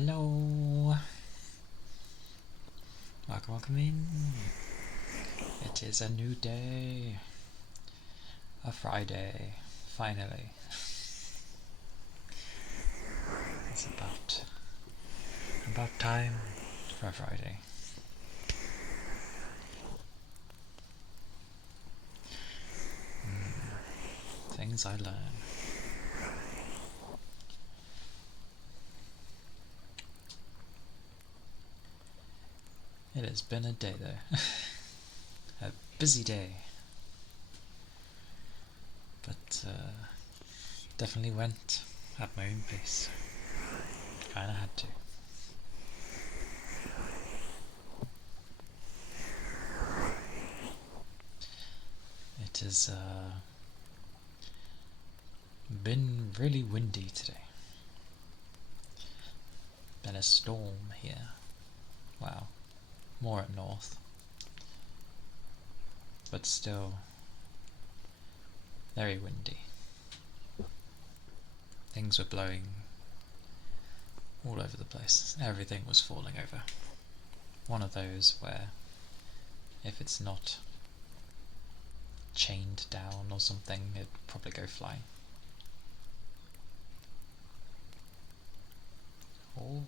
Hello. Welcome in. It is a new day. A Friday. Finally. It's about time for a Friday. Things I learn. It has been a day though. A busy day. But definitely went at my own pace. Kinda had to. It has been really windy today. Been a storm here. Wow. More at north. But still very windy. Things were blowing all over the place. Everything was falling over. One of those where if it's not chained down or something, it'd probably go flying. Oh.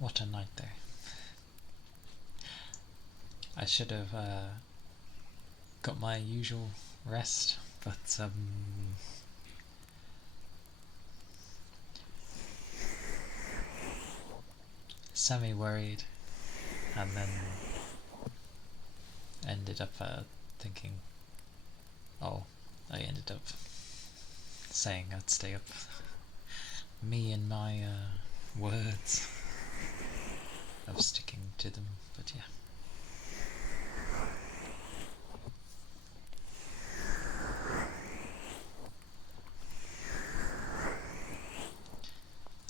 What a night though. I should have got my usual rest, but semi-worried, and then ended up thinking, oh, I ended up saying I'd stay up. Me and my words of sticking to them, but yeah.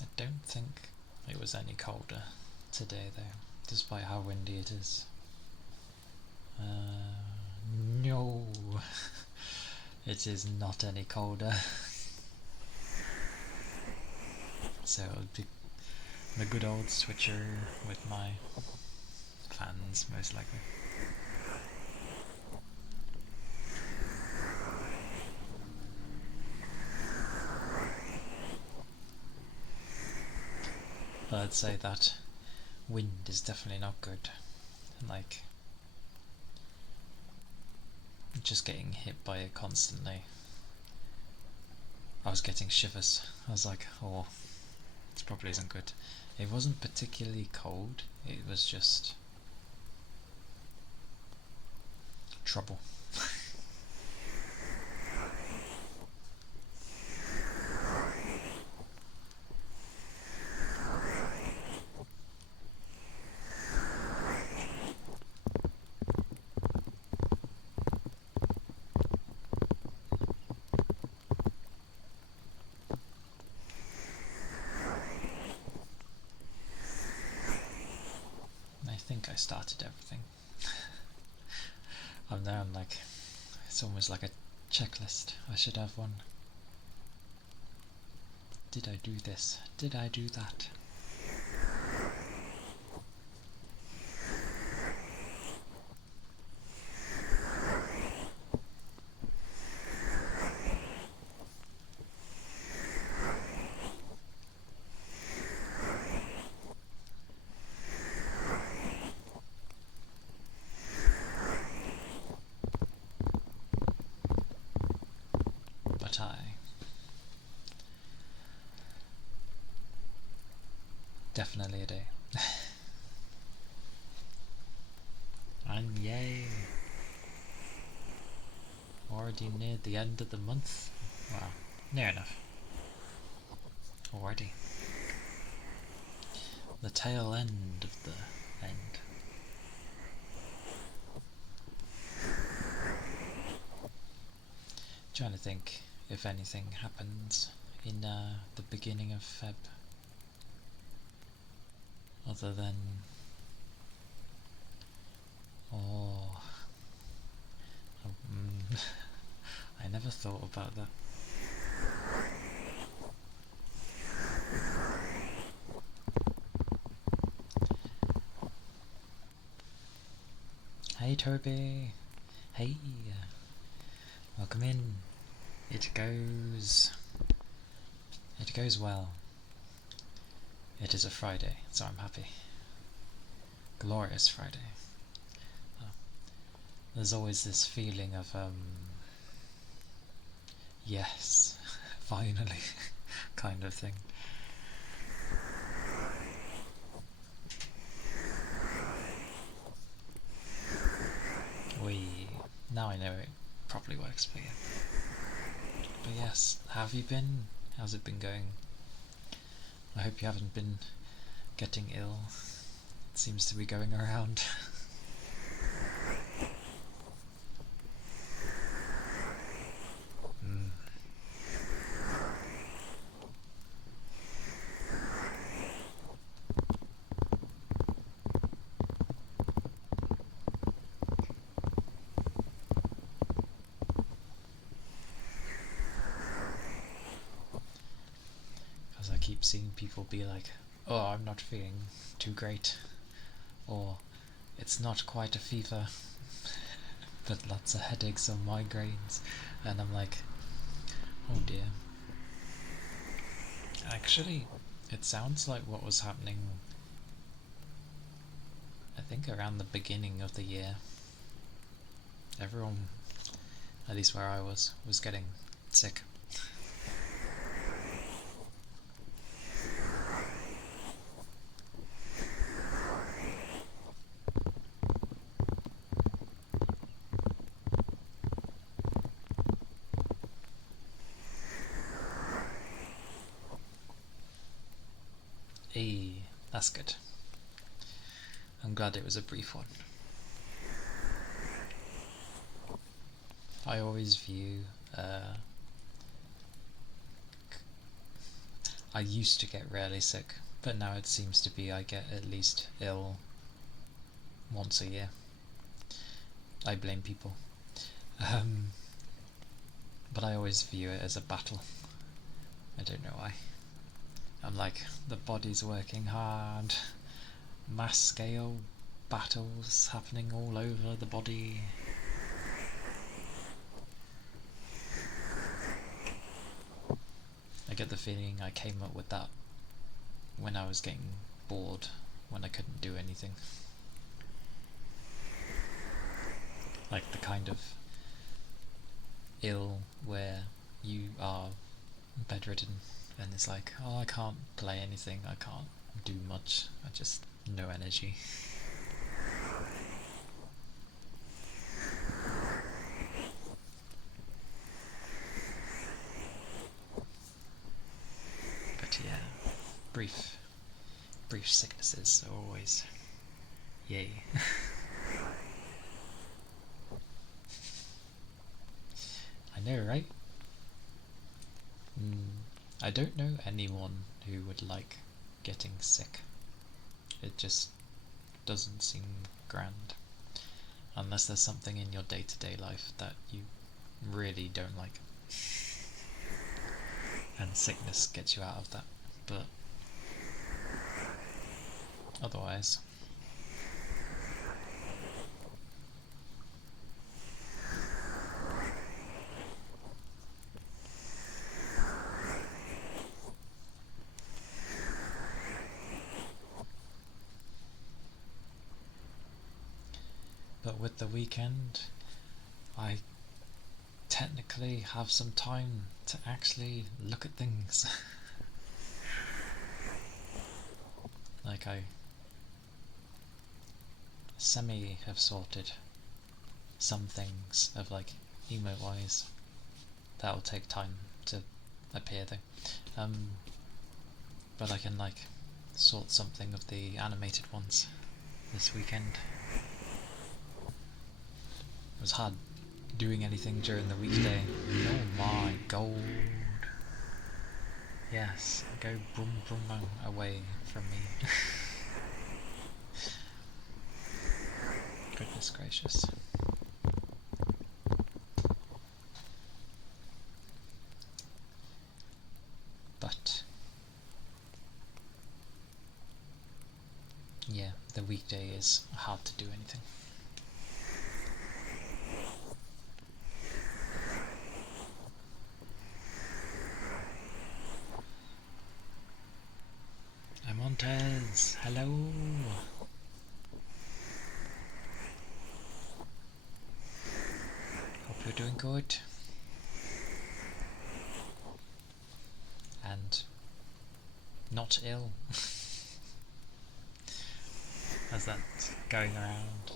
I don't think it was any colder today though, despite how windy it is. No, it is not any colder. So it would be the good old switcher with my fans, most likely. But I'd say that wind is definitely not good. Like, just getting hit by it constantly. I was getting shivers. I was like, oh, this probably isn't good. It wasn't particularly cold, it was just trouble. I think I started everything. I'm now like, it's almost like a checklist. I should have one. Did I do this? Did I do that? But definitely a day. And yay! Already near the end of the month. Wow, near enough. Already. The tail end of the end. Trying to think if anything happens in the beginning of Feb, other than oh, I never thought about that. Hey Toby, hey, welcome in. It goes well. It is a Friday, so I'm happy. Glorious Friday. Oh, there's always this feeling of yes, finally, kind of thing. Now I know it properly works for you. But yes, have you been? How's it been going? I hope you haven't been getting ill. It seems to be going around. Because I keep seeing people be like, oh, I'm not feeling too great, or it's not quite a fever, but lots of headaches or migraines, and I'm like, oh dear. Actually, it sounds like what was happening, I think, around the beginning of the year. Everyone, at least where I was getting sick. Hey, that's good. I'm glad it was a brief one. I always view, I used to get rarely sick, but now it seems to be I get at least ill once a year. I blame people. But I always view it as a battle. I don't know why. I'm like, the body's working hard, mass scale battles happening all over the body. I get the feeling I came up with that when I was getting bored, when I couldn't do anything. Like the kind of ill where you are bedridden and it's like, oh, I can't play anything, I can't do much, I just no energy. But yeah, brief sicknesses are always yay. I know, right? I don't know anyone who would like getting sick. It just doesn't seem grand. Unless there's something in your day-to-day life that you really don't like. And sickness gets you out of that. But otherwise, but with the weekend, I technically have some time to actually look at things. Like I semi have sorted some things of like emote wise. That'll take time to appear though. But I can like sort something of the animated ones this weekend. It was hard doing anything during the weekday. Oh my god. Yes, go brum brum away from me. Goodness gracious. But yeah, the weekday is hard to do anything. Montez, hello. Hope you're doing good. And not ill. How's that going around?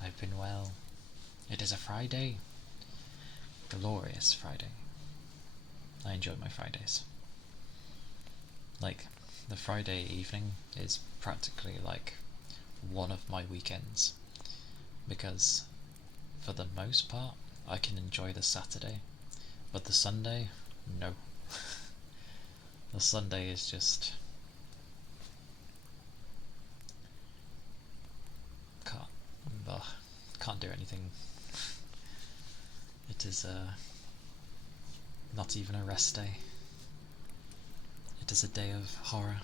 I've been well. It is a Friday. Glorious Friday. I enjoy my Fridays. Like, the Friday evening is practically like one of my weekends, because for the most part I can enjoy the Saturday, but the Sunday, no. The Sunday is just can't do anything. It is not even a rest day. It is a day of horror.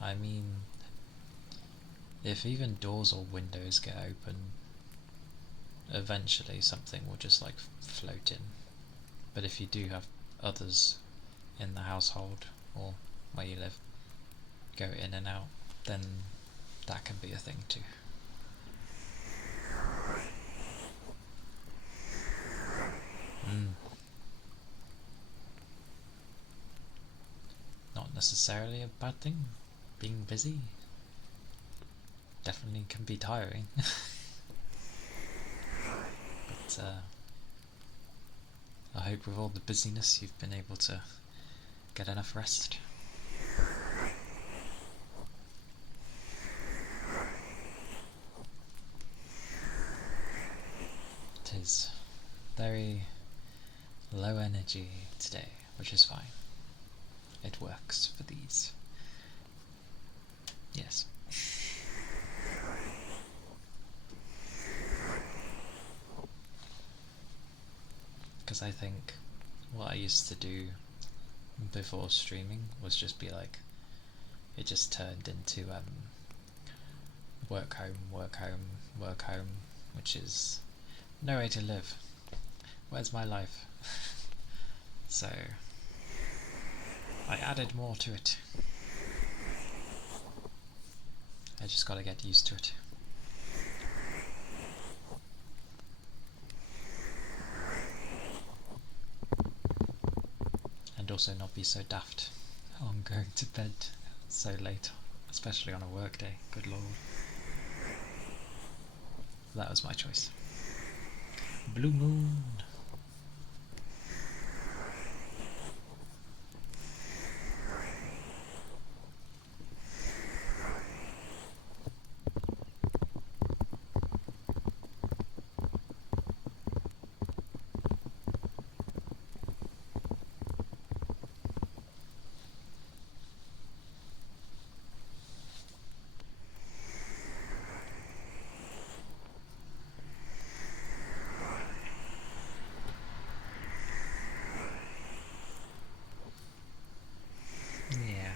I mean, if even doors or windows get open, eventually something will just like float in. But if you do have others in the household or where you live go in and out, then that can be a thing too. Not necessarily a bad thing. Being busy definitely can be tiring. But I hope with all the busyness you've been able to get enough rest. It is very low energy today, which is fine. It works for these. Yes. Because I think what I used to do before streaming was just be like, it just turned into work home, work home, work home, which is no way to live. Where's my life? So I added more to it. I just gotta get used to it. And also not be so daft. Oh, I'm going to bed so late, especially on a work day. Good lord. That was my choice. Blue Moon. Yeah.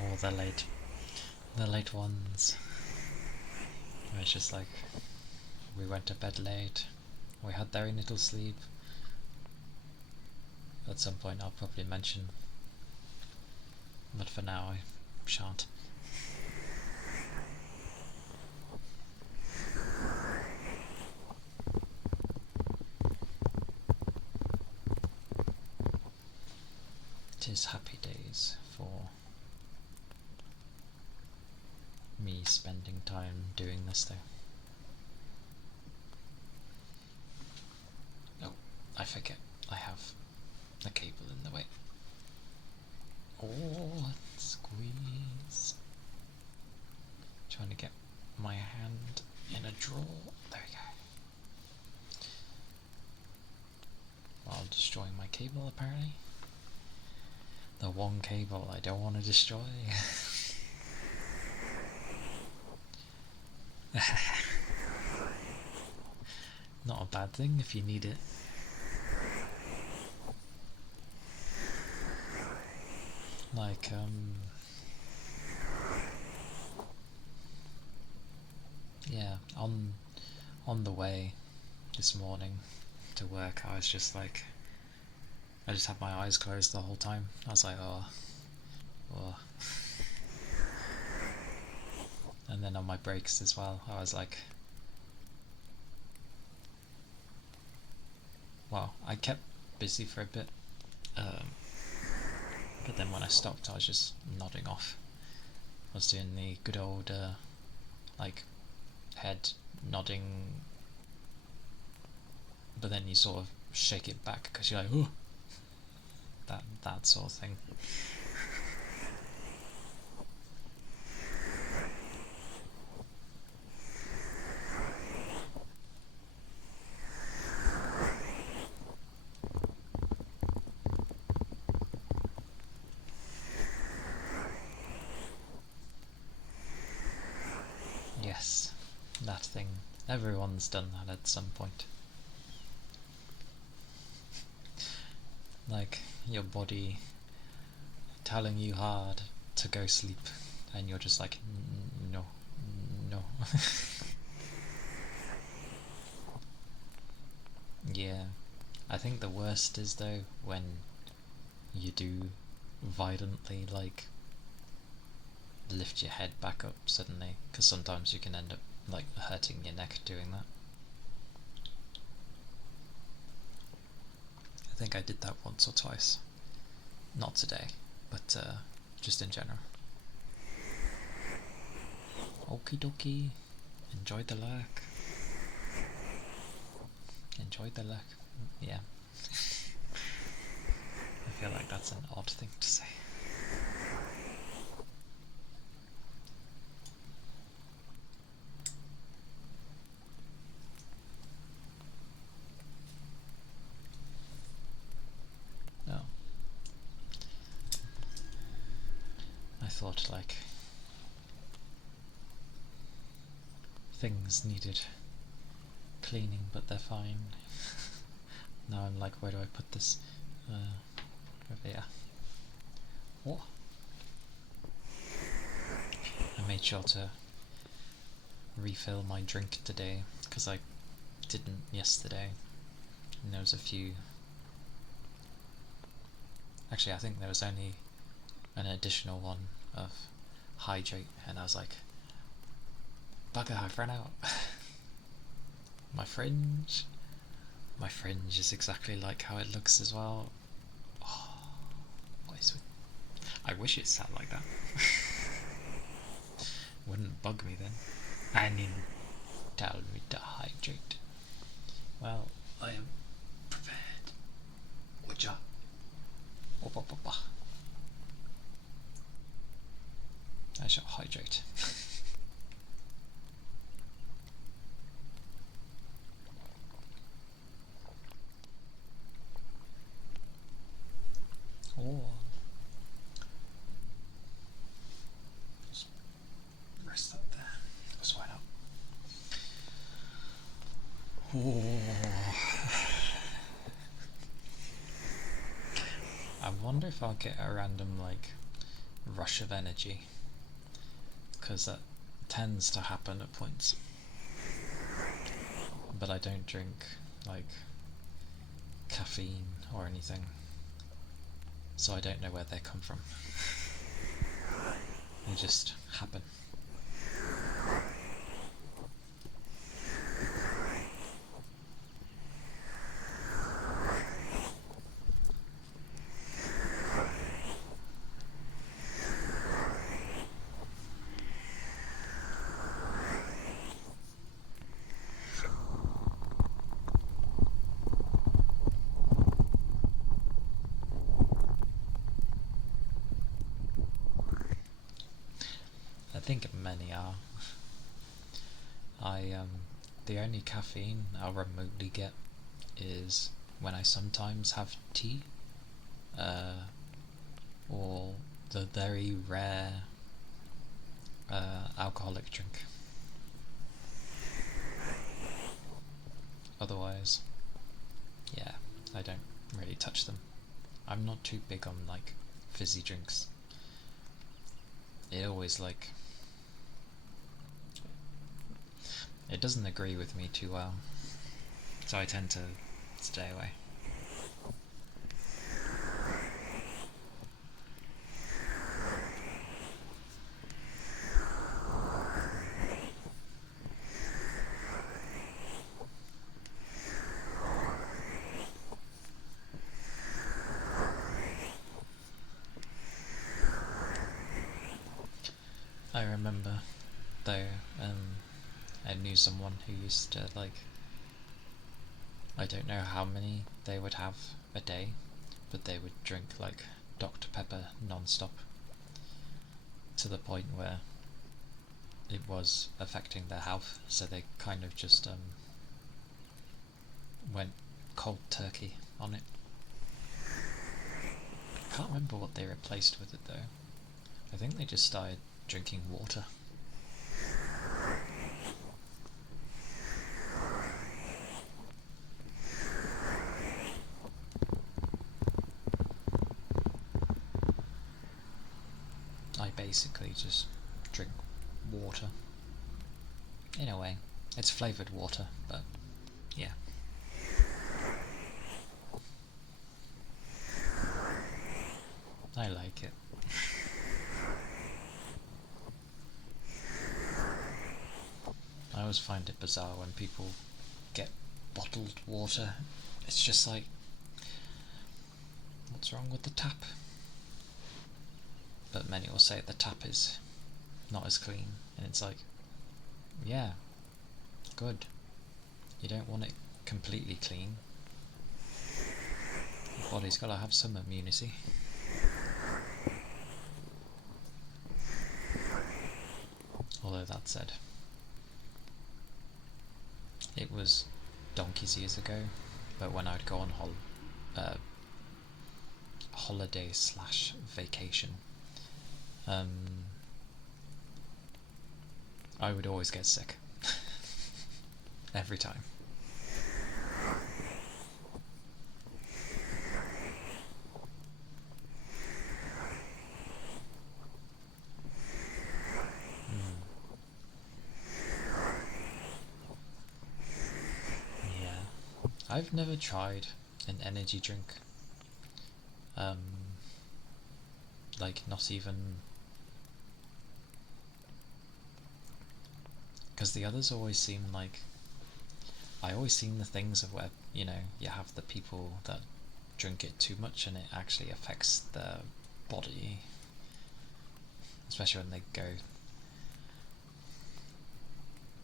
All the late ones. It's just like, we went to bed late, we had very little sleep. At some point I'll probably mention, but for now I shan't. It is happy days for me spending time doing this though. Oh, I forget, I have the cable in the way. Oh, squeeze. Trying to get my hand in a drawer. There we go. While destroying my cable, apparently. The one cable I don't want to destroy. Not a bad thing if you need it. Like, yeah, on the way this morning to work, I was just like, I just had my eyes closed the whole time. I was like, oh. And then on my breaks as well, I was like, well, I kept busy for a bit, but then when I stopped, I was just nodding off. I was doing the good old, like, head nodding, but then you sort of shake it back because you're like, oh, that sort of thing. Yes, that thing. Everyone's done that at some point. Like, your body telling you hard to go sleep, and you're just like, no. Yeah, I think the worst is though when you do violently like lift your head back up suddenly, because sometimes you can end up like hurting your neck doing that. I think I did that once or twice. Not today, but just in general. Okie dokie. Enjoy the lurk. Enjoy the lurk. Yeah. I feel like that's an odd thing to say. No. I thought like things needed cleaning, but they're fine. Now I'm like, where do I put this? Over here. What? I made sure to refill my drink today because I didn't yesterday, and there was a few. Actually, I think there was only an additional one of hydrate, and I was like, bugger, I've run out. My fringe is exactly like how it looks as well. Oh, what is it? I wish it sat like that. Wouldn't bug me then. And you tell me to hydrate. Well, I am prepared. Oja. Opa. I shall hydrate. Oh. Just rest up there. Sweat up. Oh. I wonder if I'll get a random like rush of energy, because that tends to happen at points. But I don't drink like caffeine or anything, so I don't know where they come from. They just happen. The only caffeine I'll remotely get is when I sometimes have tea, or the very rare alcoholic drink. Otherwise, yeah, I don't really touch them. I'm not too big on like fizzy drinks. It always it doesn't agree with me too well, so I tend to stay away. I remember though, I knew someone who used to I don't know how many they would have a day, but they would drink like Dr. Pepper non-stop, to the point where it was affecting their health, so they kind of just went cold turkey on it. Can't remember what they replaced with it though. I think they just started drinking water. I basically just drink water. In a way, it's flavoured water, but yeah. I like it. I always find it bizarre when people get bottled water. It's just like, what's wrong with the tap? But many will say the tap is not as clean, and it's like, yeah, good. You don't want it completely clean. Your body's got to have some immunity. Although that said, it was donkeys years ago, but when I'd go on holiday / vacation, I would always get sick. Every time. Yeah. I've never tried an energy drink. Not even, because the others always seem like, I always seen the things of where, you have the people that drink it too much and it actually affects their body, especially when they go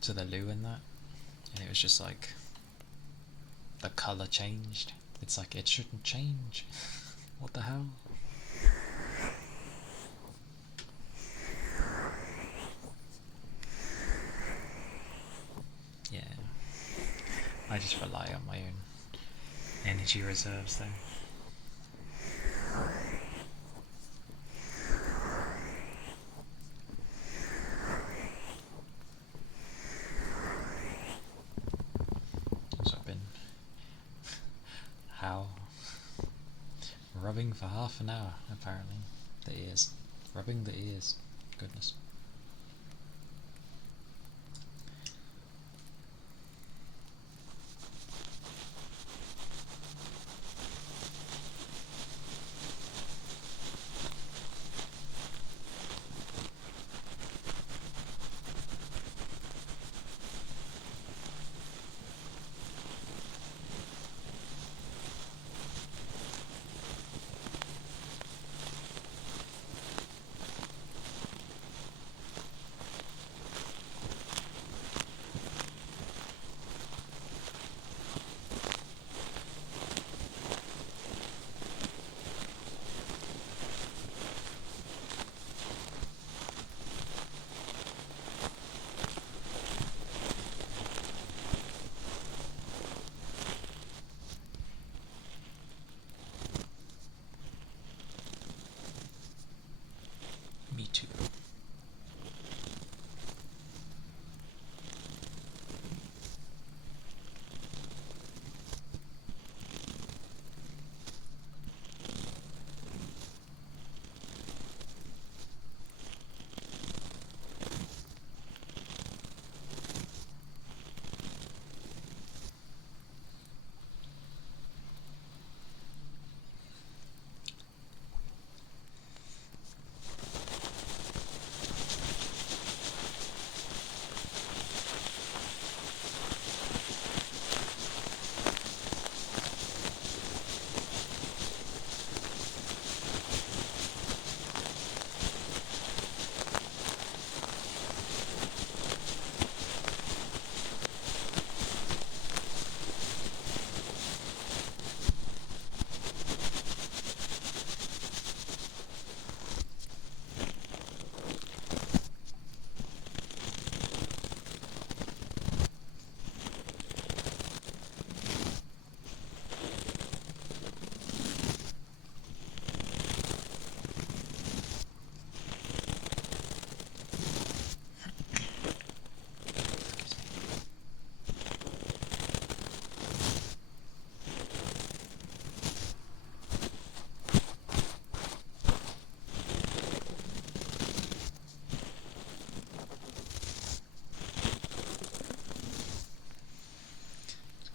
to the loo and that, and it was just like, the colour changed. It's like, it shouldn't change. What the hell? Yeah. I just rely on my own energy reserves though. So I've been rubbing for half an hour apparently. The ears. Rubbing the ears. Goodness.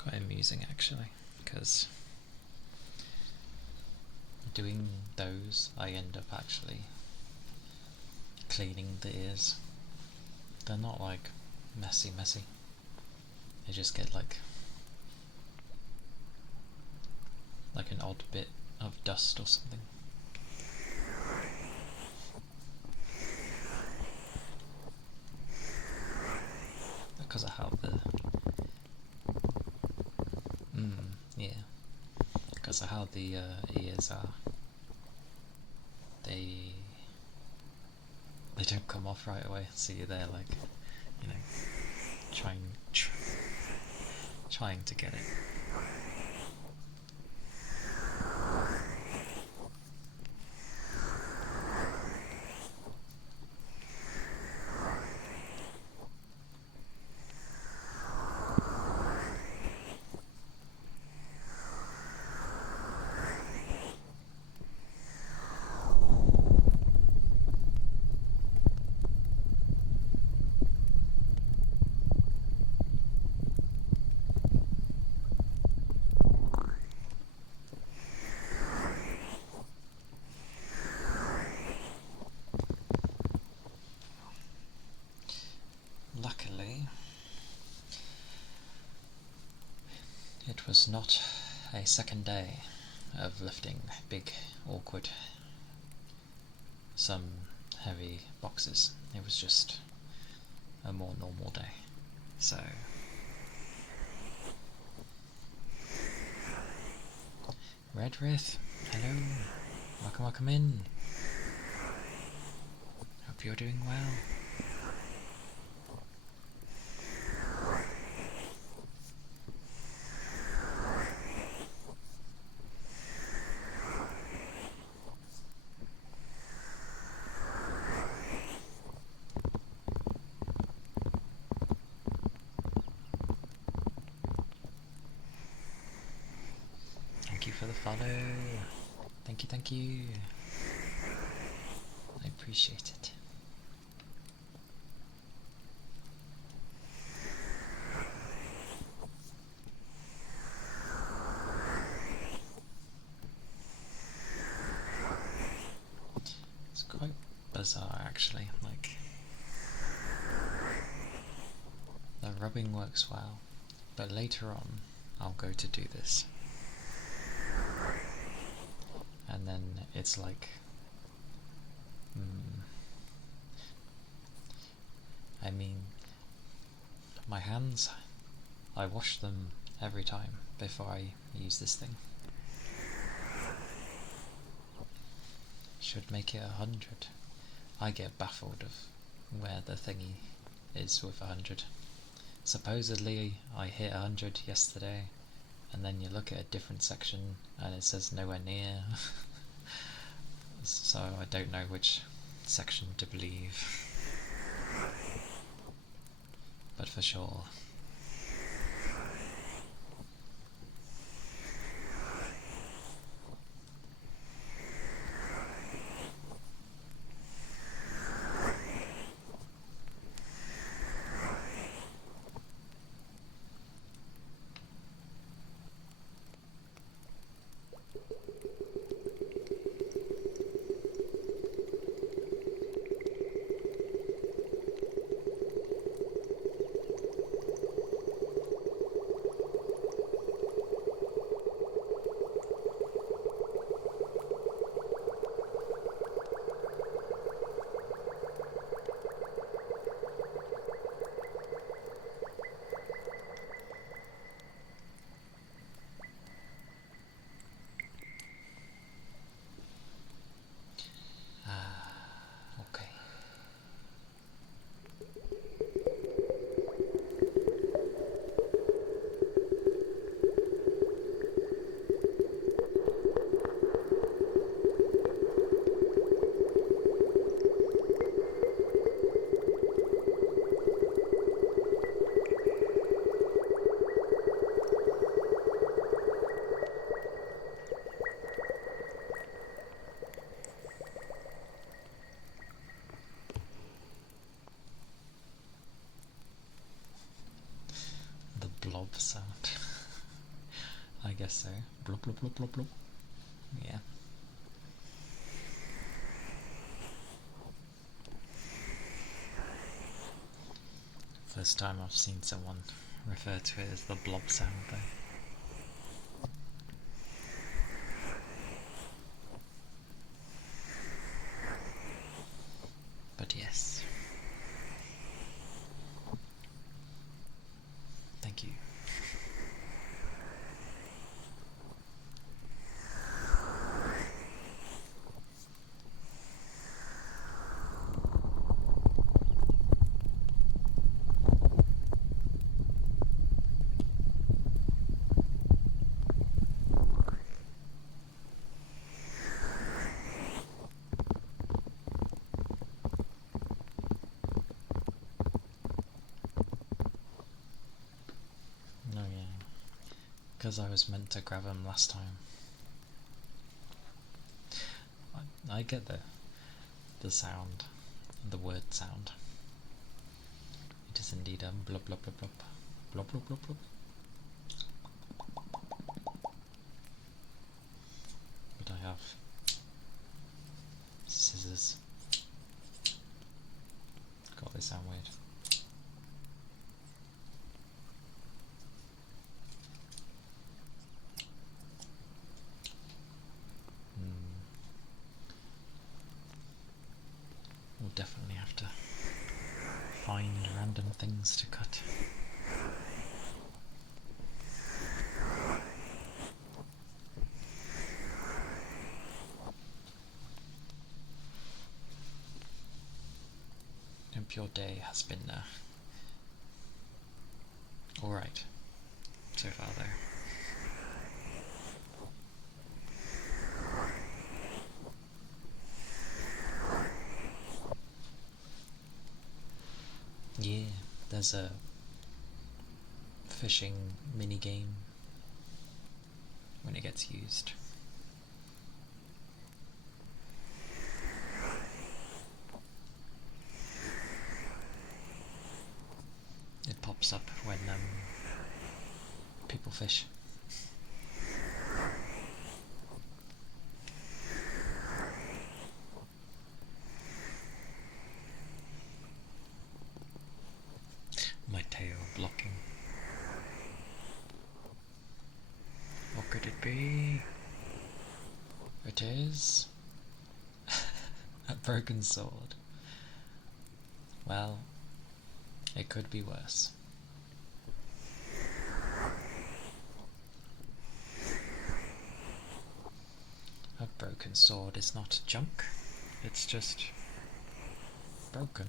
quite amusing actually, because doing those I end up actually cleaning the ears. They're not like messy. They just get like an odd bit of dust or something. Because of how the yeah, because of how the ears are, they don't come off right away. So you're there like, you know, trying to get it. Luckily, it was not a second day of lifting big, awkward, some heavy boxes. It was just a more normal day. So, Redrith, hello, welcome in. Hope you're doing well. Thank you for the follow. Thank you. I appreciate it. It's quite bizarre actually, like the rubbing works well, but later on I'll go to do this. And then it's like, I mean, my hands, I wash them every time before I use this thing. Should make it 100. I get baffled of where the thingy is with 100. Supposedly I hit 100 yesterday, and then you look at a different section and it says nowhere near. So I don't know which section to believe. But for sure. guess so. Blop blop blop blop blop. Yeah. First time I've seen someone refer to it as the blob sound though. But yes. Thank you. Oh yeah. Because I was meant to grab him last time. I get the sound, the word sound. It is indeed a blub blub blub blub. Blub blub blub blub. But I have scissors. God, they sound weird. We'll definitely have to find random things to cut. Hope your day has been alright so far though. Yeah, there's a fishing mini game when it gets used. It pops up when people fish. My tail blocking. What could it be? It is a broken sword. Well, it could be worse. A broken sword is not junk, it's just broken.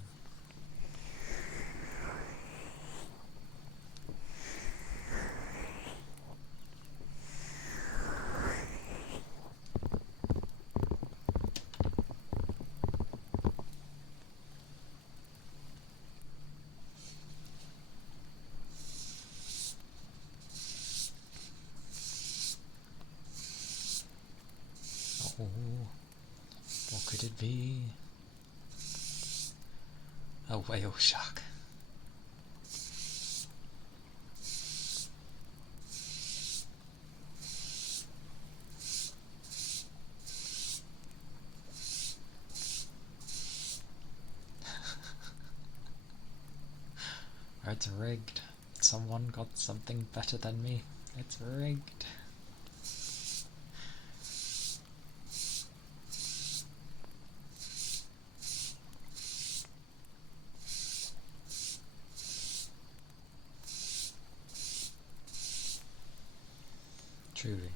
Oh, what could it be? A whale shark. It's rigged. Someone got something better than me. It's rigged. Truly.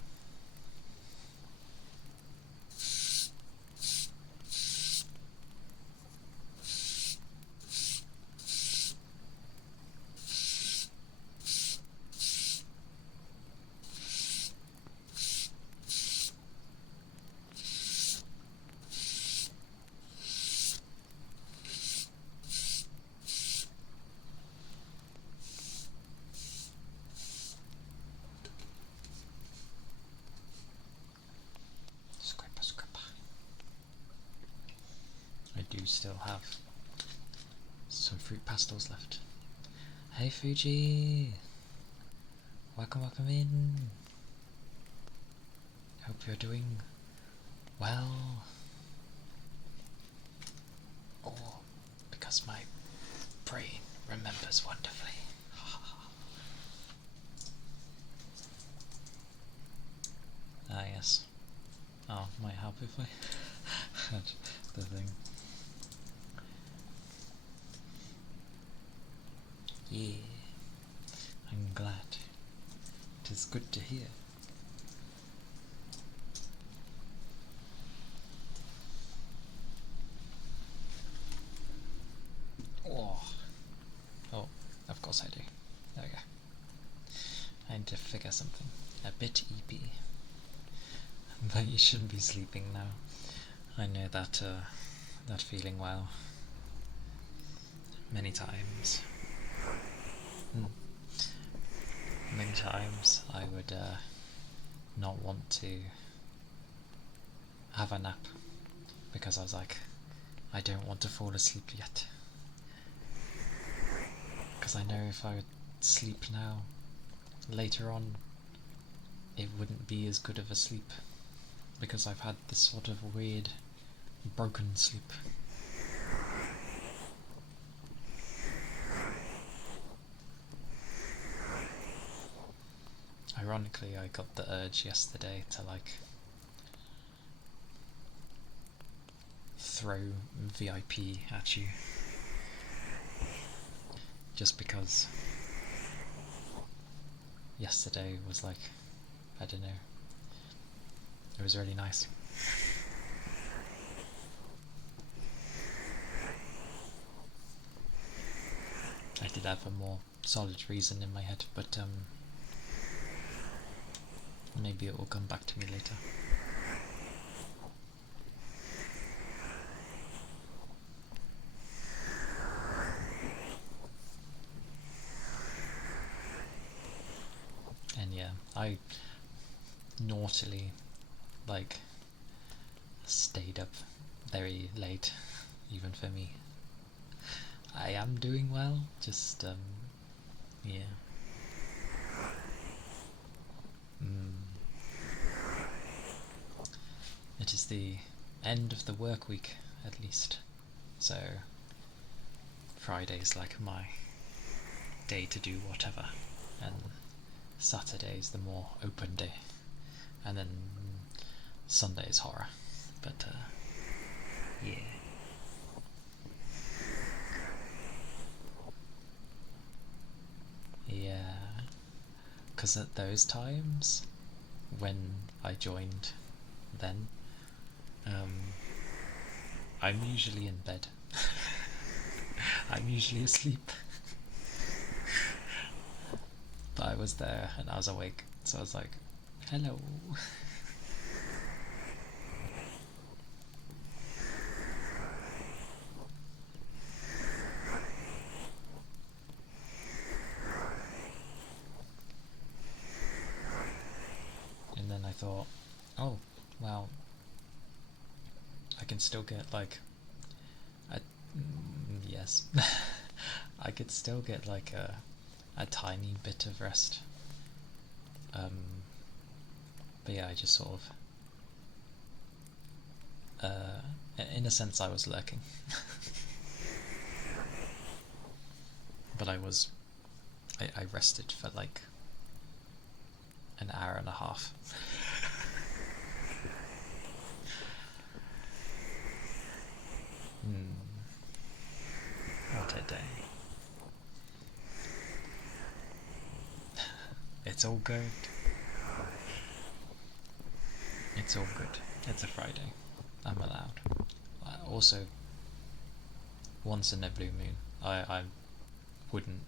Scrapper, scrapper. I do still have some fruit pastels left. Hey Fuji! Welcome, welcome in! hope you're doing well. Or because my brain remembers wonderfully. Ah, yes. Oh, might help if I had the thing. Yeah, I'm glad. It is good to hear. Oh, oh, of course I do. There we go. I need to figure something a bit EP. But you shouldn't be sleeping now. I know that that feeling well. Many times. Many times I would not want to have a nap because I was like, I don't want to fall asleep yet. Because I know if I would sleep now, later on, it wouldn't be as good of a sleep. Because I've had this sort of weird, broken sleep. Ironically, I got the urge yesterday to like throw VIP at you. Just because yesterday was like, I don't know, it was really nice. I did have a more solid reason in my head, but maybe it will come back to me later. And yeah, I naughtily like stayed up very late, even for me. I am doing well, just yeah. It is the end of the work week, at least, so Friday's like my day to do whatever, and Saturday's the more open day, and then Sunday's horror, but yeah. Yeah, because at those times, when I joined then, I'm usually in bed. I'm usually asleep. But I was there and I was awake, so I was like, hello. And then I thought, oh, well, I can still get like yes. I could still get like a tiny bit of rest. But yeah, I just sort of in a sense I was lurking. But I rested for like an hour and a half. What a day. It's all good. It's all good. It's a Friday. I'm allowed. Also, once in a blue moon, I wouldn't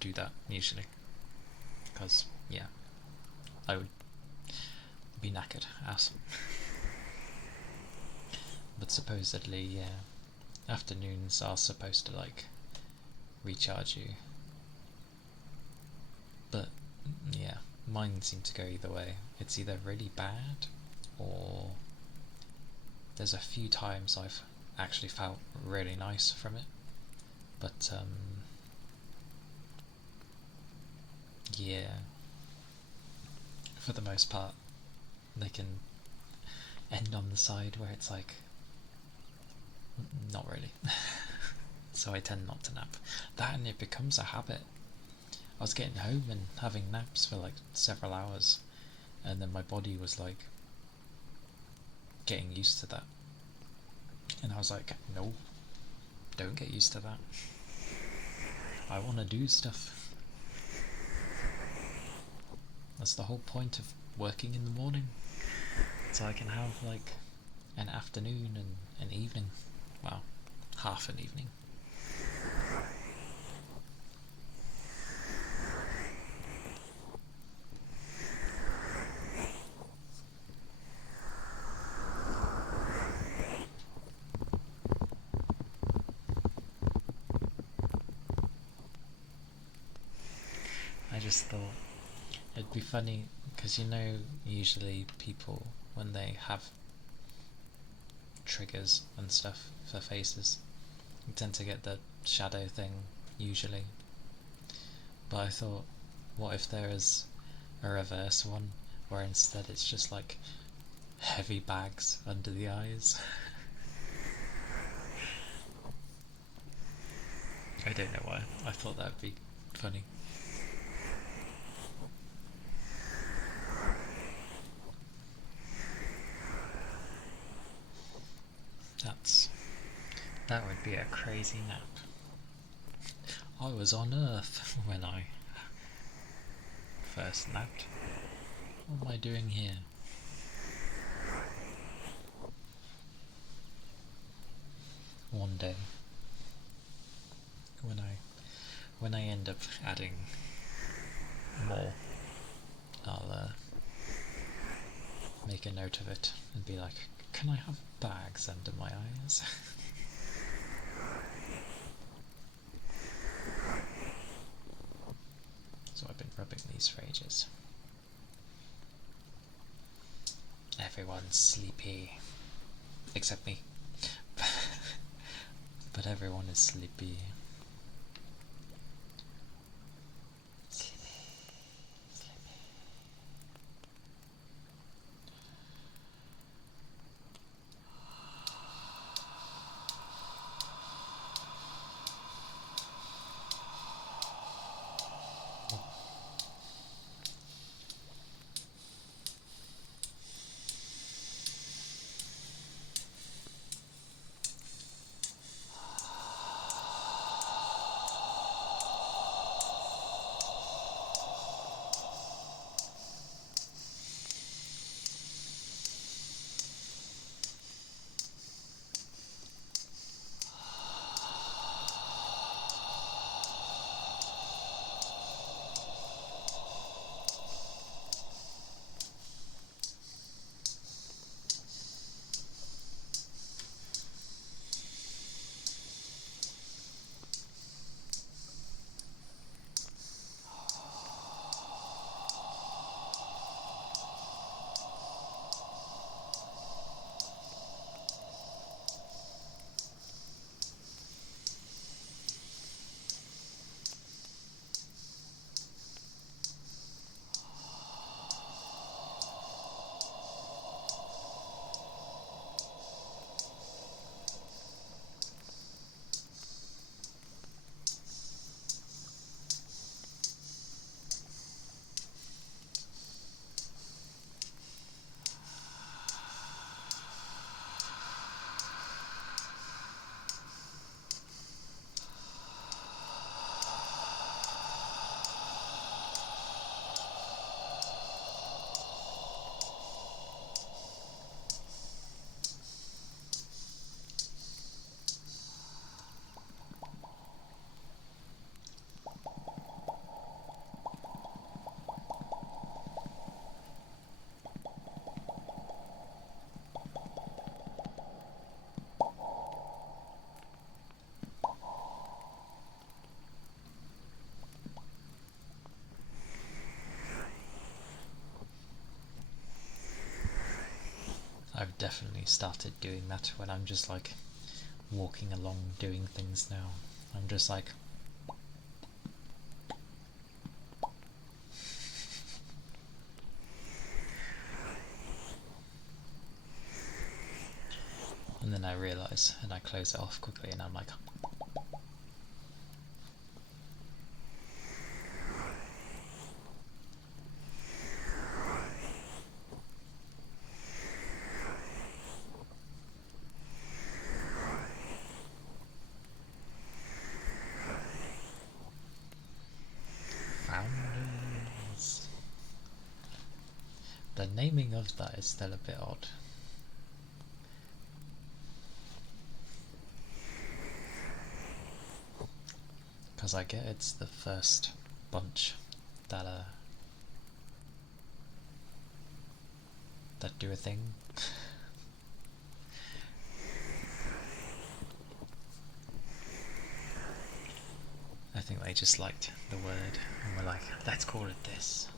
do that usually. Because, yeah, I would be knackered ass. But supposedly, yeah, afternoons are supposed to like recharge you. But yeah, mine seem to go either way. It's either really bad or there's a few times I've actually felt really nice from it. But yeah, for the most part, they can end on the side where it's like, not really. So I tend not to nap. That, and it becomes a habit. I was getting home and having naps for like several hours, and then my body was like getting used to that. And I was like, no, don't get used to that. I want to do stuff. That's the whole point of working in the morning. So I can have like an afternoon and an evening. Well, half an evening. I just thought it'd be funny, because you know, usually people, when they have triggers and stuff for faces, you tend to get the shadow thing, usually. But I thought, what if there is a reverse one, where instead it's just like heavy bags under the eyes? I don't know why. I thought that'd be funny. That would be a crazy nap. I was on Earth when I first napped. What am I doing here? One day, when I end up adding more, I'll make a note of it and be like, can I have bags under my eyes? So I've been rubbing these for ages. Everyone's sleepy, except me. But everyone is sleepy. I've definitely started doing that when I'm just like walking along doing things now. I'm just like, And then I realise, and I close it off quickly, and I'm like, founders. The naming of that is still a bit odd. Because I get it's the first bunch that do a thing. I think they just liked the word and were like, let's call it this.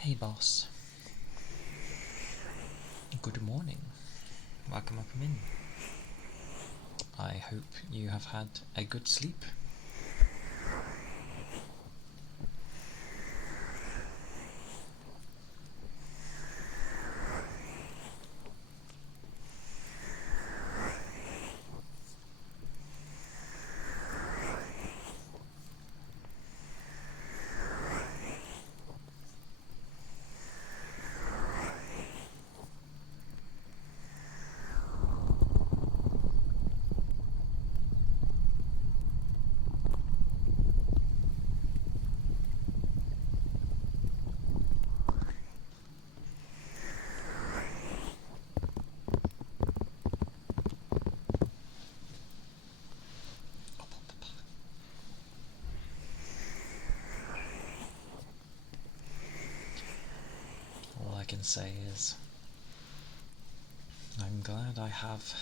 Hey boss. Good morning. Welcome in. I hope you have had a good sleep. All I can say is I'm glad I have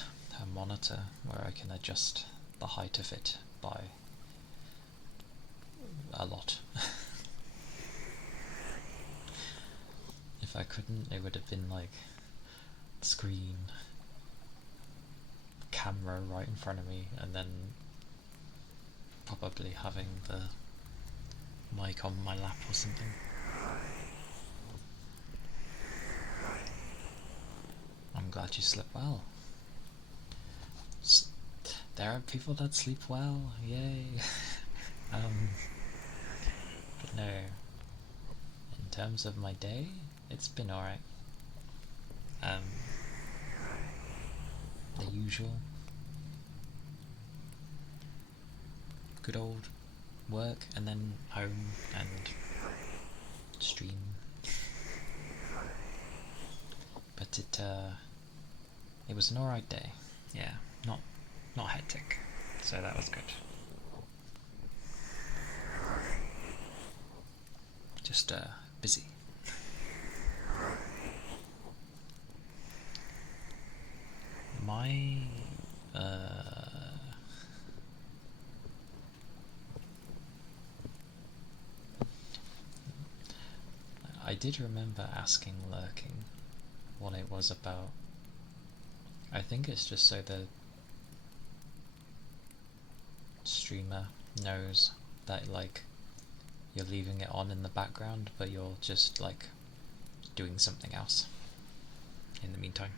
a monitor where I can adjust the height of it by a lot. If I couldn't, it would have been like screen, camera right in front of me, and then probably having the mic on my lap or something. I'm glad you slept well. There are people that sleep well, yay. But no, in terms of my day, it's been alright. The usual. Good old work and then home and stream. But it was an alright day. Yeah, not hectic. So that was good. Just busy. My did remember asking Lurking what it was about. I think it's just so the streamer knows that, like, you're leaving it on in the background, but you're just, like, doing something else in the meantime.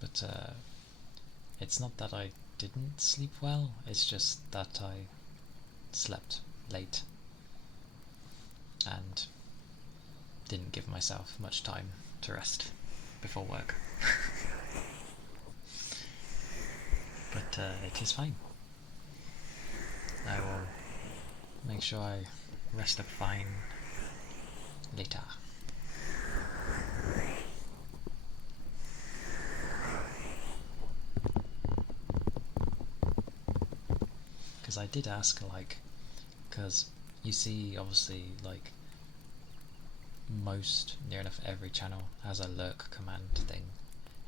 But it's not that I didn't sleep well, it's just that I slept late and didn't give myself much time to rest before work. But it is fine. I will make sure I rest up fine later. Because I did ask, like, because you see, obviously, like, near enough every channel has a lurk command thing,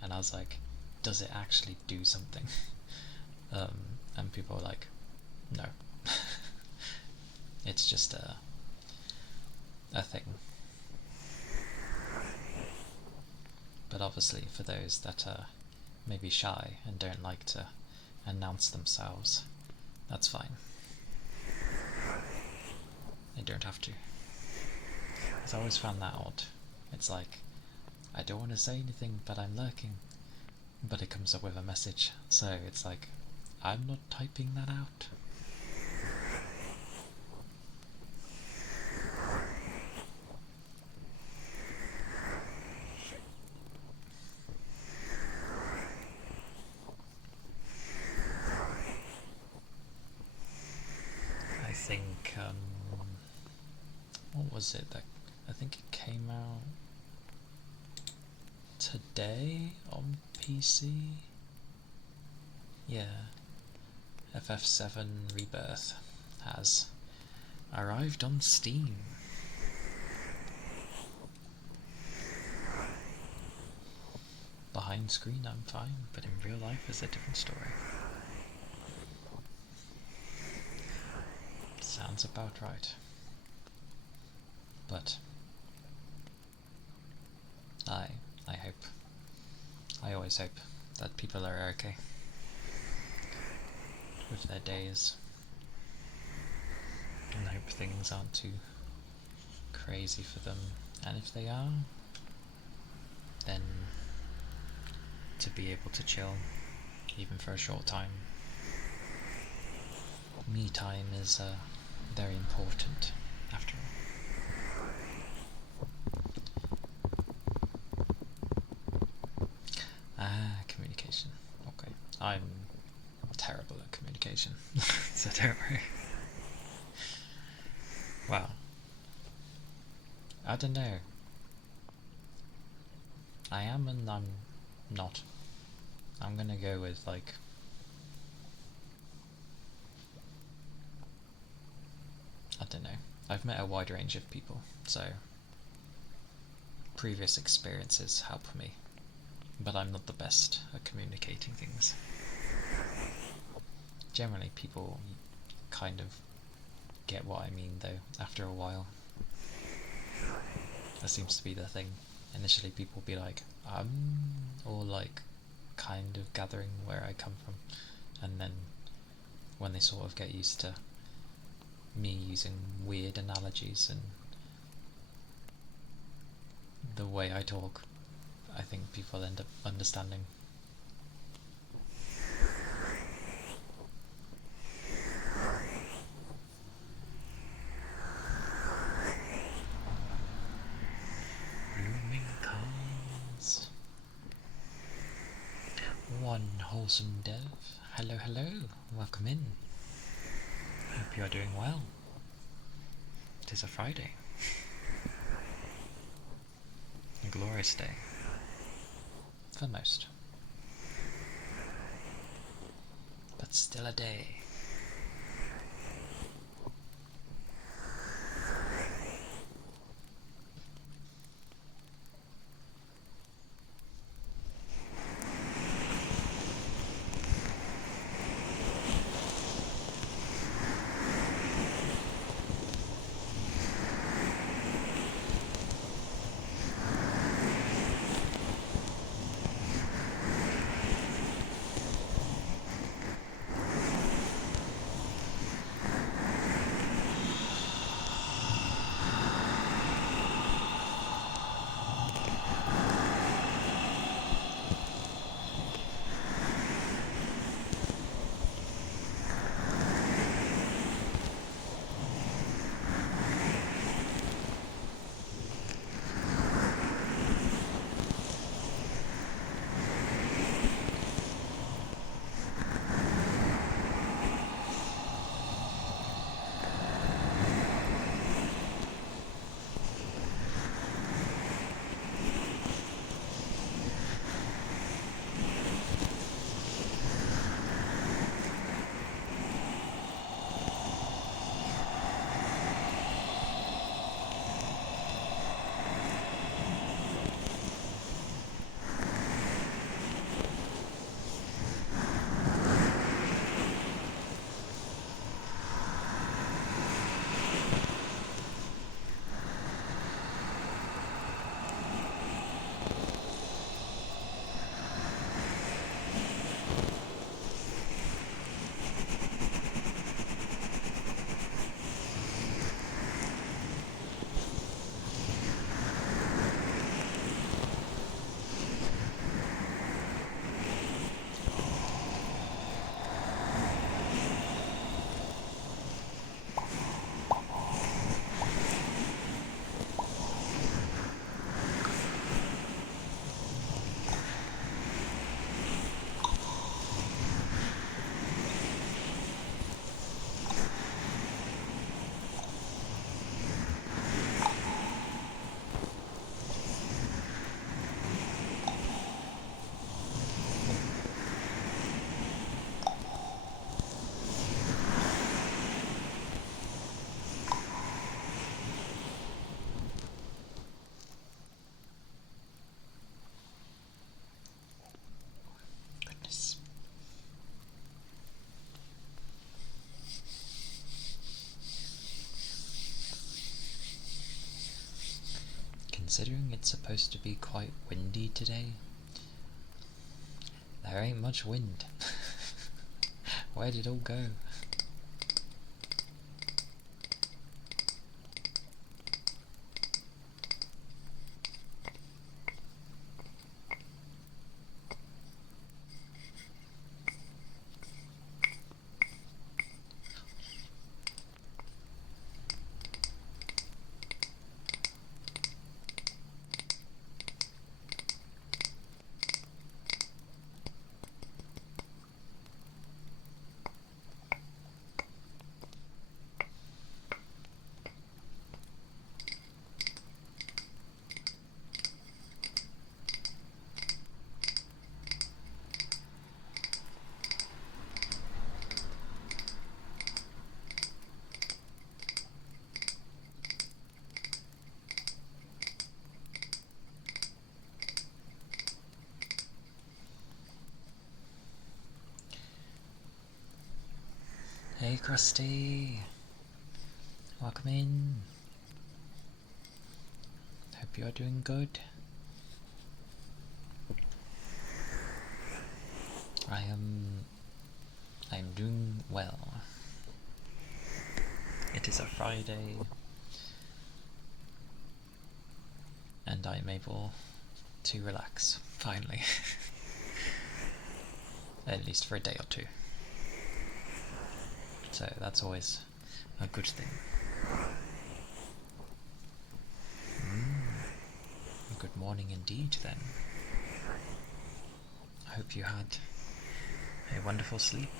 and I was like, does it actually do something? And people are like, no. It's just a thing. But obviously, for those that are maybe shy and don't like to announce themselves, that's fine. They don't have to. Because I always found that odd. It's like, I don't want to say anything, but I'm lurking. But it comes up with a message, so it's like, I'm not typing that out. I think, what was it that, I think it came out today on PC? Yeah. FF7 Rebirth has arrived on Steam. Behind screen I'm fine, but in real life it's a different story. Sounds about right. But I hope, I always hope that people are okay with their days, and hope things aren't too crazy for them, and if they are, then to be able to chill, even for a short time. Me time is very important, after all. Communication. Okay. I'm terrible at communication, so don't worry. Well, I don't know. I am and I'm not. I'm gonna go with, like, I don't know. I've met a wide range of people, so previous experiences help me, but I'm not the best at communicating things. Generally, people kind of get what I mean, though, after a while. That seems to be the thing. Initially, people be like, or like, kind of gathering where I come from, and then when they sort of get used to me using weird analogies and the way I talk, I think people end up understanding. Rooming cars. One wholesome dev. Hello, hello. Welcome in. Hope you are doing well. It is a Friday. A glorious day. For most. But still a day. considering it's supposed to be quite windy today, there ain't much wind. Where did it all go? Hey Krusty, welcome in. Hope you are doing good. I am doing well. It is a Friday, and I am able to relax, finally. At least for a day or two. So that's always a good thing. Good morning indeed then. I hope you had a wonderful sleep.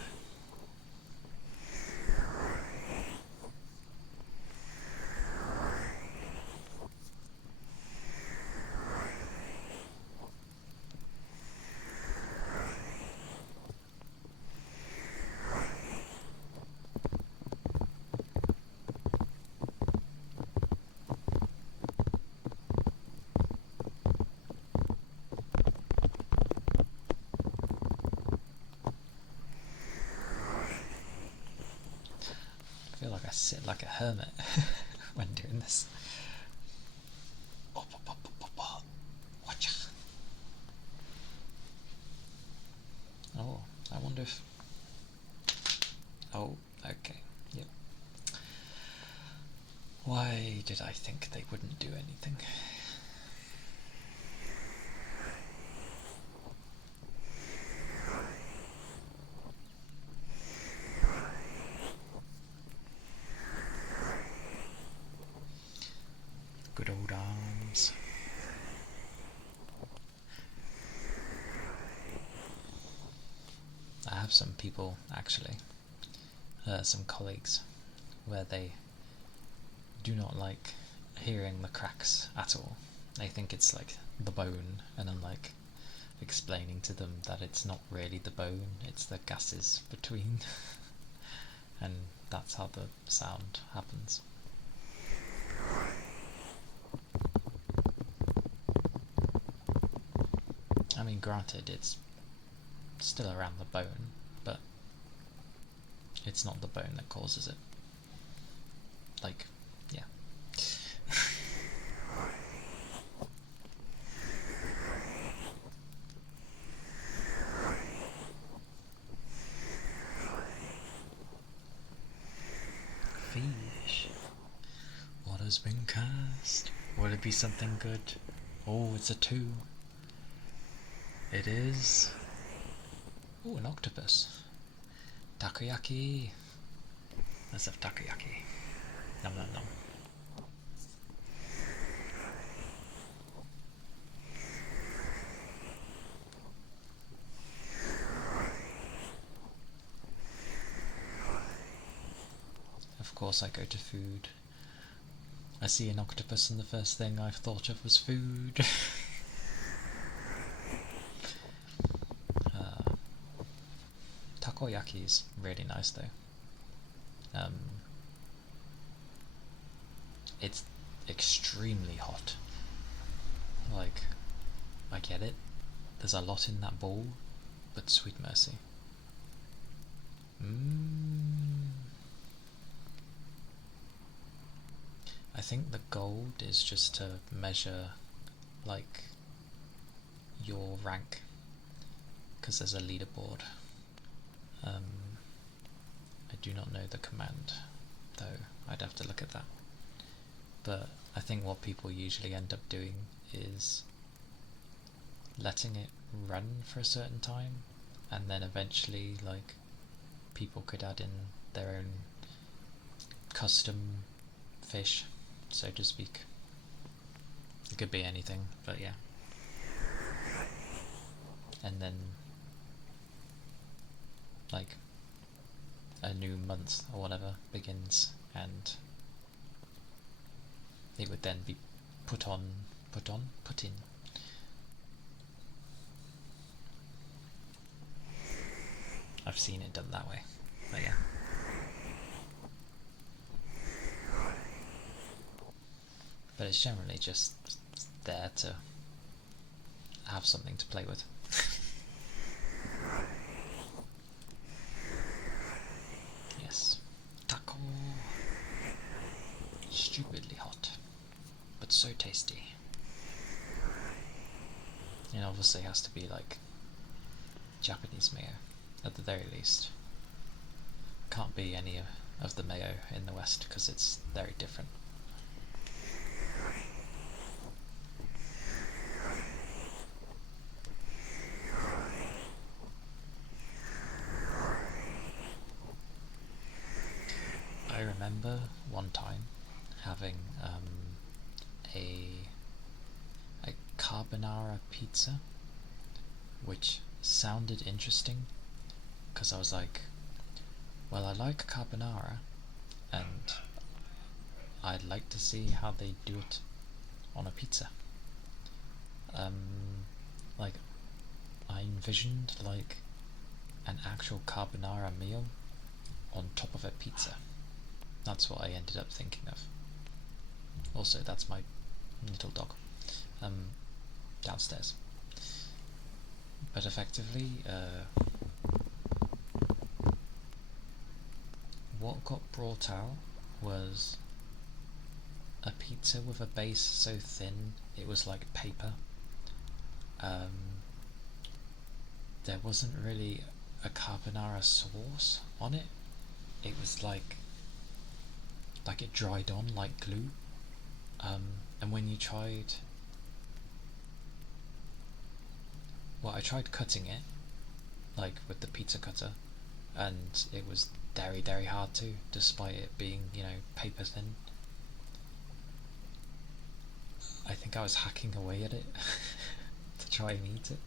I feel like I sit like a hermit when doing this. Oh, I wonder if... Oh, okay, yep. Why did I think they wouldn't do anything? Good old arms. I have some people, actually, some colleagues, where they do not like hearing the cracks at all. They think it's like the bone, and I'm like explaining to them that it's not really the bone, it's the gases between. And that's how the sound happens. I mean, granted, it's still around the bone, but it's not the bone that causes it. Like, yeah. Fish. What has been cast? Will it be something good? Oh, it's a 2. It is... Oh, an octopus. Takoyaki. Let's have takoyaki. Nom nom nom. Of course I go to food. I see an octopus and the first thing I've thought of was food. Takoyaki is really nice though. It's extremely hot. Like, I get it. There's a lot in that bowl, but sweet mercy. I think the gold is just to measure like your rank, because there's a leaderboard. I do not know the command though, I'd have to look at that. But I think what people usually end up doing is letting it run for a certain time, and then eventually like people could add in their own custom fish, so to speak. It could be anything, but yeah. And then like a new month or whatever begins, and it would then be put in. I've seen it done that way, but yeah. But it's generally just there to have something to play with. Yes. Taco. Stupidly hot, but so tasty. It obviously has to be like Japanese mayo, at the very least. Can't be any of the mayo in the West because it's very different. I remember one time having a carbonara pizza, which sounded interesting because I was like, well, I like carbonara and I'd like to see how they do it on a pizza. Like, I envisioned like an actual carbonara meal on top of a pizza. That's what I ended up thinking of. Also, that's my little dog downstairs. But effectively, what got brought out was a pizza with a base so thin it was like paper. There wasn't really a carbonara sauce on it. It was like it dried on like glue. And when you tried, well, I tried cutting it like with the pizza cutter, and it was very hard to, despite it being, you know, paper thin. I think I was hacking away at it to try and eat it.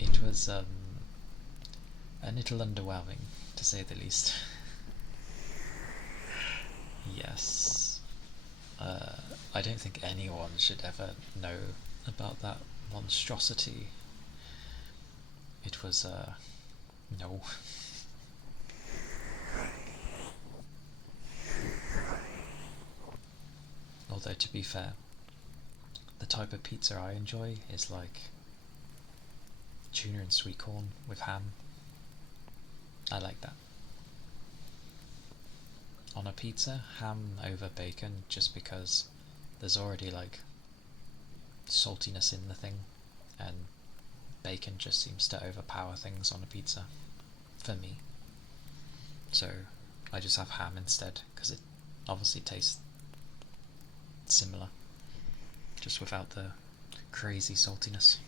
It was a little underwhelming, to say the least. Yes. I don't think anyone should ever know about that monstrosity. It was, no. Although, to be fair, the type of pizza I enjoy is like tuna and sweet corn with ham. I like that. On a pizza, ham over bacon, just because there's already like saltiness in the thing, and bacon just seems to overpower things on a pizza, for me. So I just have ham instead, because it obviously tastes similar, just without the crazy saltiness.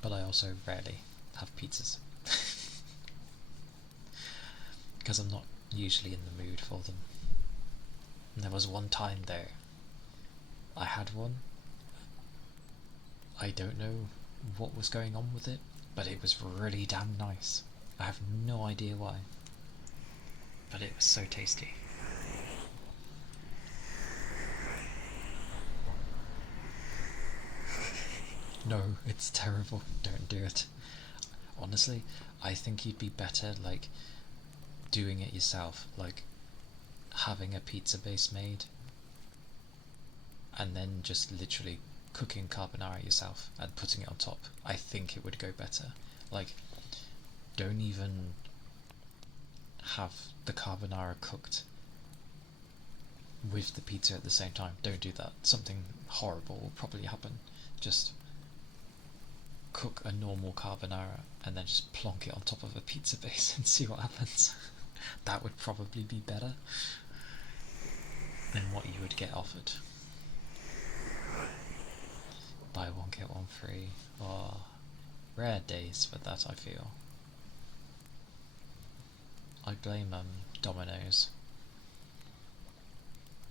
But I also rarely have pizzas because I'm not usually in the mood for them. And there was one time there I had one. I don't know what was going on with it, but it was really damn nice. I have no idea why, but it was so tasty. No, it's terrible. Don't do it. Honestly, I think you'd be better like doing it yourself, like having a pizza base made and then just literally cooking carbonara yourself and putting it on top, I think it would go better. Like, don't even have the carbonara cooked with the pizza at the same time. Don't do that. Something horrible will probably happen. Just cook a normal carbonara and then just plonk it on top of a pizza base and see what happens. That would probably be better than what you would get offered. Buy one get one free. Oh, rare days for that, I feel. I blame Domino's.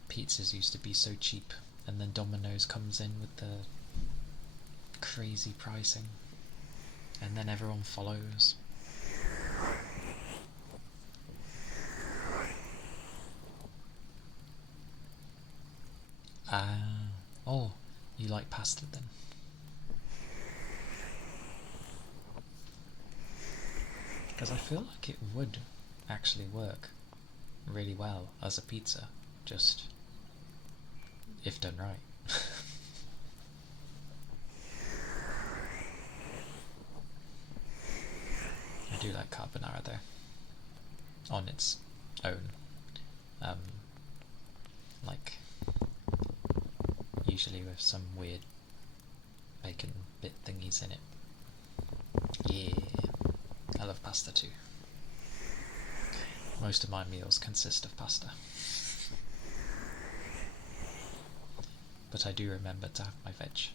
Pizzas used to be so cheap, and then Domino's comes in with the crazy pricing, and then everyone follows. Oh, you like pasta then? Because I feel like it would actually work really well as a pizza, just if done right. I do like carbonara though, on its own. Like, usually with some weird bacon bit thingies in it. Yeah, I love pasta too. Most of my meals consist of pasta. But I do remember to have my veg.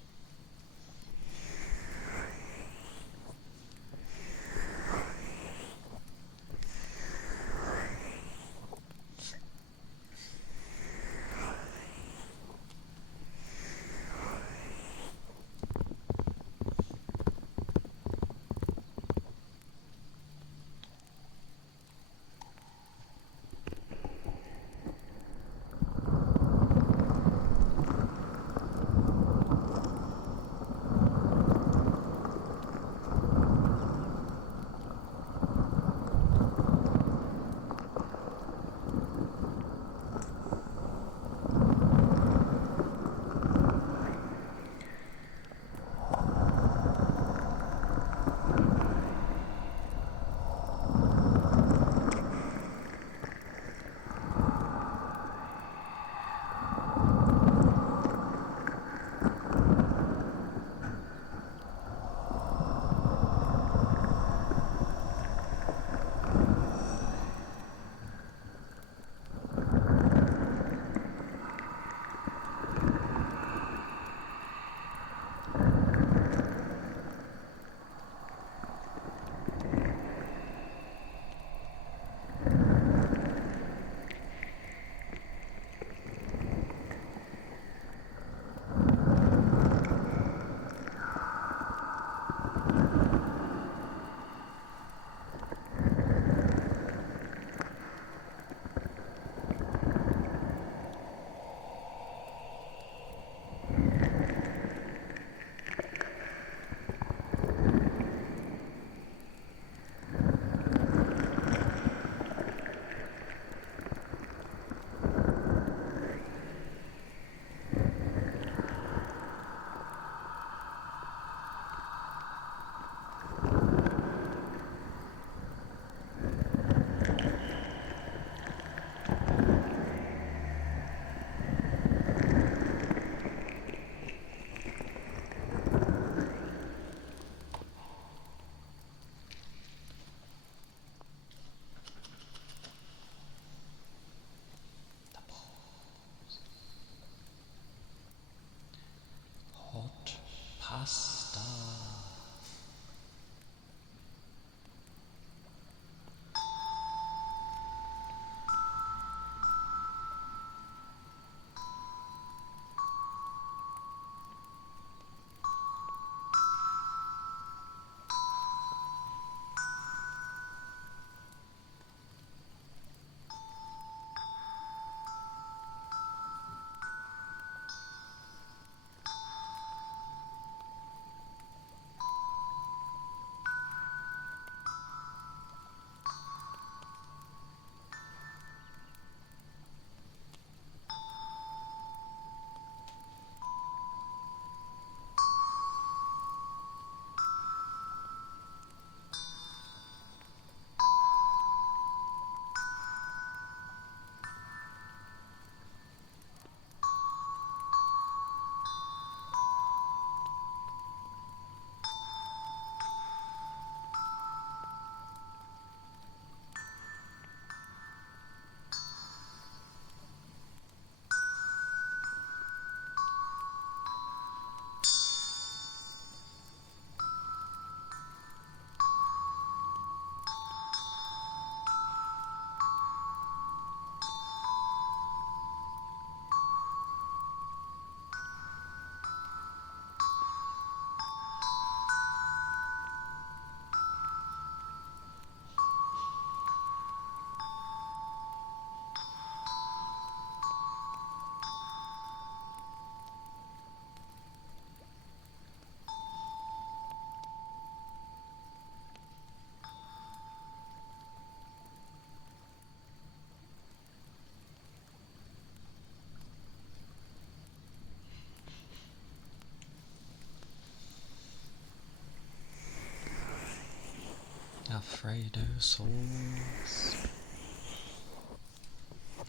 Alfredo sauce.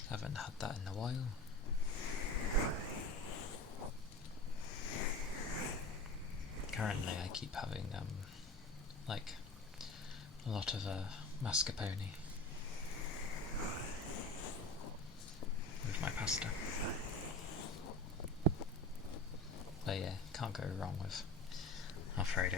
Haven't had that in a while. Currently I keep having like a lot of mascarpone with my pasta. But yeah, can't go wrong with Alfredo.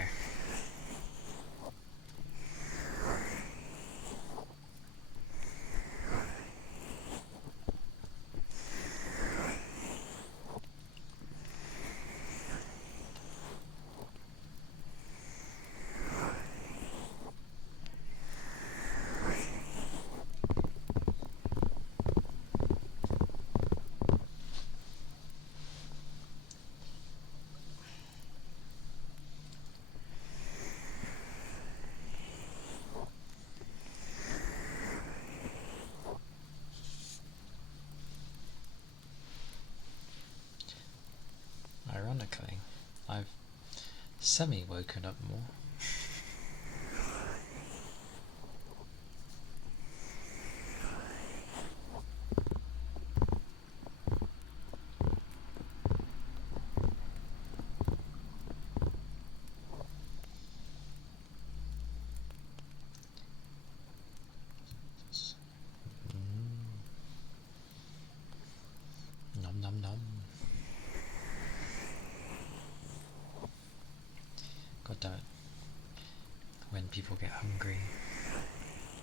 Ironically, I've semi-woken up more. Nom nom nom. God damn it. When people get hungry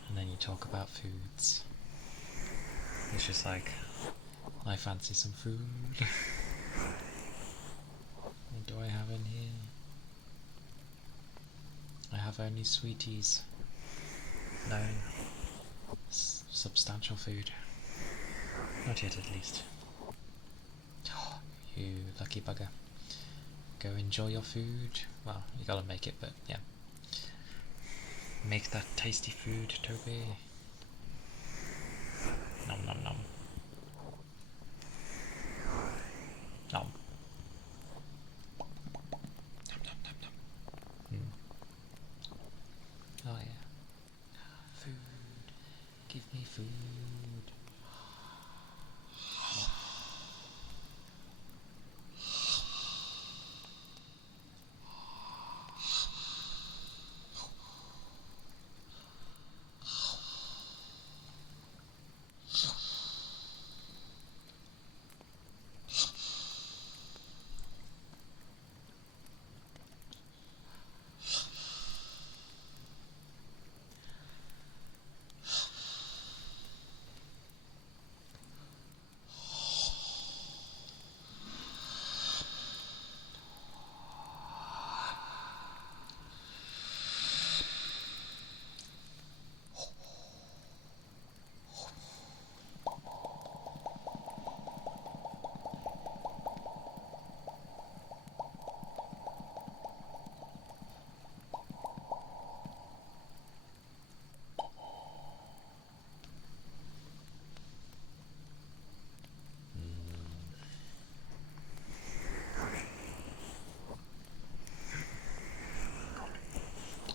and then you talk about foods, it's just like, I fancy some food. What do I have in here? I have only sweeties. No substantial food. Not yet, at least. You lucky bugger. Go enjoy your food. Well, you gotta make it, but yeah. Make that tasty food, Toby. Nom nom nom. Nom. Nom nom nom nom. Oh yeah. Food. Give me food.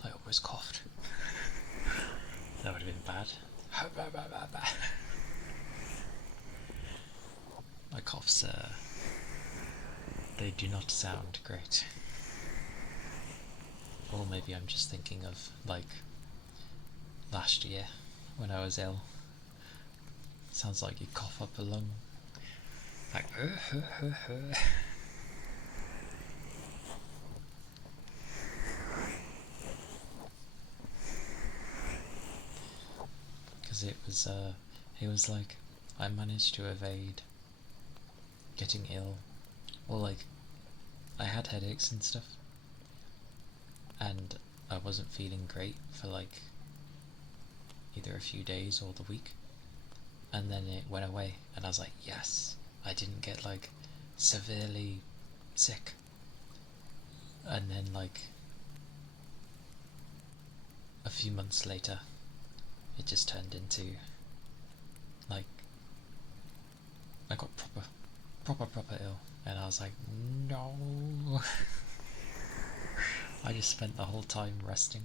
I almost coughed. That would have been bad. My coughs, they do not sound great. Or maybe I'm just thinking of, like, last year when I was ill. Sounds like you cough up a lung. Like, because it was like I managed to evade getting ill, or like I had headaches and stuff, and I wasn't feeling great for like either a few days or the week, and then it went away, and I was like, yes, I didn't get like severely sick. And then like a few months later it just turned into like I got proper ill, and I was like, no. I just spent the whole time resting,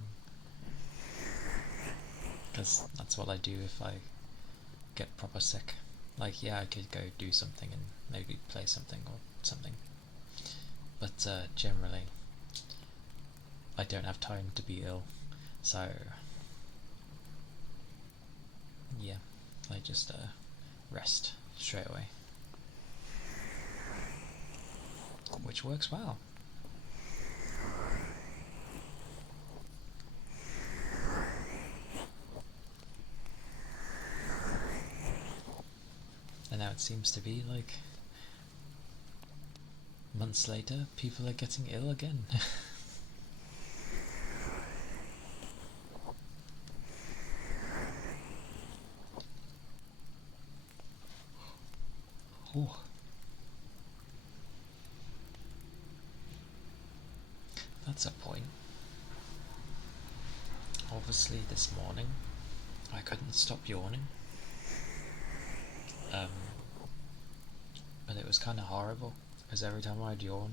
because that's what I do if I get proper sick. Like, yeah, I could go do something and maybe play something or something, but generally I don't have time to be ill, so yeah, I just rest straight away, which works well. And now it seems to be like months later, people are getting ill again. Ooh. That's a point. Obviously this morning I couldn't stop yawning, but it was kind of horrible because every time I'd yawn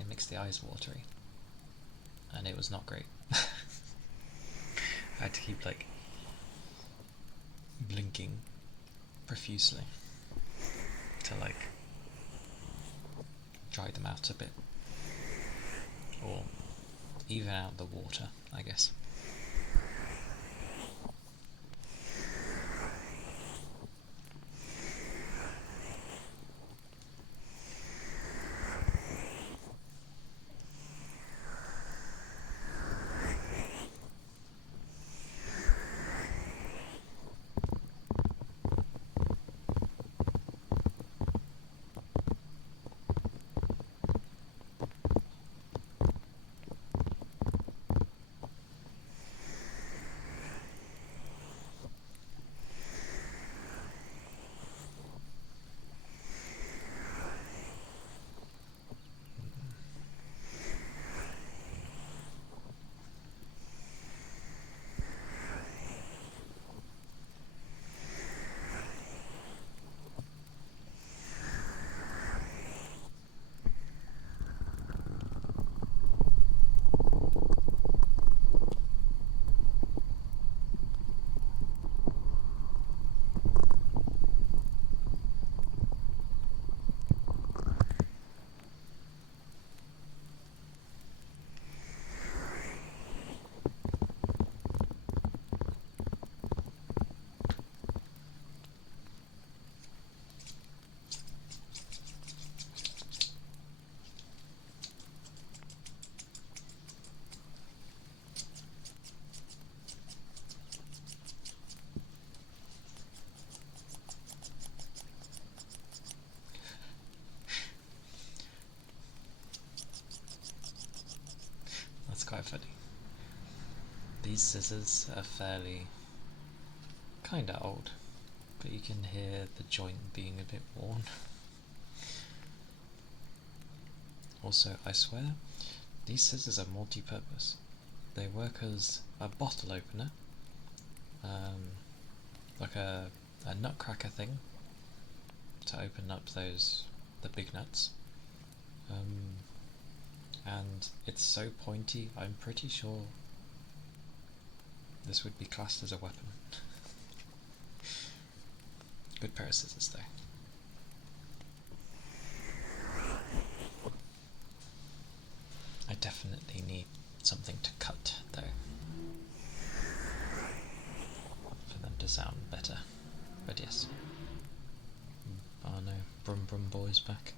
it makes the eyes watery, and it was not great. I had to keep like blinking profusely to like dry them out a bit, or even out the water, I guess. That's quite funny. These scissors are fairly kinda old, but you can hear the joint being a bit worn. Also, I swear, these scissors are multi-purpose. They work as a bottle opener, like a nutcracker thing to open up the big nuts. And it's so pointy, I'm pretty sure this would be classed as a weapon. Good pair of scissors though. I definitely need something to cut though, for them to sound better. But yes. Oh no, Brum Brum Boy's back.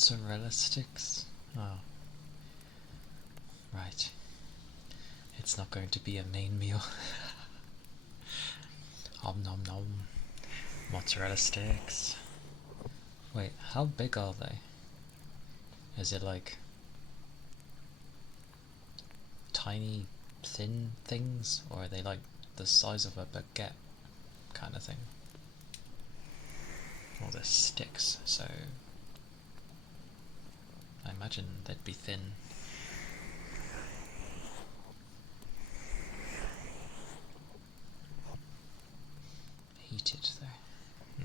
Mozzarella sticks? Oh. Right. It's not going to be a main meal. Om nom nom. Mozzarella sticks. Wait, how big are they? Is it like tiny, thin things? Or are they like the size of a baguette kind of thing? Well, they're sticks, so I imagine they'd be thin. Heated though.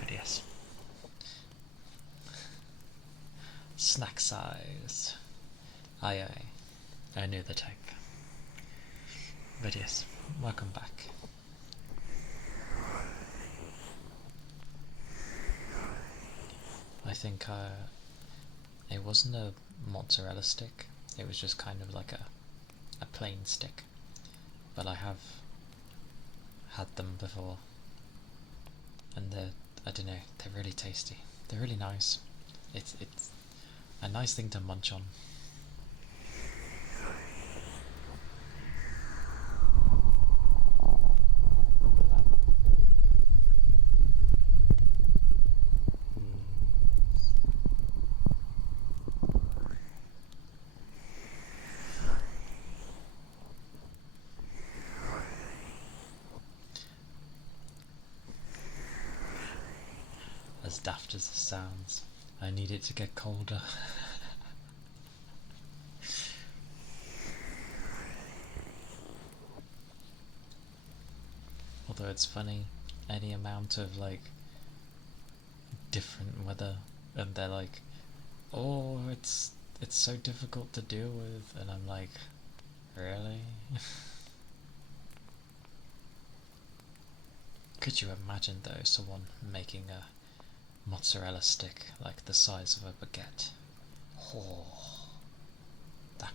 But yes. Snack size. Aye aye. I knew the type. But yes, welcome back. I think it wasn't a mozzarella stick, it was just kind of like a plain stick. But I have had them before, and I don't know, they're really tasty. They're really nice. It's a nice thing to munch on. As daft as it sounds, I need it to get colder. Although it's funny, any amount of like different weather, and they're like, oh, it's so difficult to deal with, and I'm like, really? Could you imagine though, someone making a mozzarella stick like the size of a baguette? Oh, that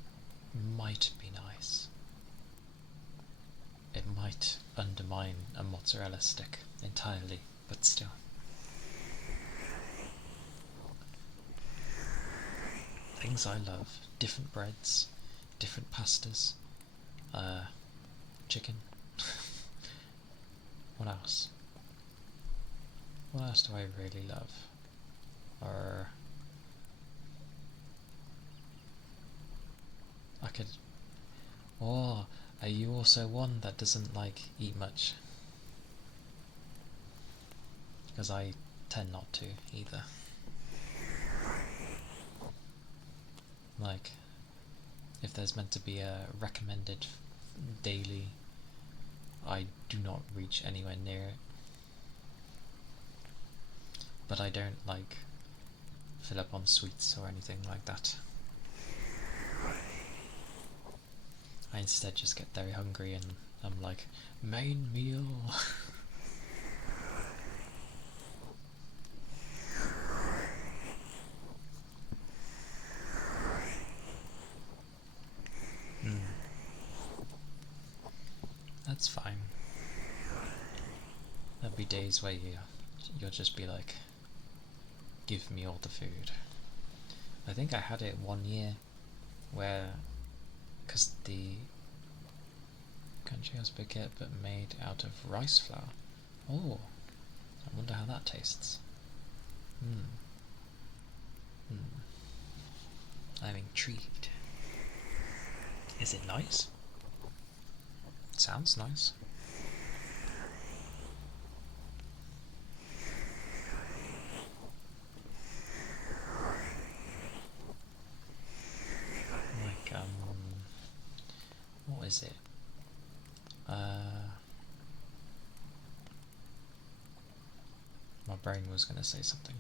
might be nice. It might undermine a mozzarella stick entirely, but still. Things I love. Different breads, different pastas, chicken. What else? What else do I really love? Or I could... Oh, are you also one that doesn't like eat much? Because I tend not to either. Like, if there's meant to be a recommended daily, I do not reach anywhere near it. But I don't like fill up on sweets or anything like that. I instead just get very hungry and I'm like, main meal. That's fine. There'll be days where you'll just be like, give me all the food. I think I had it 1 year where, because the country has baguette but made out of rice flour. Oh, I wonder how that tastes. I'm intrigued. Is it nice? Sounds nice. Like, what is it? My brain was going to say something.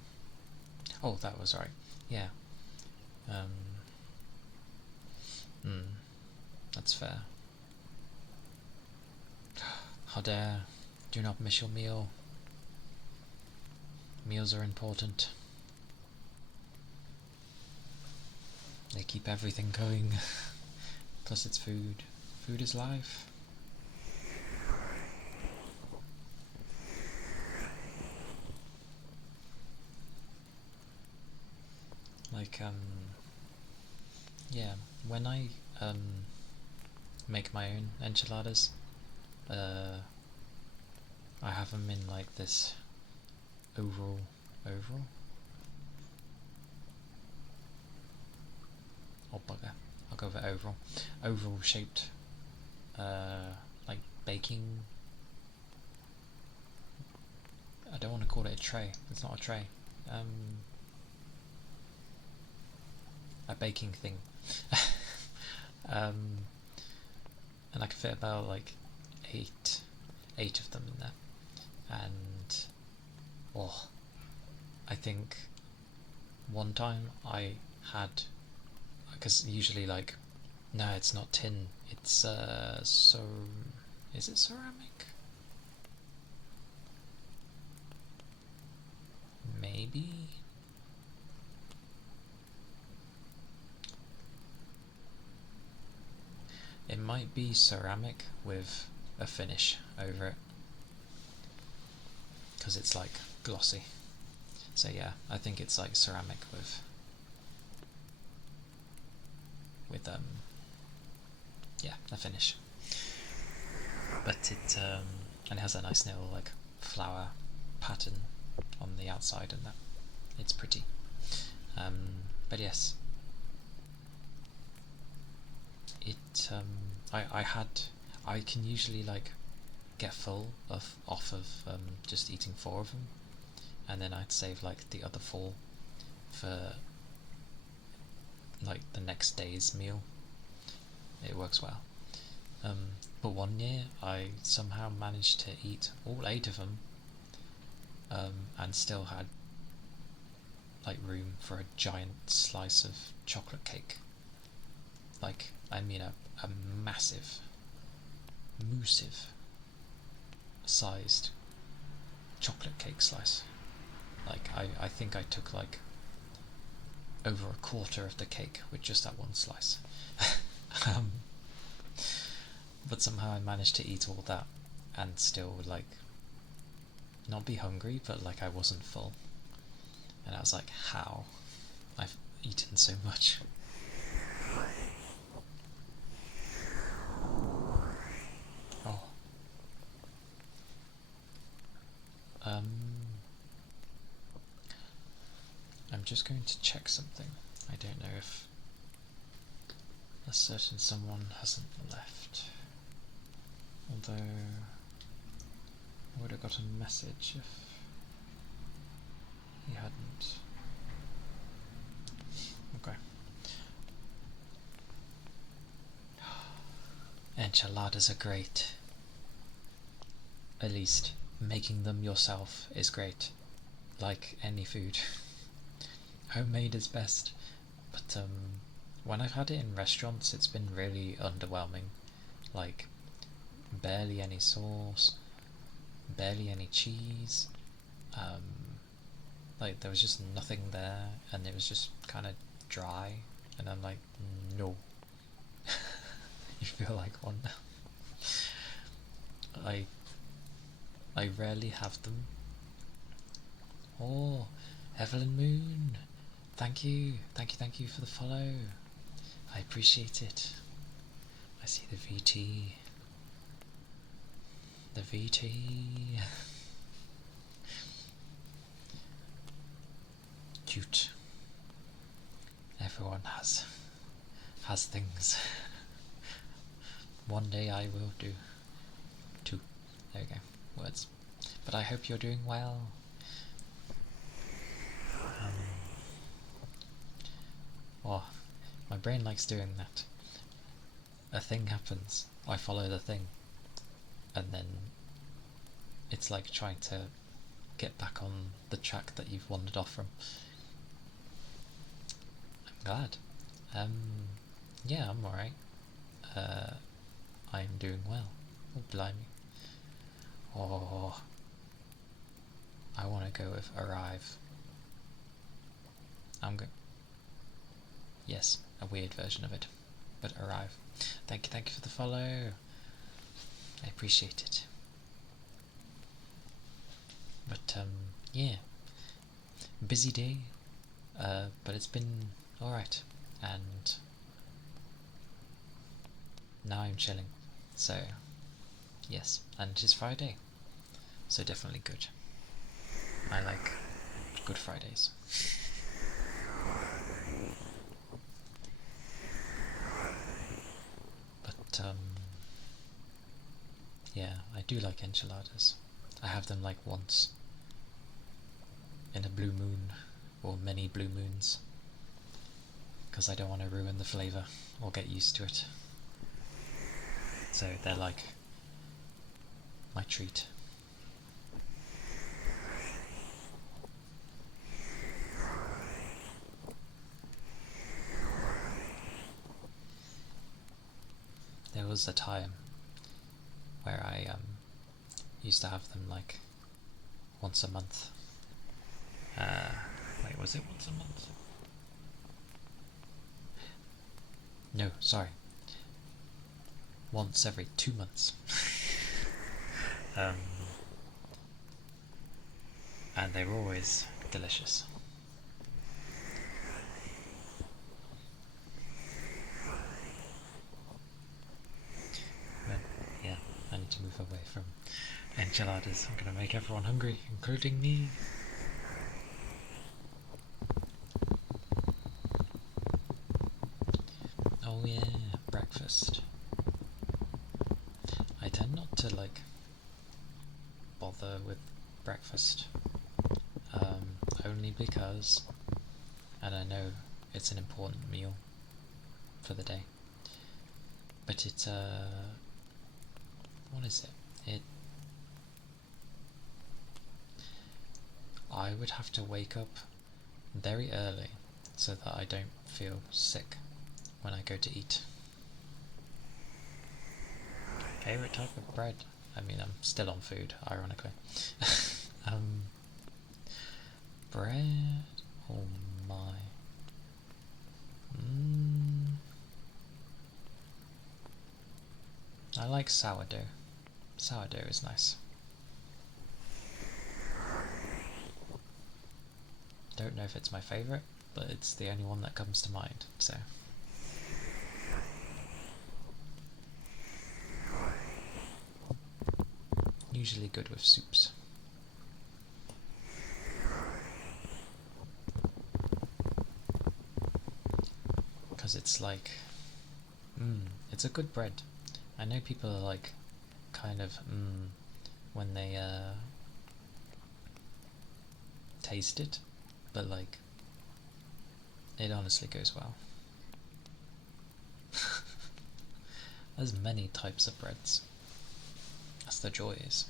Oh, that was right. Yeah. That's fair. How dare. Do not miss your meal. Meals are important. They keep everything going. Plus it's food. Food is life. like yeah, when I make my own enchiladas, I have them in like this oval, or bugger, I'll go with oval shaped, like baking. I don't want to call it a tray. It's not a tray. A baking thing. And I can fit about like eight of them in there. And oh, I think one time I had, because usually like, no, it's not tin. It's so, is it ceramic? Maybe. It might be ceramic with a finish over it, because it's like glossy. So yeah, I think it's like ceramic with yeah, a finish. But it and it has a nice little like flower pattern on the outside, and that it's pretty. But yes, it I can usually like get full off of just eating 4 of them, and then I'd save like the other 4 for like the next day's meal. It works well. But one year I somehow managed to eat all 8 of them, and still had like room for a giant slice of chocolate cake. Like, I mean a massive sized chocolate cake slice. Like I think I took like over a quarter of the cake with just that one slice. But somehow I managed to eat all that and still like not be hungry, but like I wasn't full. And I was like, how? I've eaten so much. Oh. I'm just going to check something. I don't know if a certain someone hasn't left. Although I would have got a message if he hadn't. Okay. Enchiladas are great. At least making them yourself is great. Like any food. Homemade is best. But when I've had it in restaurants, it's been really underwhelming. Like, barely any sauce, barely any cheese. Like, there was just nothing there, and it was just kind of dry. And I'm like, no. You feel like one. I rarely have them. Oh, Evelyn Moon. Thank you for the follow. I appreciate it. I see the VT. The VT. Cute. Everyone has things. One day I will do. 2. There we go. Words. But I hope you're doing well. Oh, my brain likes doing that. A thing happens, I follow the thing, and then it's like trying to get back on the track that you've wandered off from. I'm glad. Yeah, I'm alright. I'm doing well. Oh, blimey. Oh, I want to go with arrive. I'm going. Yes, a weird version of it, but arrive. Thank you for the follow. I appreciate it. But yeah, busy day. But it's been alright, and now I'm chilling. So, yes, and it is Friday, so definitely good. I like Good Fridays. But, yeah, I do like enchiladas. I have them like once in a blue moon, or many blue moons, because I don't want to ruin the flavour or get used to it. So they're like my treat. There was a time where I used to have them like once a month. Wait, was it once a month? No, sorry. Once every 2 months. um, and they were always delicious. But yeah, I need to move away from enchiladas. I'm gonna make everyone hungry, including me. Oh yeah, breakfast. I tend not to like bother with breakfast, only because, and I know it's an important meal for the day, but it's what is it? I would have to wake up very early so that I don't feel sick when I go to eat. Favorite type of bread? I mean, I'm still on food, ironically. um, bread? Oh my. I like sourdough. Sourdough is nice. Don't know if it's my favourite, but it's the only one that comes to mind, so. Usually good with soups. Because it's like, it's a good bread. I know people are like, kind of, when they taste it, but like, it honestly goes well. There's many types of breads. That's the joy is.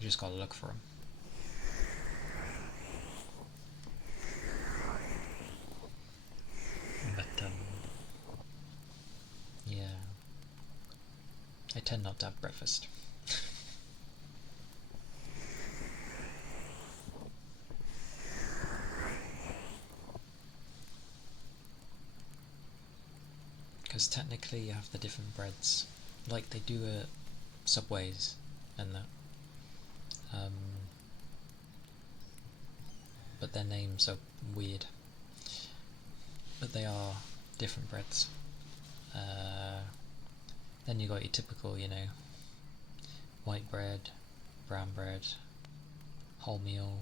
You just gotta look for them. But, yeah. I tend not to have breakfast. Because technically you have the different breads, like they do at Subways and that. But their names are weird. But they are different breads. Then you got your typical, white bread, brown bread, wholemeal,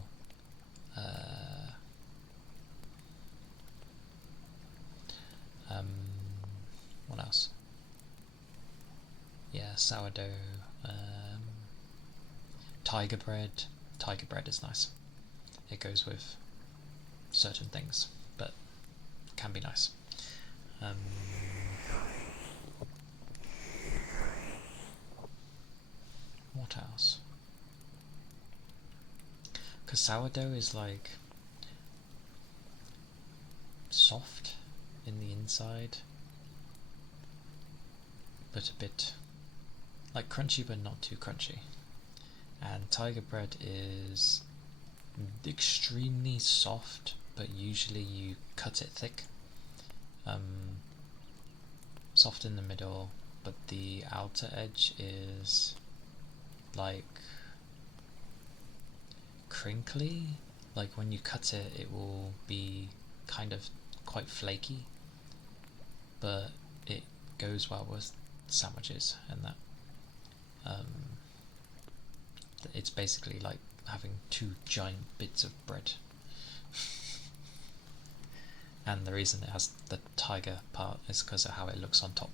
what else? Yeah, sourdough, tiger bread. Tiger bread is nice. It goes with certain things, but can be nice. What else? Because sourdough is like soft in the inside, but a bit like crunchy, but not too crunchy. And tiger bread is extremely soft, but usually you cut it thick. Soft in the middle, but the outer edge is like crinkly, like when you cut it, it will be kind of quite flaky, but it goes well with sandwiches and that. It's basically like having two giant bits of bread. And the reason it has the tiger part is because of how it looks on top.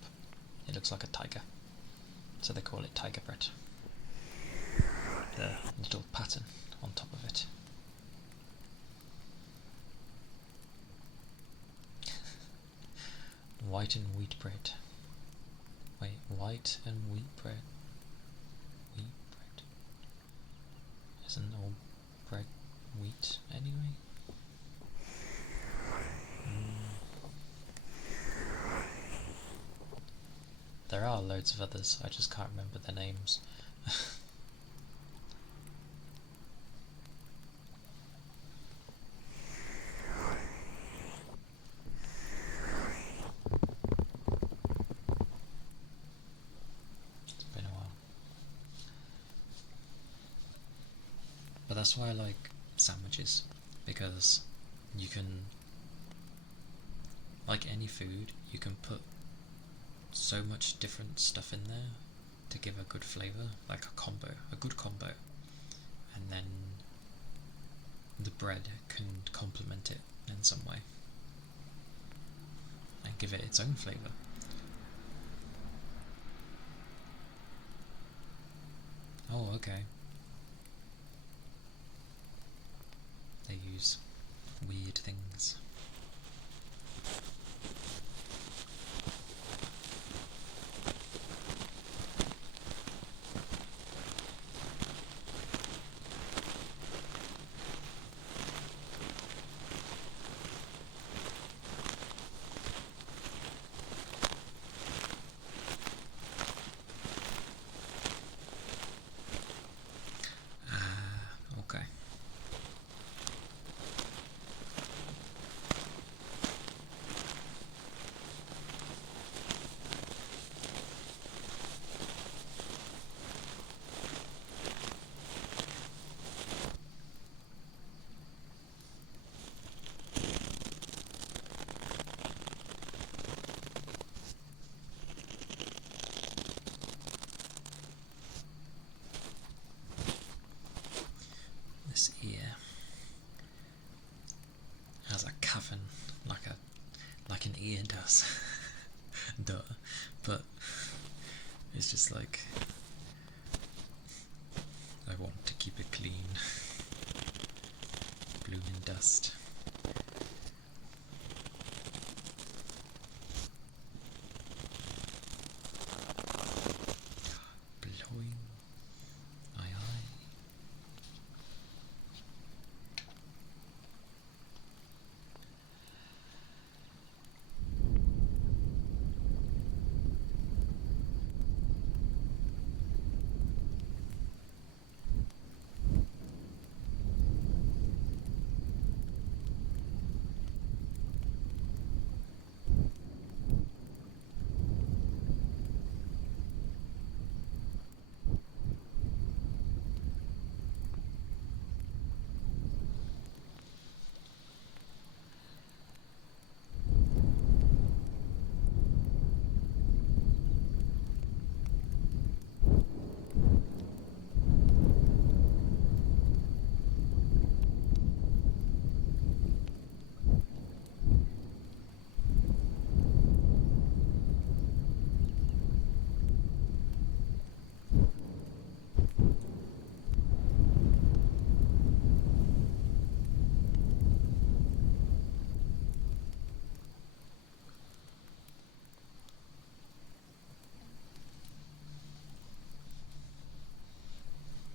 It looks like a tiger, so they call it tiger bread. The little pattern on top of it. White and wheat bread. Wait, white and wheat bread. Wheat bread. Isn't all bread wheat anyway? There are loads of others, I just can't remember their names. It's been a while. But that's why I like sandwiches, because you can, like any food, you can put so much different stuff in there to give a good flavour, like a good combo, and then the bread can complement it in some way and give it its own flavour. Oh, okay. They use weird things. Okay. This ear has a cavern like an ear does. Duh. But it's just like, I want to keep it clean. Blooming dust. Blowing. Aye aye.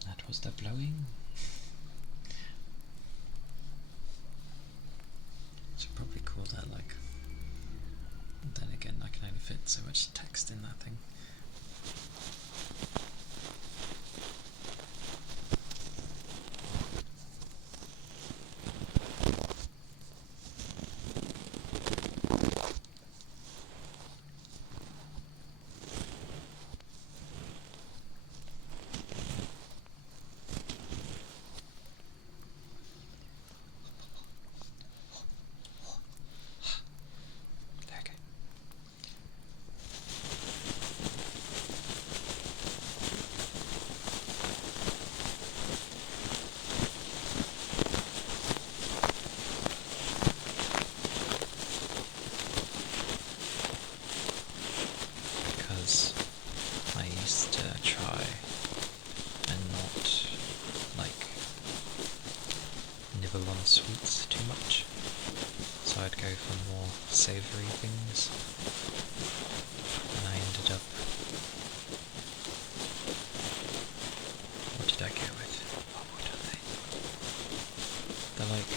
That was the blowing. Should probably call that like. Then again, I can only fit so much text in that thing. thought I'd go for more savoury things, and I ended up... What did I go with? What are they? They're like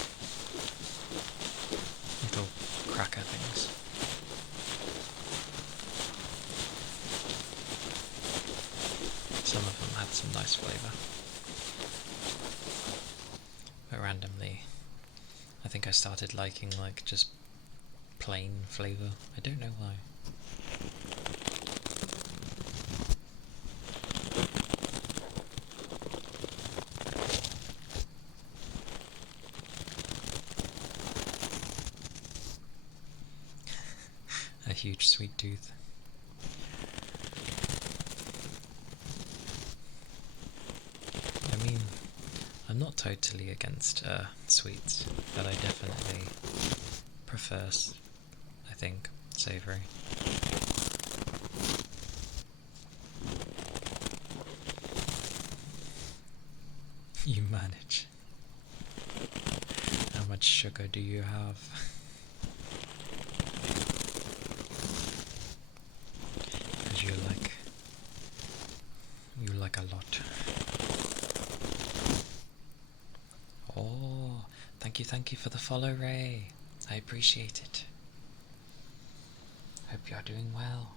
little cracker things. Some of them had some nice flavour. But randomly, I think I started liking like just plain flavour. I don't know why. A huge sweet tooth. I mean, I'm not totally against sweets, but I definitely prefer, I think, savoury. You manage. How much sugar do you have? Because you like a lot. Oh, thank you for the follow, Ray. I appreciate it. Hope you are doing well.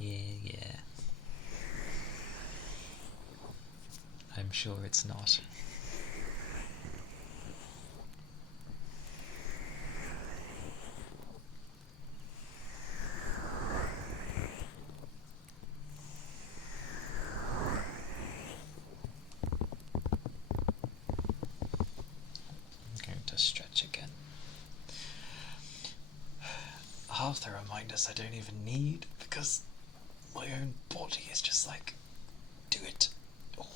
Yeah. I'm sure it's not. I'm going to stretch again. Half the reminders I don't even need because my own body is just like, do it. Oh.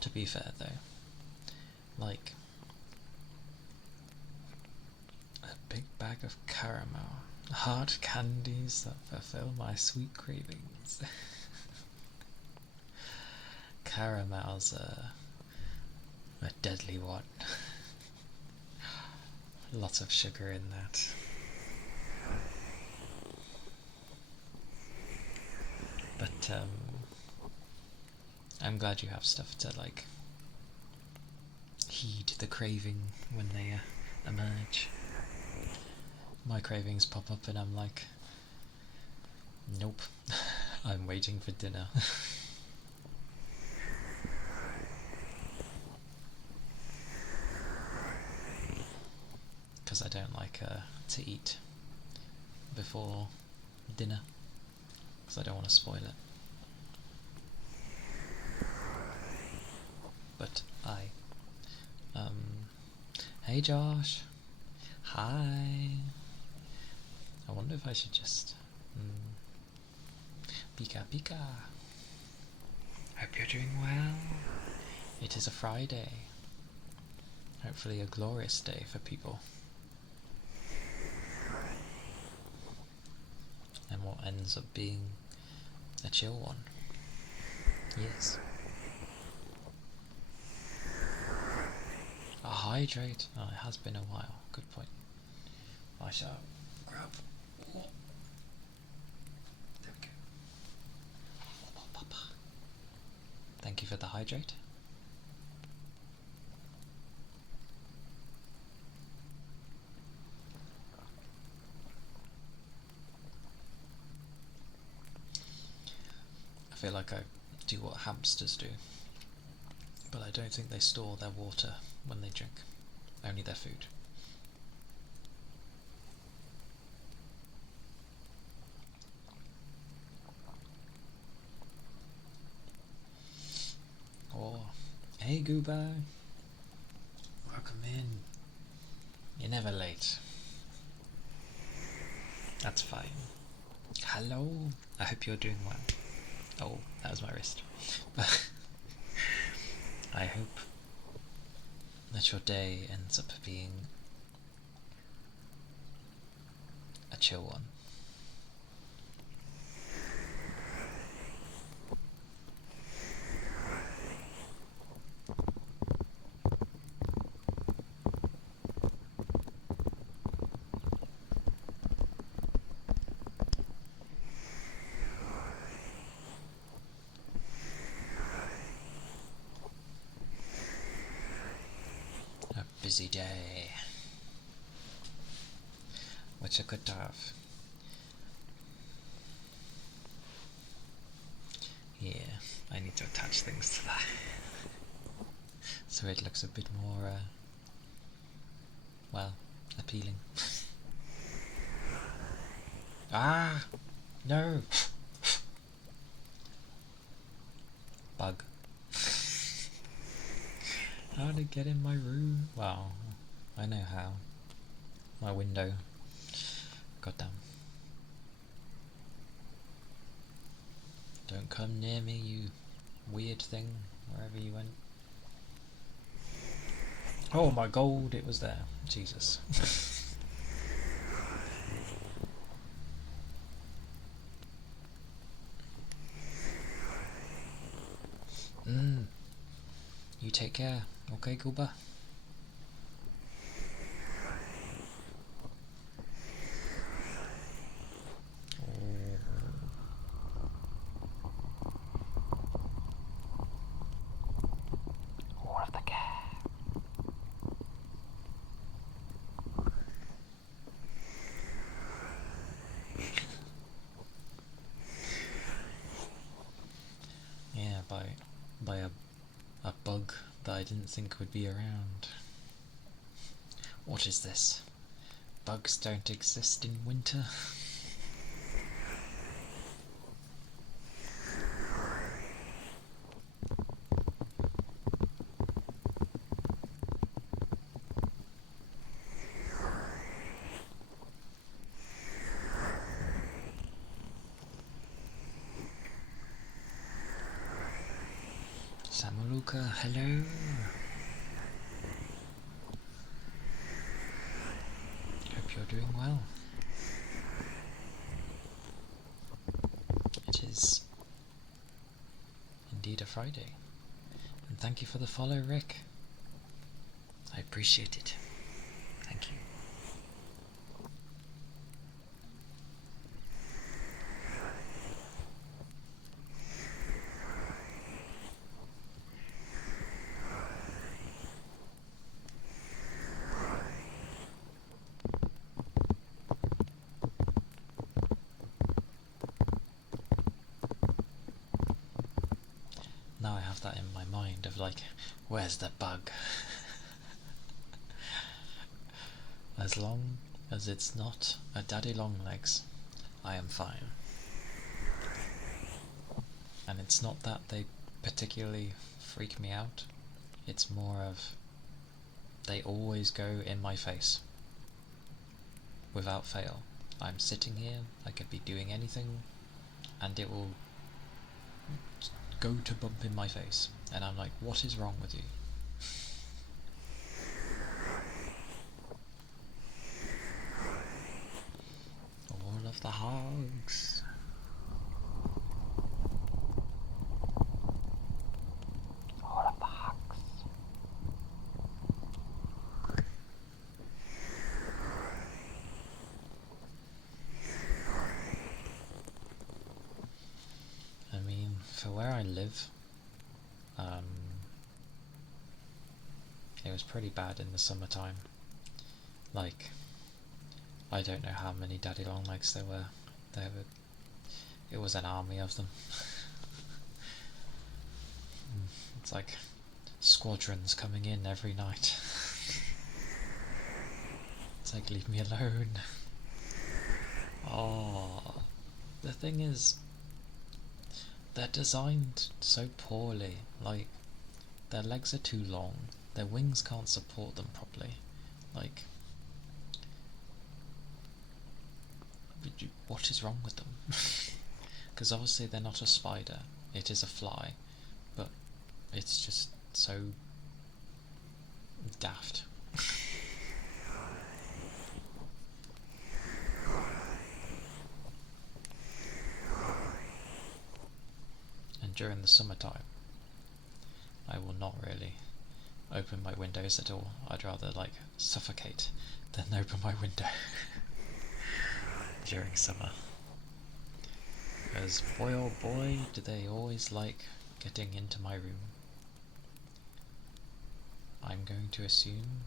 To be fair though, like a big bag of caramel, hard candies that fulfill my sweet cravings. Caramel's a deadly one. Lots of sugar in that. But I'm glad you have stuff to like heed the craving when they emerge. My cravings pop up and I'm like, nope, I'm waiting for dinner. Because I don't like to eat before dinner, because I don't want to spoil it. But hey Josh, hi. I wonder if I should just Pika Pika. Hope you're doing well. It is a Friday. Hopefully a glorious day for people. And what ends up being a chill one. Yes. A hydrate. Oh, it has been a while. Good point. I shall grab. Oh. There we go. Thank you for the hydrate. I feel like I do what hamsters do, but I don't think they store their water when they drink, only their food. Oh, hey Gooba, welcome in. You're never late. That's fine. Hello. I hope you're doing well. Oh, that was my wrist. I hope that your day ends up being a chill one. A busy day, which I could have. Yeah, I need to attach things to that so it looks a bit more, well, appealing. Ah! No! Bug. How did it get in my room? Well, I know how. My window. Goddamn. Don't come near me, you weird thing, wherever you went. Oh my god, it was there. Jesus. You take care, okay, Gooba? All of the care. Yeah, by a bug that I didn't think would be around. What is this? Bugs don't exist in winter? Samaluka, hello. Hope you're doing well. It is indeed a Friday. And thank you for the follow, Rick. I appreciate it. Thank you. Now I have that in my mind of like, where's the bug? As long as it's not a daddy long legs, I am fine. And it's not that they particularly freak me out, it's more of they always go in my face. Without fail. I'm sitting here, I could be doing anything, and it will go to bump in my face. And I'm like, what is wrong with you? All of the hugs. All of the hugs. I mean, for where I live, it was pretty bad in the summertime. Like, I don't know how many daddy long legs there were. It was an army of them. It's like squadrons coming in every night. It's like, leave me alone. Oh, the thing is, they're designed so poorly. Like, their legs are too long, their wings can't support them properly. Like, what is wrong with them? Because obviously they're not a spider, it is a fly, but it's just so daft. And during the summertime, I will not really open my windows at all. I'd rather like suffocate than open my window during summer. Because boy oh boy do they always like getting into my room. I'm going to assume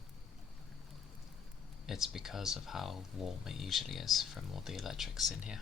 it's because of how warm it usually is from all the electrics in here.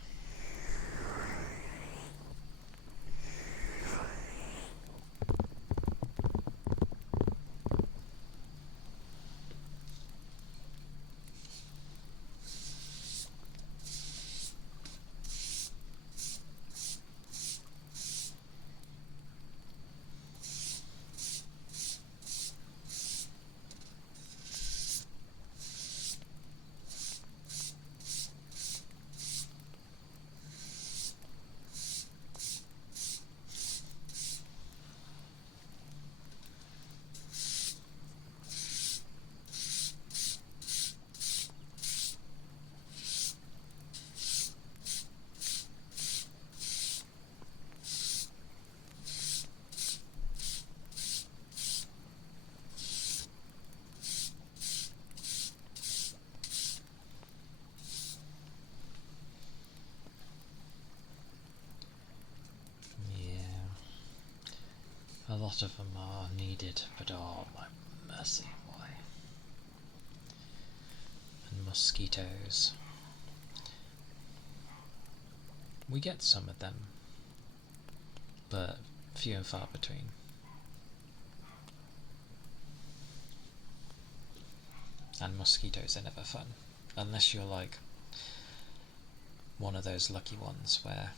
A lot of them are needed, but oh my mercy, why? And mosquitoes. We get some of them, but few and far between. And mosquitoes are never fun, unless you're like one of those lucky ones where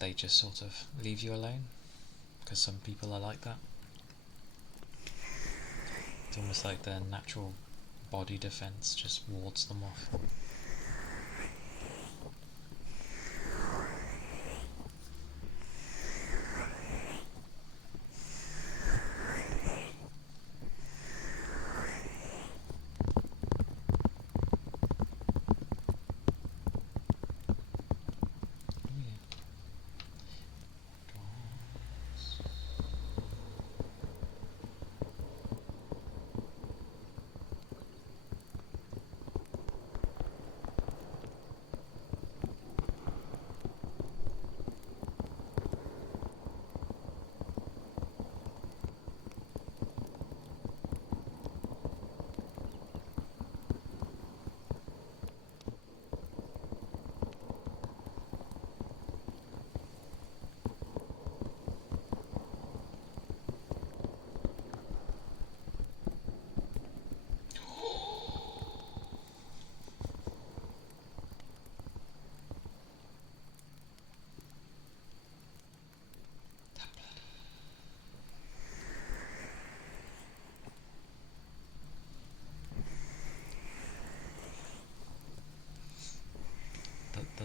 they just sort of leave you alone, because some people are like that. It's almost like their natural body defense just wards them off.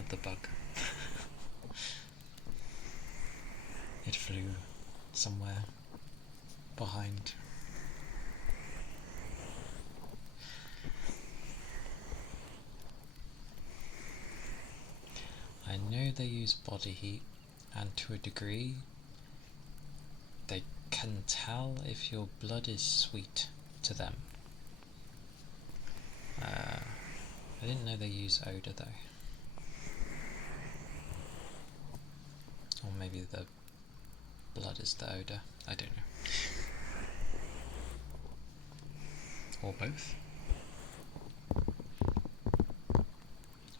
The bug. It flew somewhere behind. I know they use body heat, and to a degree they can tell if your blood is sweet to them. I didn't know they use odour though. Or maybe the blood is the odour, I don't know. Or both.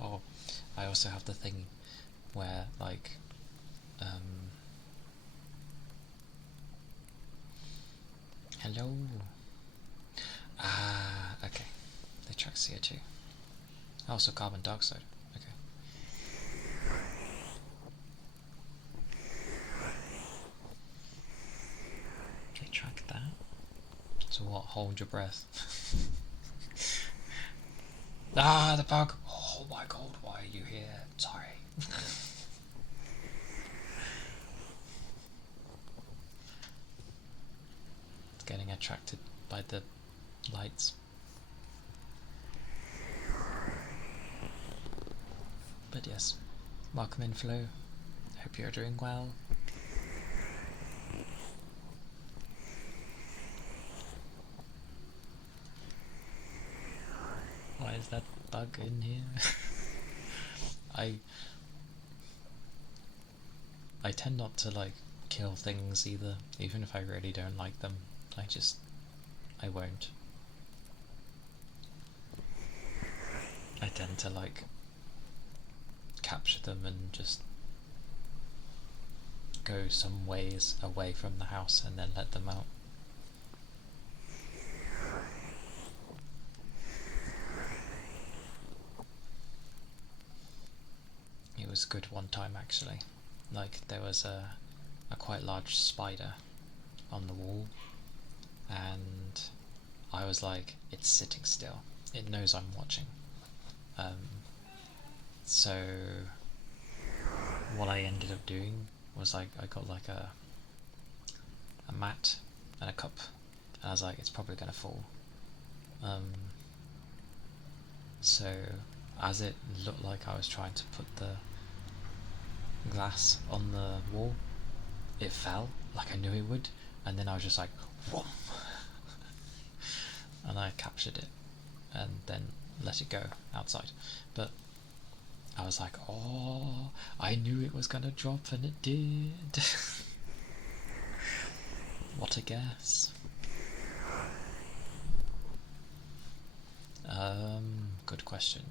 Oh, I also have the thing where, like, hello. Ah, okay. They track CO2. Also carbon dioxide. Okay. They track that. So what? Hold your breath. Ah, the bug. Oh my god, why? Sorry. Getting attracted by the lights. But yes, welcome in, Flo. Hope you're doing well. Why is that bug in here? I tend not to like kill things either, even if I really don't like them. I won't. I tend to like capture them and just go some ways away from the house and then let them out. It was good one time actually. Like there was a quite large spider on the wall, and I was like, it's sitting still. It knows I'm watching. So what I ended up doing was like I got like a mat and a cup, and I was like, it's probably gonna fall. So as it looked like I was trying to put the glass on the wall, it fell like I knew it would, and then I was just like, whoom, and I captured it and then let it go outside. But I was like, oh, I knew it was gonna drop, and it did. What a guess. Good question.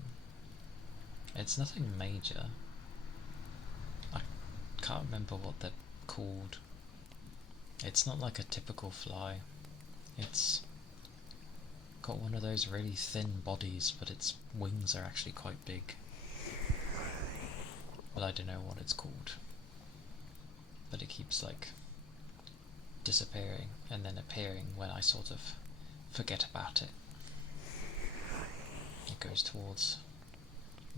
It's nothing major. I can't remember what they're called. It's not like a typical fly. It's got one of those really thin bodies, but its wings are actually quite big. But I don't know what it's called. But it keeps like disappearing and then appearing when I sort of forget about it. It goes towards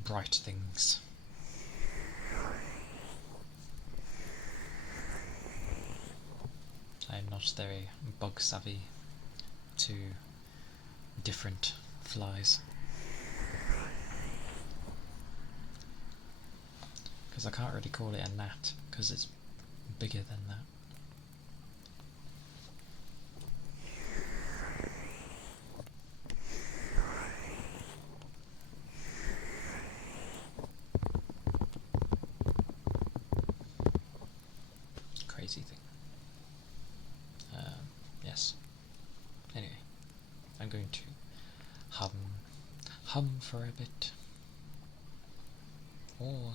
bright things. I am not very bug savvy to different flies, because I can't really call it a gnat because it's bigger than that. Crazy thing. Yes. Anyway, I'm going to hum for a bit. Oh.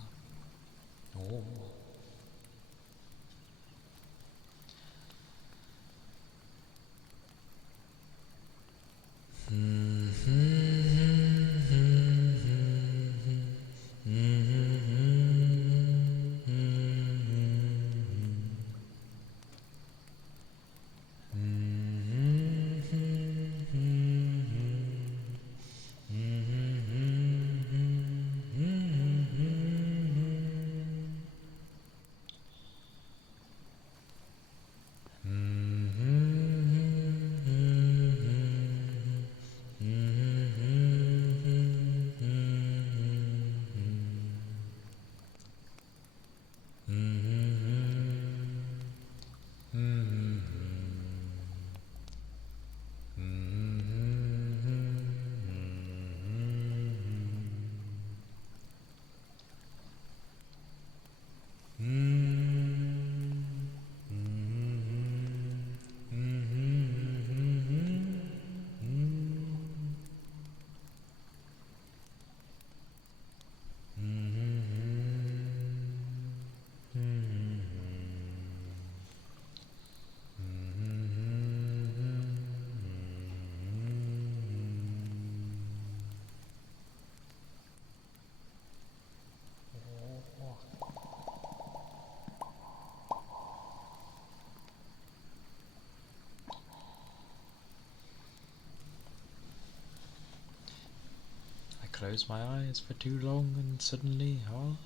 close my eyes for too long and suddenly, oh.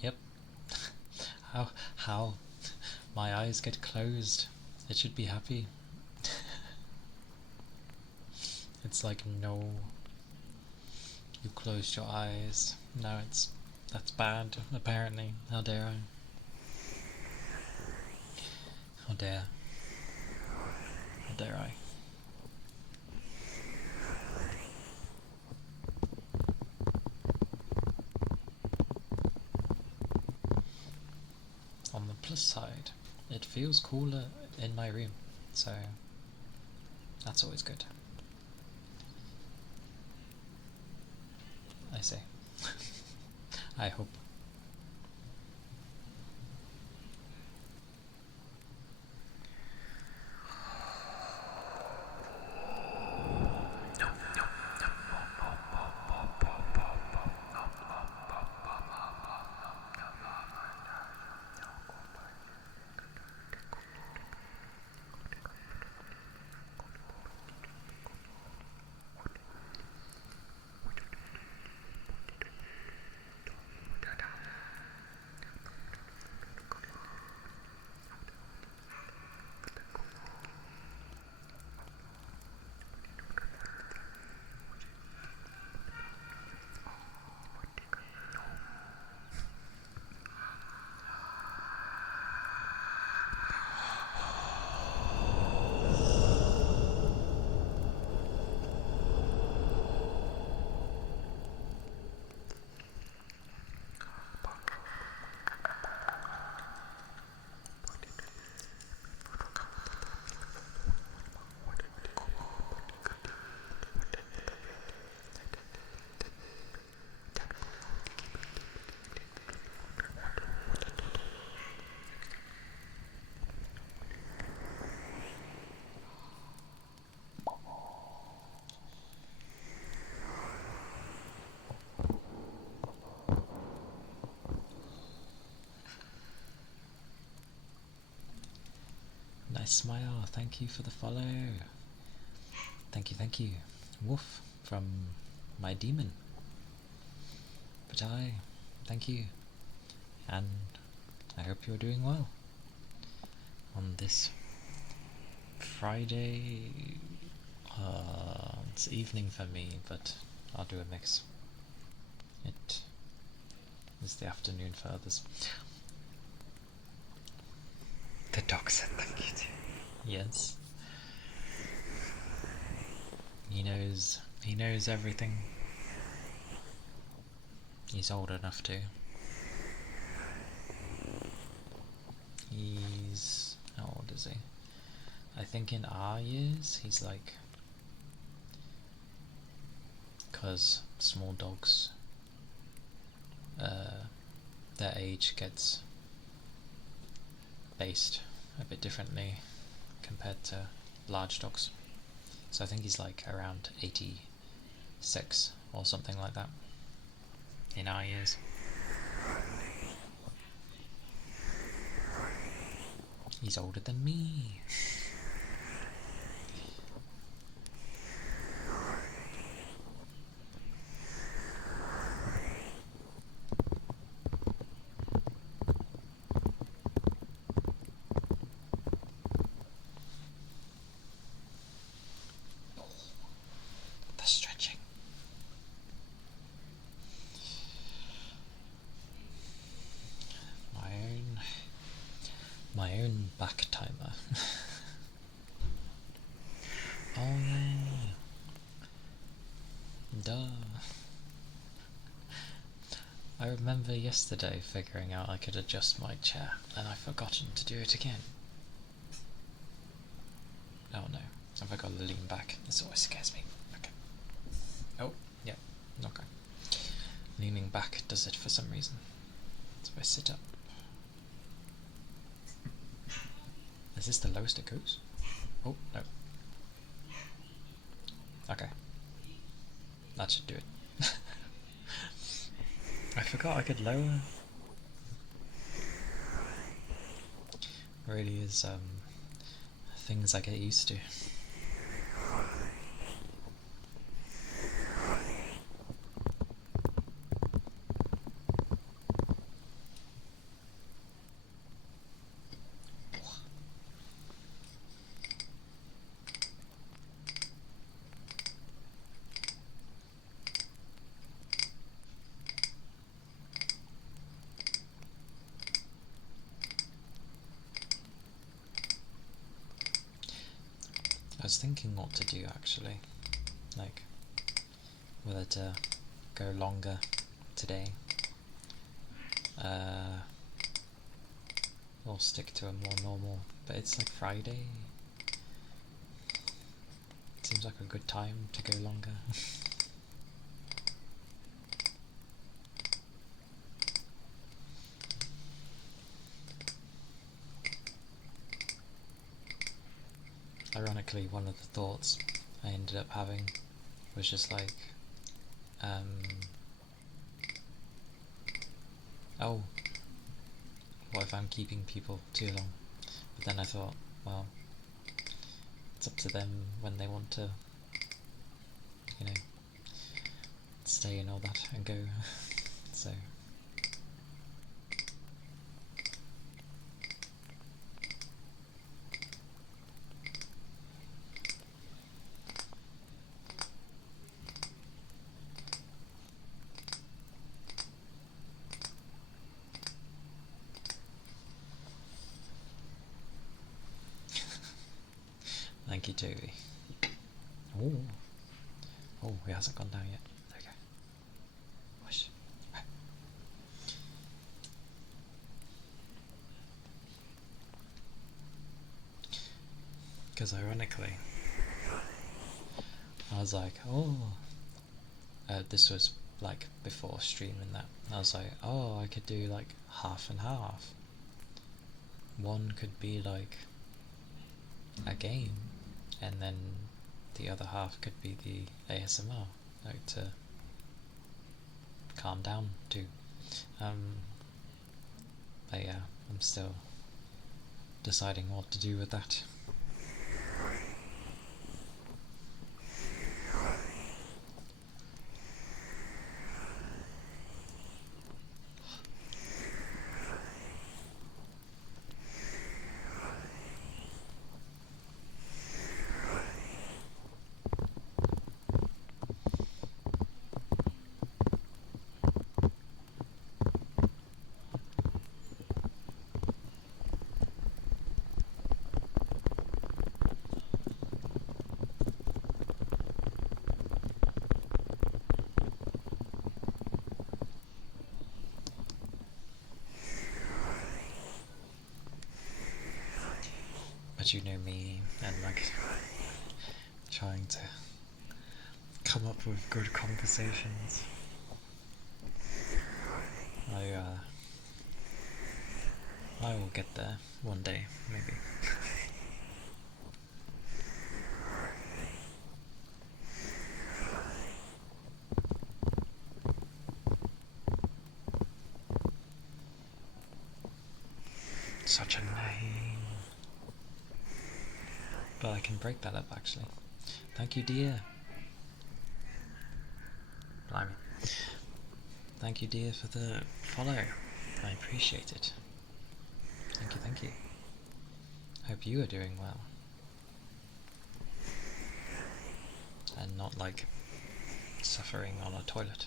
Yep. How my eyes get closed. It should be happy. It's like, no, you closed your eyes. No, that's bad, apparently. How dare I? How dare? How dare I? On the plus side, it feels cooler in my room, so that's always good. I say. I hope. Nice smile, thank you for the follow. Thank you. Woof from my demon. But thank you. And I hope you're doing well on this Friday. It's evening for me, but I'll do a mix. It is the afternoon for others. The dog said thank you too. Yes. He knows everything. He's old enough to. He's, how old is he? I think in our years he's like, because small dogs, their age gets based a bit differently compared to large dogs. So I think he's like around 86 or something like that in our years. He's older than me. The stretching. My own back timer. Oh yeah. Duh. I remember yesterday figuring out I could adjust my chair, and I've forgotten to do it again. Oh no, I forgot to lean back. This always scares me. Okay. Oh, yeah, okay. Leaning back does it for some reason. So I sit up. Is this the lowest it goes? Oh, no. Okay. That should do it. forgot I could lower. Really is things I get used to. I was thinking what to do actually, like whether to go longer today or stick to a more normal, but it's like Friday. Seems like a good time to go longer. Ironically, one of the thoughts I ended up having was just like, oh, what if I'm keeping people too long? But then I thought, well, it's up to them when they want to, you know, stay and all that and go. So thank you, Toby. Oh, oh, it hasn't gone down yet. There we go. Whoosh. Because ironically, I was like, oh, this was like before streaming that. I was like, oh, I could do like half and half. One could be like a game, and then the other half could be the ASMR, like to calm down to. But yeah, I'm still deciding what to do with that. But you know me, and like trying to come up with good conversations. I will get there one day, maybe. Such a name. But I can break that up actually. Thank you, dear. Blimey. Thank you, dear, for the follow. I appreciate it. Thank you, thank you. Hope you are doing well. And not like suffering on a toilet.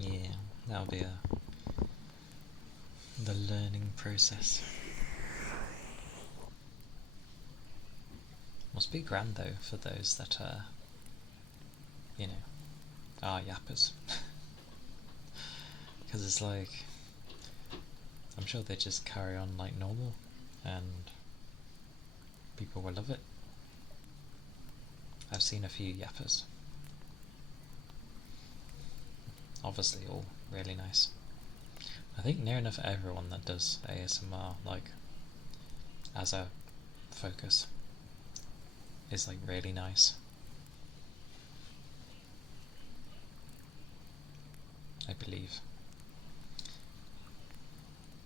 Yeah, that'll be the learning process. Must be grand though for those that you know, are yappers. Because it's like, I'm sure they just carry on like normal and people will love it. I've seen a few yappers. Obviously all really nice. I think near enough everyone that does ASMR, like, as a focus, is like really nice. I believe.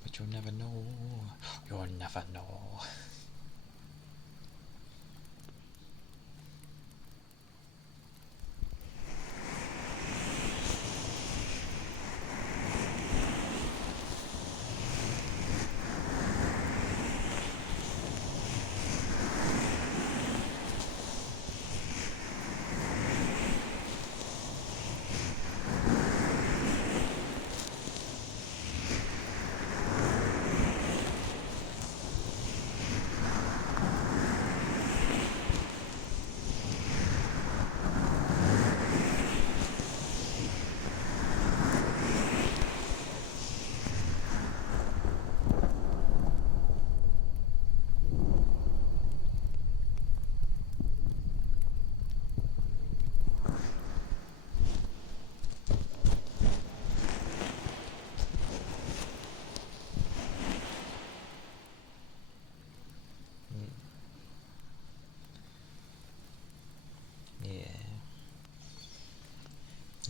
But you'll never know. You'll never know.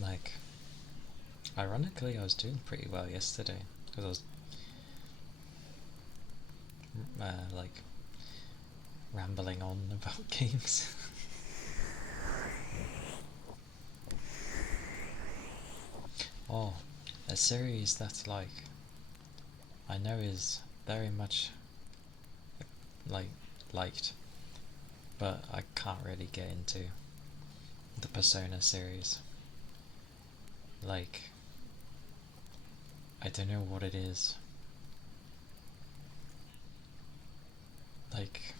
Like, ironically, I was doing pretty well yesterday because I was like rambling on about games. Oh, a series that's like I know is very much like liked, but I can't really get into the Persona series. Like, I don't know what it is. Like,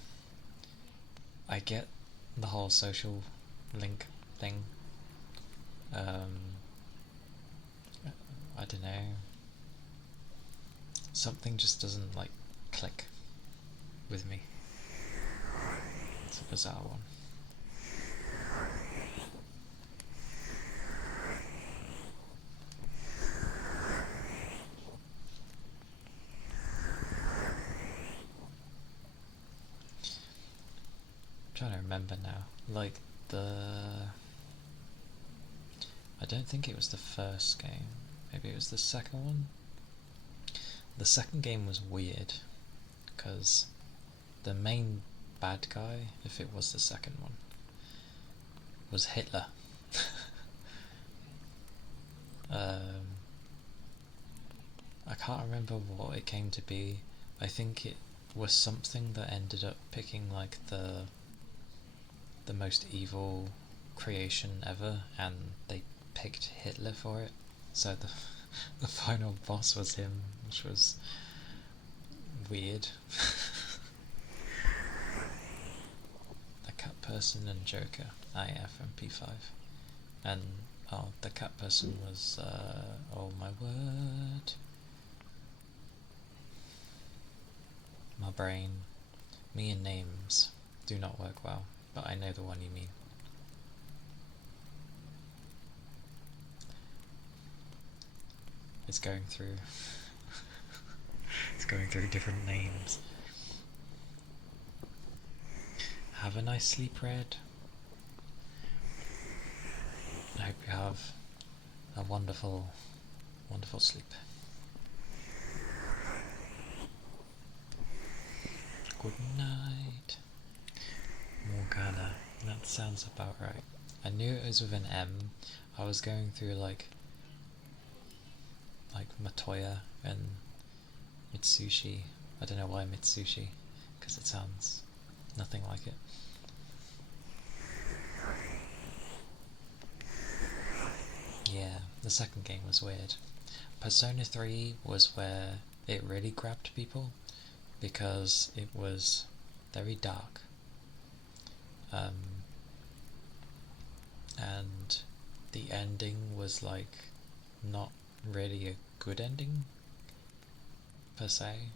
I get the whole social link thing. I don't know. Something just doesn't like click with me. It's a bizarre one. I'm trying to remember now. Like I don't think it was the first game. Maybe it was the second one. The second game was weird because the main bad guy, if it was the second one, was Hitler. I can't remember what it came to be. I think it was something that ended up picking like the most evil creation ever, and they picked Hitler for it. So the final boss was him, which was weird. The cat person and Joker, IF and P5, and oh, the cat person was oh my word, my brain, me and names do not work well, but I know the one you mean. It's going through it's going through different names. Have a nice sleep, Red. I hope you have a wonderful, wonderful sleep. Good night. Morgana. That sounds about right. I knew it was with an M. I was going through like Matoya and Mitsushi. I don't know why Mitsushi, because it sounds nothing like it. Yeah, the second game was weird. Persona 3 was where it really grabbed people because it was very dark. And the ending was like not really a good ending per se.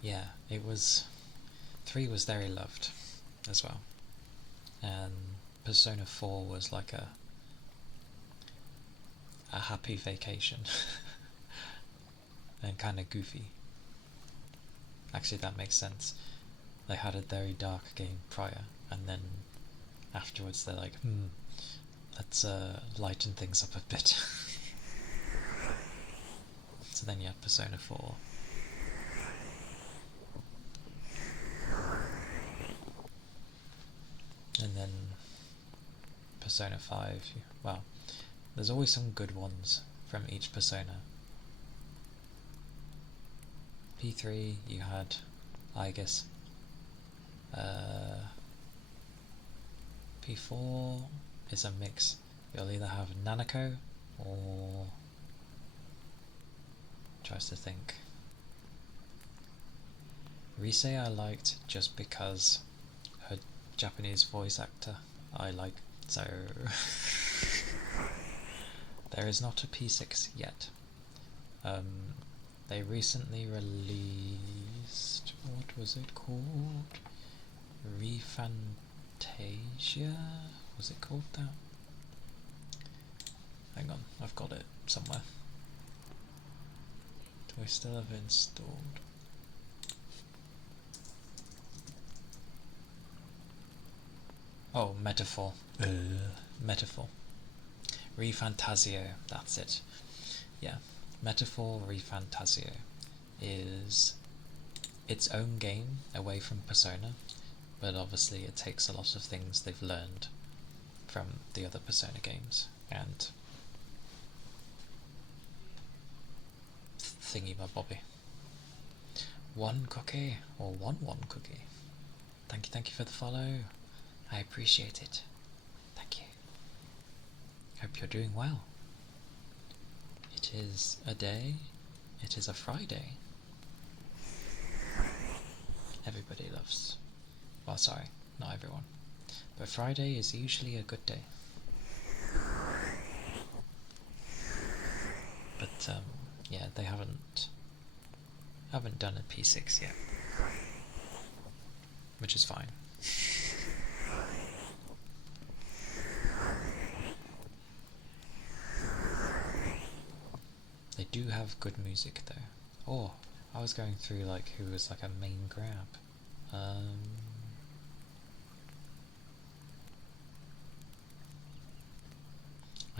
Yeah, it was 3 was very loved as well, and Persona 4 was like a happy vacation and kind of goofy. Actually, that makes sense. They had a very dark game prior, and then afterwards they're like, let's lighten things up a bit. So then you have Persona 4. And then Persona 5, well, there's always some good ones from each Persona. P3 you had, I guess, P4 is a mix. You'll either have Nanako or tries to think. Rise I liked just because her Japanese voice actor I like, so there is not a P6 yet. They recently released, what was it called? Refantasia? Was it called that? Hang on, I've got it somewhere. Do I still have it installed? Oh, Metaphor. Metaphor. Refantasio, that's it. Yeah, Metaphor Refantasio is its own game away from Persona, but obviously it takes a lot of things they've learned from the other Persona games and thingy my bobby. One cookie, or one cookie. Thank you for the follow. I appreciate it. Thank you. Hope you're doing well. It is a day. It is a Friday. Everybody loves. Well, sorry, not everyone. But Friday is usually a good day. But yeah, they haven't done a P6 yet, which is fine. They do have good music though. Oh, I was going through like who was like a main grab. I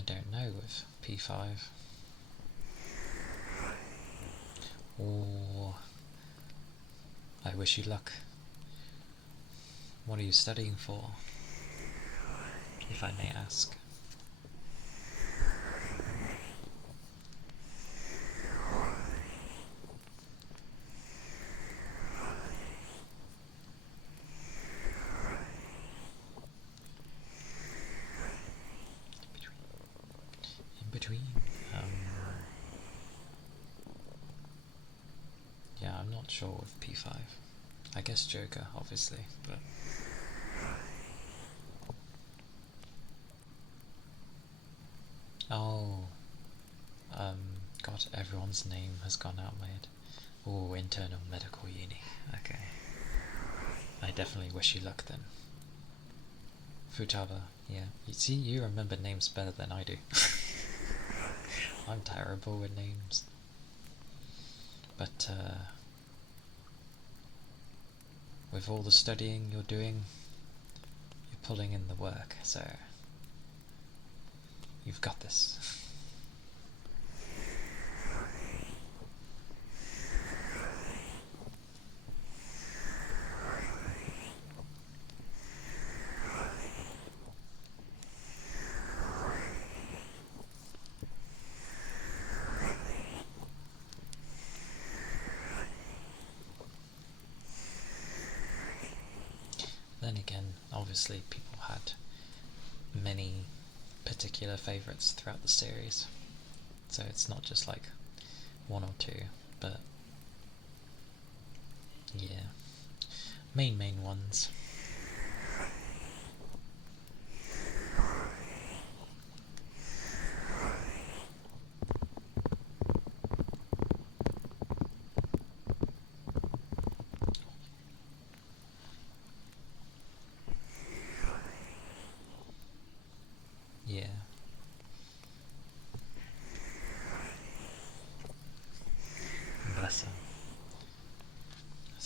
don't know with P5. Or I wish you luck. What are you studying for, if I may ask? In between. Yeah, I'm not sure with P5. I guess Joker, obviously, but oh, God, everyone's name has gone out of my head. Oh, internal medical uni. Okay. I definitely wish you luck then. Futaba, yeah. You see, you remember names better than I do. I'm terrible with names. But, with all the studying you're doing, you're pulling in the work, so you've got this. Then again, obviously people had many particular favourites throughout the series, so it's not just like one or two, but yeah, main ones.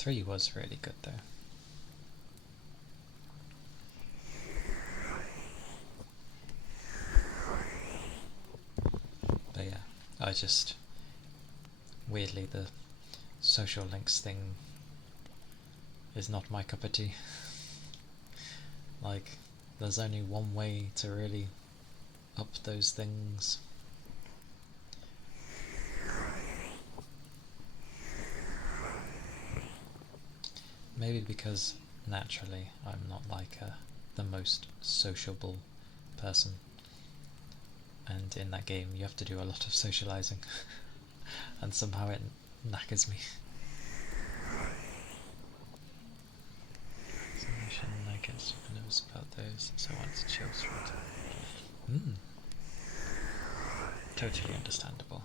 3 was really good though. But yeah, I just, weirdly, the social links thing is not my cup of tea. Like, there's only one way to really up those things. Maybe because naturally I'm not like the most sociable person, and in that game you have to do a lot of socializing and somehow it knackers me. I guess who knows about those, so I want to chill through it. Totally understandable.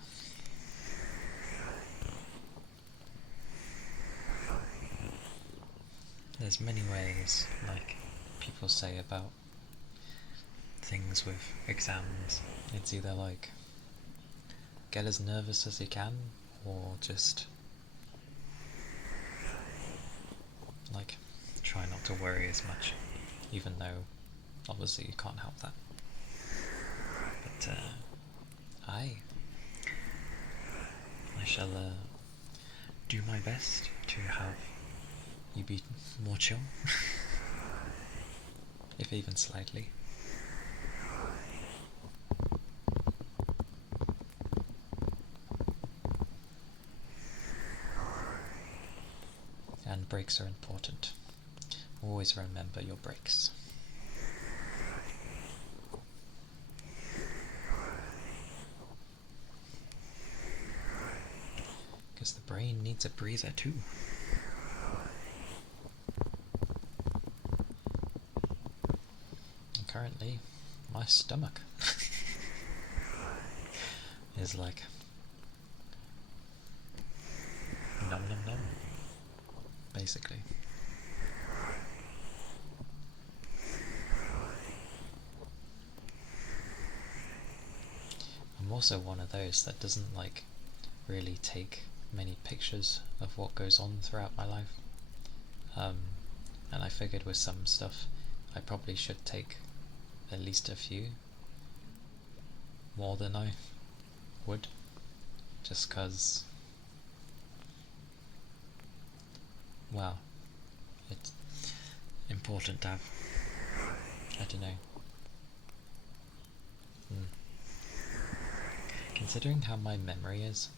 There's many ways, like people say about things with exams. It's either like get as nervous as you can, or just like try not to worry as much, even though obviously you can't help that. But I shall do my best to have you be more chill, if even slightly. And breaks are important. Always remember your breaks. Because the brain needs a breather too. And currently, my stomach is like num num num, basically. I'm also one of those that doesn't like really take many pictures of what goes on throughout my life. And I figured with some stuff I probably should take at least a few, more than I would, just cause, well, it's important to have, I don't know. Considering how my memory is,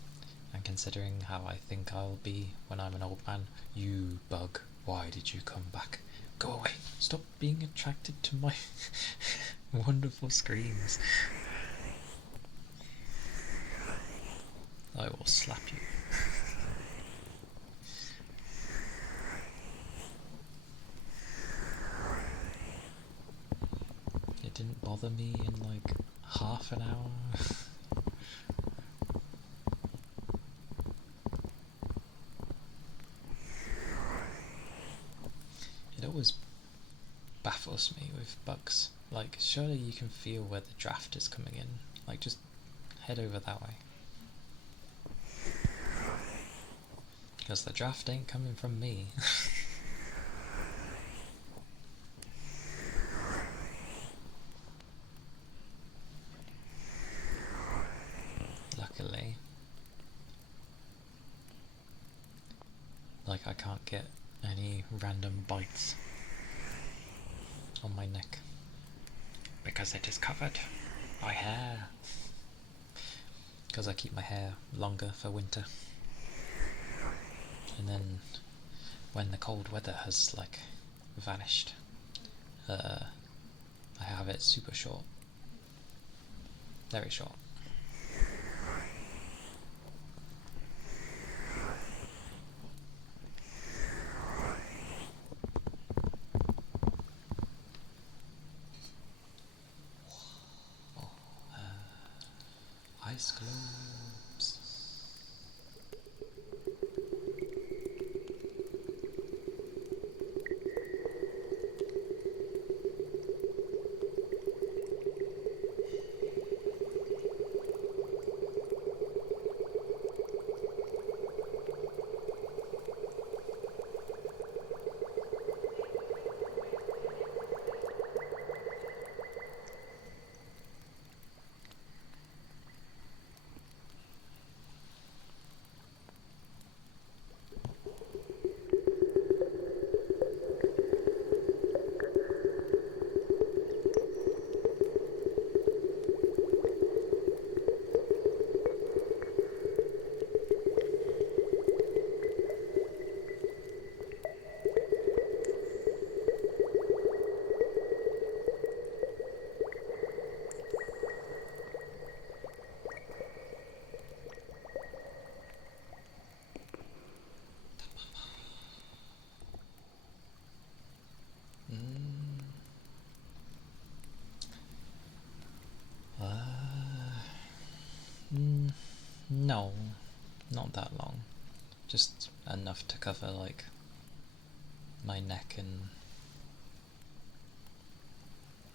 and considering how I think I'll be when I'm an old man, you bug, why did you come back? Go away, stop being attracted to my wonderful screams. I will slap you. It didn't bother me in like half an hour. It always baffles me with bugs. Like, surely you can feel where the draft is coming in. Like, just head over that way. Because the draft ain't coming from me. Luckily. Like, I can't get any random bites on my neck. Because it is covered by hair. Because I keep my hair longer for winter. And then when the cold weather has like vanished, I have it super short. Very short. Ice globes. just enough to cover like my neck and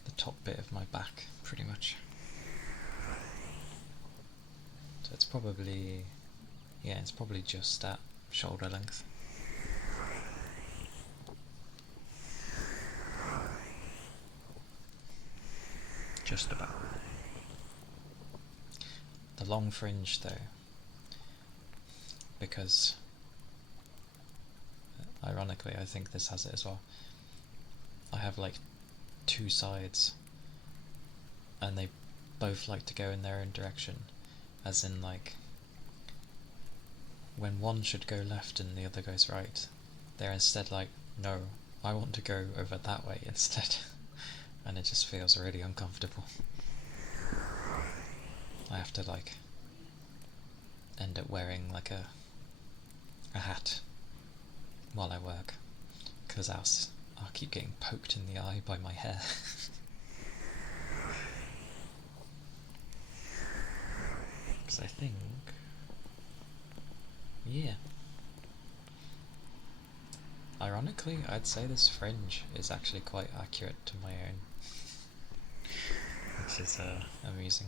the top bit of my back, pretty much. So it's probably, yeah, it's probably just at shoulder length. Just about. The long fringe though, because ironically I think this has it as well, I have like two sides and they both like to go in their own direction, as in like when one should go left and the other goes right, they're instead like, no, I want to go over that way instead. And it just feels really uncomfortable. I have to like end up wearing like a hat while I work, because else I'll keep getting poked in the eye by my hair. Because I think, yeah, ironically I'd say this fringe is actually quite accurate to my own, which is amusing.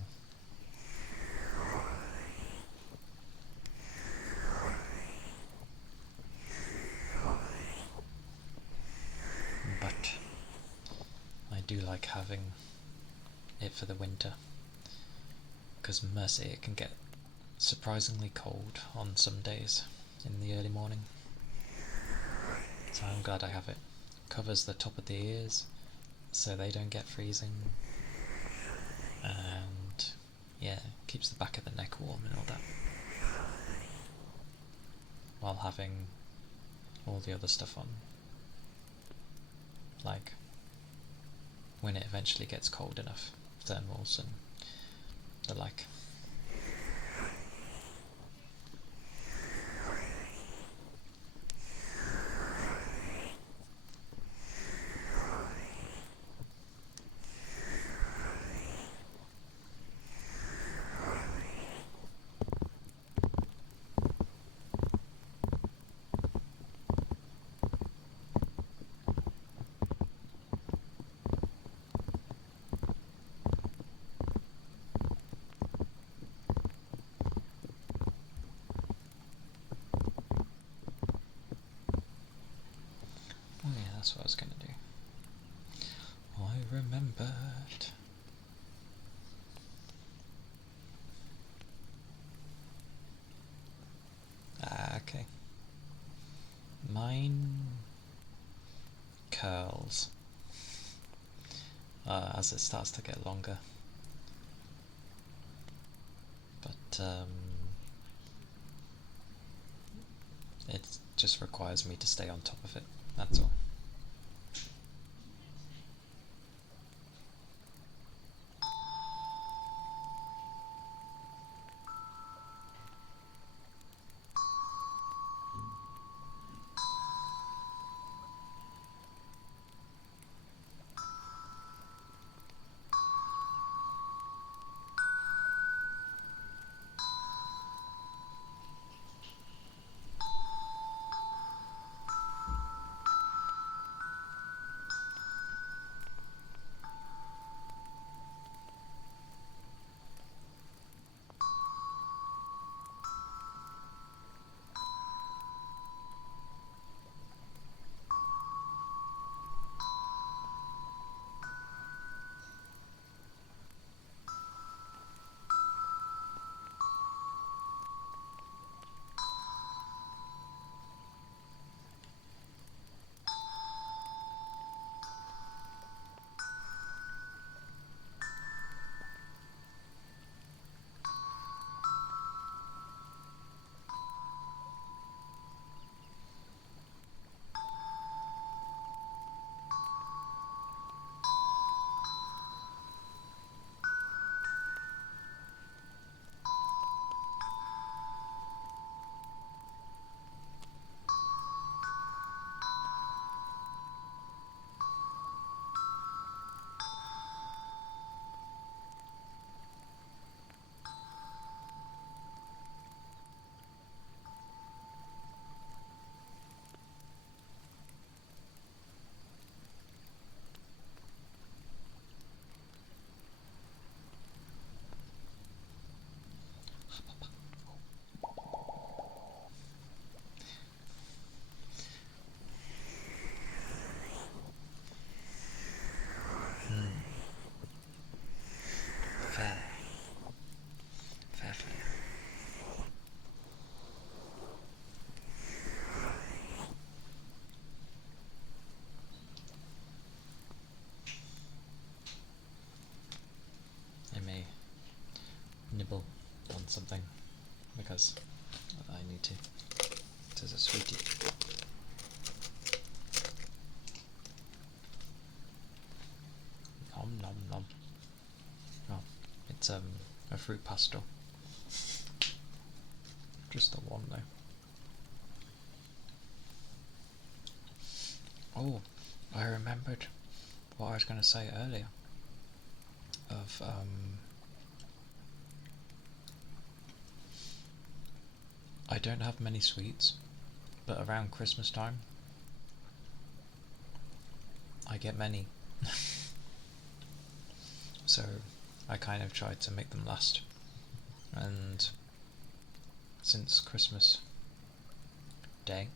But I do like having it for the winter, because mercy, it can get surprisingly cold on some days in the early morning. So I'm glad I have it. Covers the top of the ears so they don't get freezing, and yeah, keeps the back of the neck warm and all that, while having all the other stuff on. Like when it eventually gets cold enough, thermals and the like. Oh yeah, that's what I was going to do. I remembered. Ah, okay. Mine curls as it starts to get longer, but it just requires me to stay on top of it, that's all. something because I need to. There's a sweetie. Nom nom nom. Oh, it's a fruit pastel. Just the one though. Oh, I remembered what I was going to say earlier. Of I don't have many sweets, but around Christmas time, I get many. So I kind of tried to make them last. And since Christmas Day,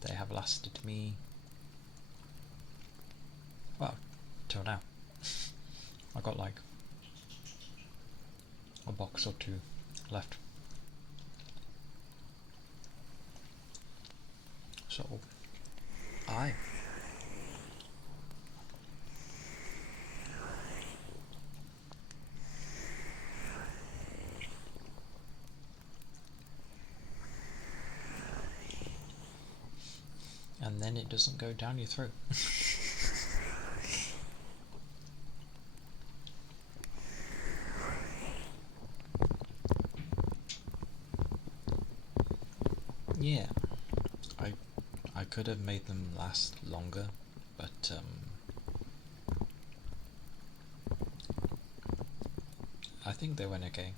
they have lasted me, well, till now. I got like a box or two left. So, aye. And then it doesn't go down your throat. Yeah, I could have made them last longer, but I think they went okay.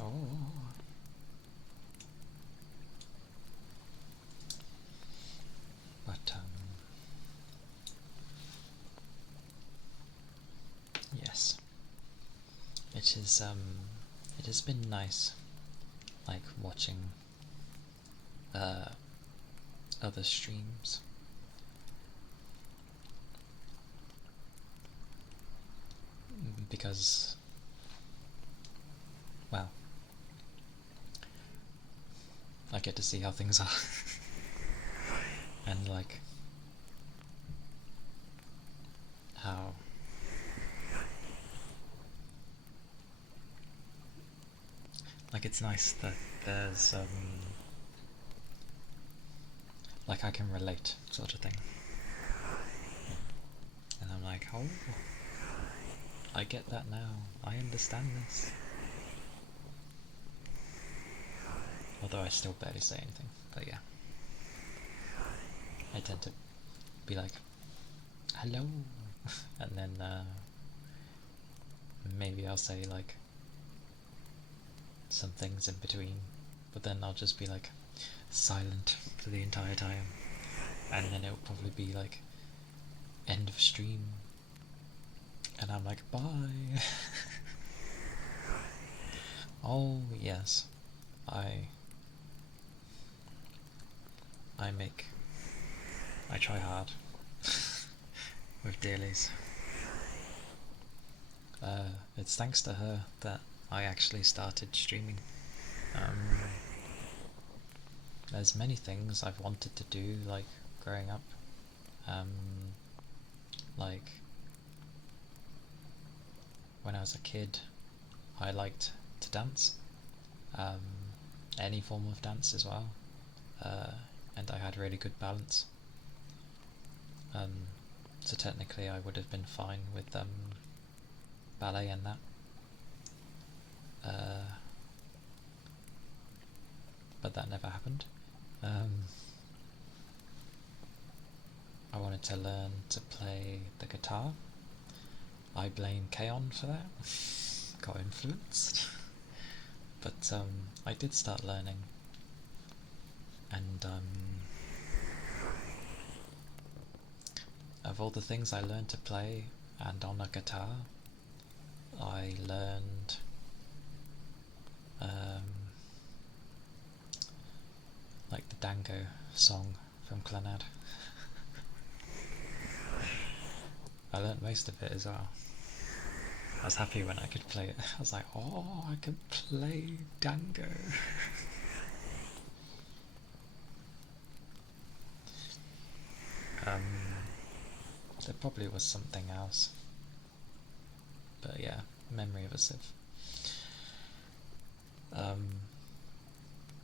Oh. But yes, it has been nice, like watching other streams. Because, well, I get to see how things are. And like how like it's nice that there's like I can relate, sort of thing. And I'm like, oh, I get that now. I understand this. Although I still barely say anything, but yeah. I tend to be like, hello, and then maybe I'll say like some things in between, but then I'll just be like silent for the entire time, and then it'll probably be like end of stream, and I'm like, bye. Oh yes, I make, I try hard with dailies. It's thanks to her that I actually started streaming. There's many things I've wanted to do, like growing up. Like when I was a kid, I liked to dance, any form of dance as well, and I had really good balance. So technically I would have been fine with ballet and that. But that never happened. I wanted to learn to play the guitar. I blame Kaon for that. Got influenced. But I did start learning, and of all the things I learned to play and on a guitar, I learned like the Dango song from Clannad. I learned most of it as well. I was happy when I could play it. I was like, oh, I can play Dango. There probably was something else. But yeah, memory of a Civ.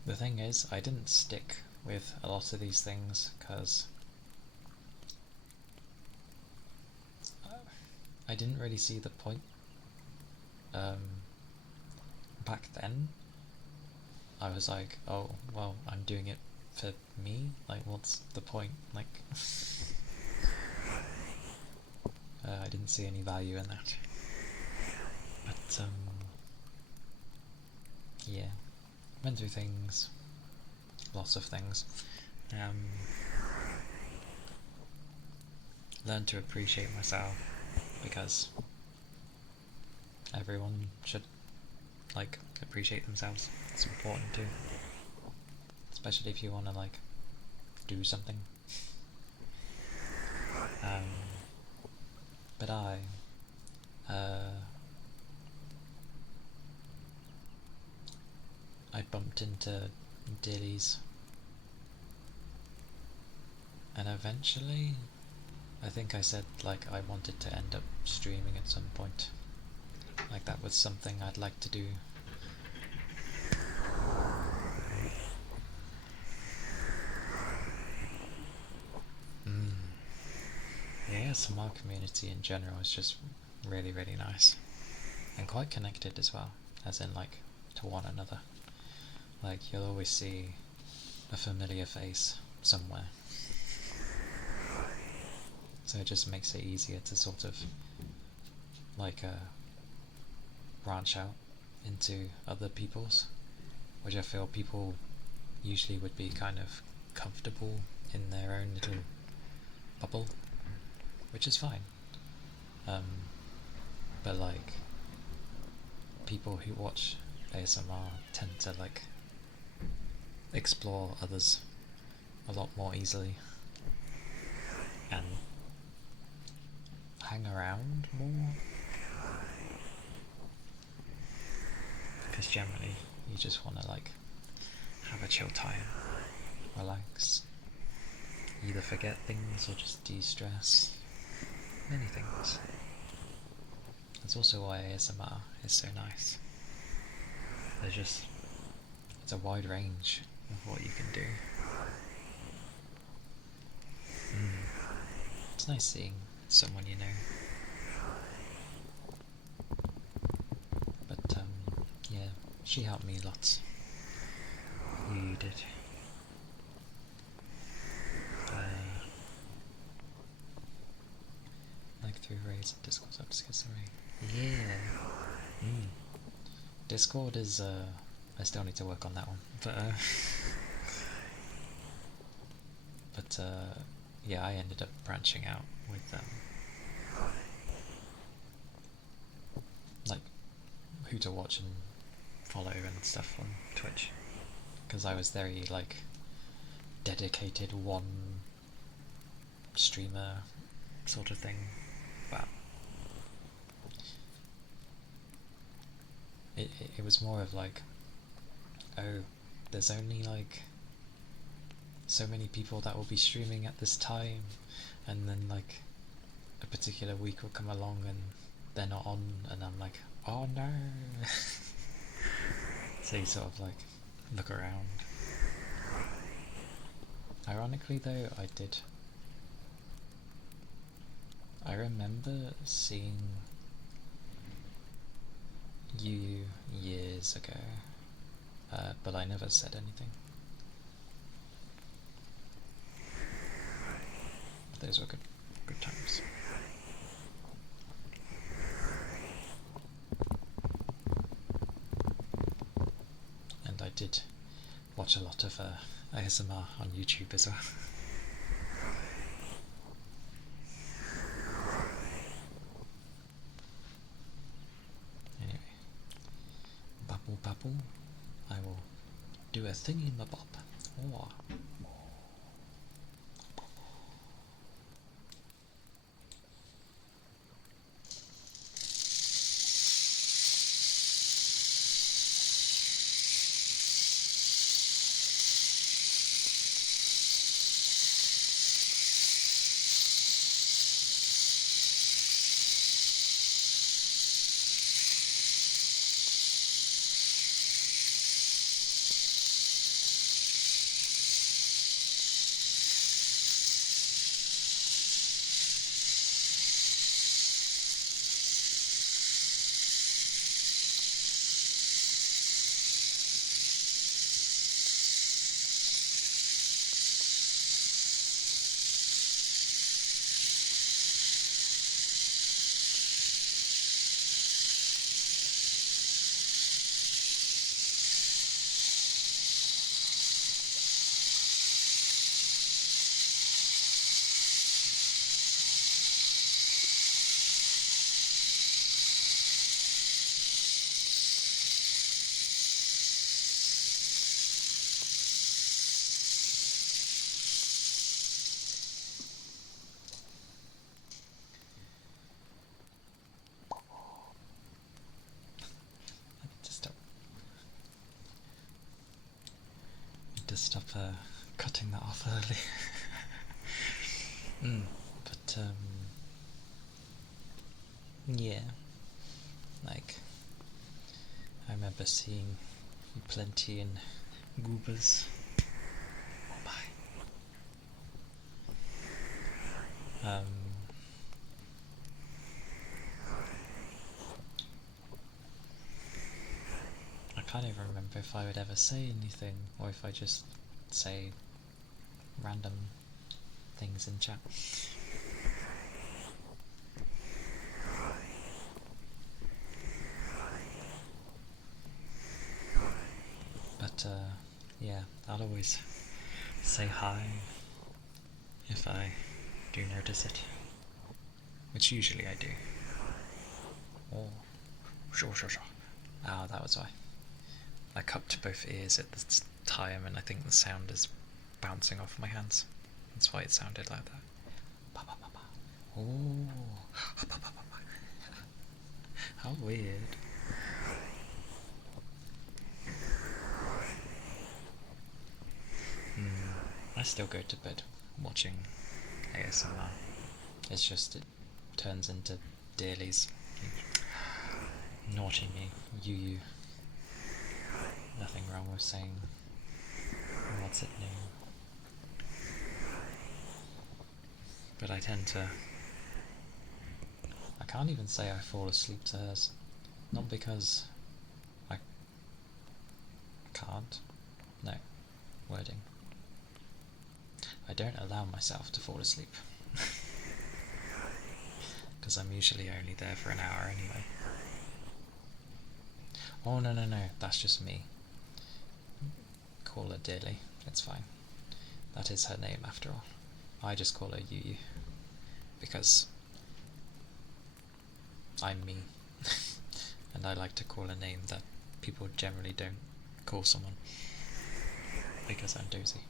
The thing is, I didn't stick with a lot of these things because I didn't really see the point. Back then, I was like, oh, well, I'm doing it for me? Like, what's the point? Like, I didn't see any value in that. But, yeah, went through things, lots of things. Learned to appreciate myself because everyone should, like, appreciate themselves. It's important too. Especially if you want to, like, do something. But I bumped into Dillies, and eventually I think I said like I wanted to end up streaming at some point. Like that was something I'd like to do. The ASMR community in general is just really, really nice. And quite connected as well, as in like to one another. Like you'll always see a familiar face somewhere. So it just makes it easier to sort of like branch out into other people's, which I feel people usually would be kind of comfortable in their own little bubble, which is fine. But like people who watch ASMR tend to like explore others a lot more easily and hang around more, because generally you just want to like have a chill time, relax, either forget things or just de-stress, many things. That's also why ASMR is so nice. It's a wide range of what you can do. It's nice seeing someone you know. But yeah, she helped me lots. You did. Like through raids and Discord's up to skizzery. Yeah. Discord is I still need to work on that one. But yeah, I ended up branching out with like who to watch and follow and stuff on Twitch, because I was very like dedicated one streamer sort of thing. But it was more of like, oh, there's only like so many people that will be streaming at this time, and then like a particular week will come along and they're not on, and I'm like, oh no. So you sort of like look around. Ironically though, I remember seeing you years ago, but I never said anything. Those were good times. And I did watch a lot of ASMR on YouTube as well. do a thingy in the bob. Oh. To stop cutting that off early. But yeah, like I remember seeing plenty in goobers. Oh my. I can't even remember if I would ever say anything or if I just say random things in chat. But yeah, I'll always say hi if I do notice it, which usually I do. Oh, sure. Ah, that was why. I cupped both ears at the time, and I think the sound is bouncing off my hands. That's why it sounded like that. Oh, how weird. I still go to bed watching ASMR. It's just it turns into dailies. Naughty me, you. Nothing wrong with saying what's it new. But I tend to... I can't even say I fall asleep to hers. Not because I can't. No. Wording. I don't allow myself to fall asleep. Because I'm usually only there for an hour anyway. Oh no, that's just me. Call her Dilly, it's fine. That is her name after all. I just call her Yu because I'm me. And I like to call a name that people generally don't call someone because I'm dozy.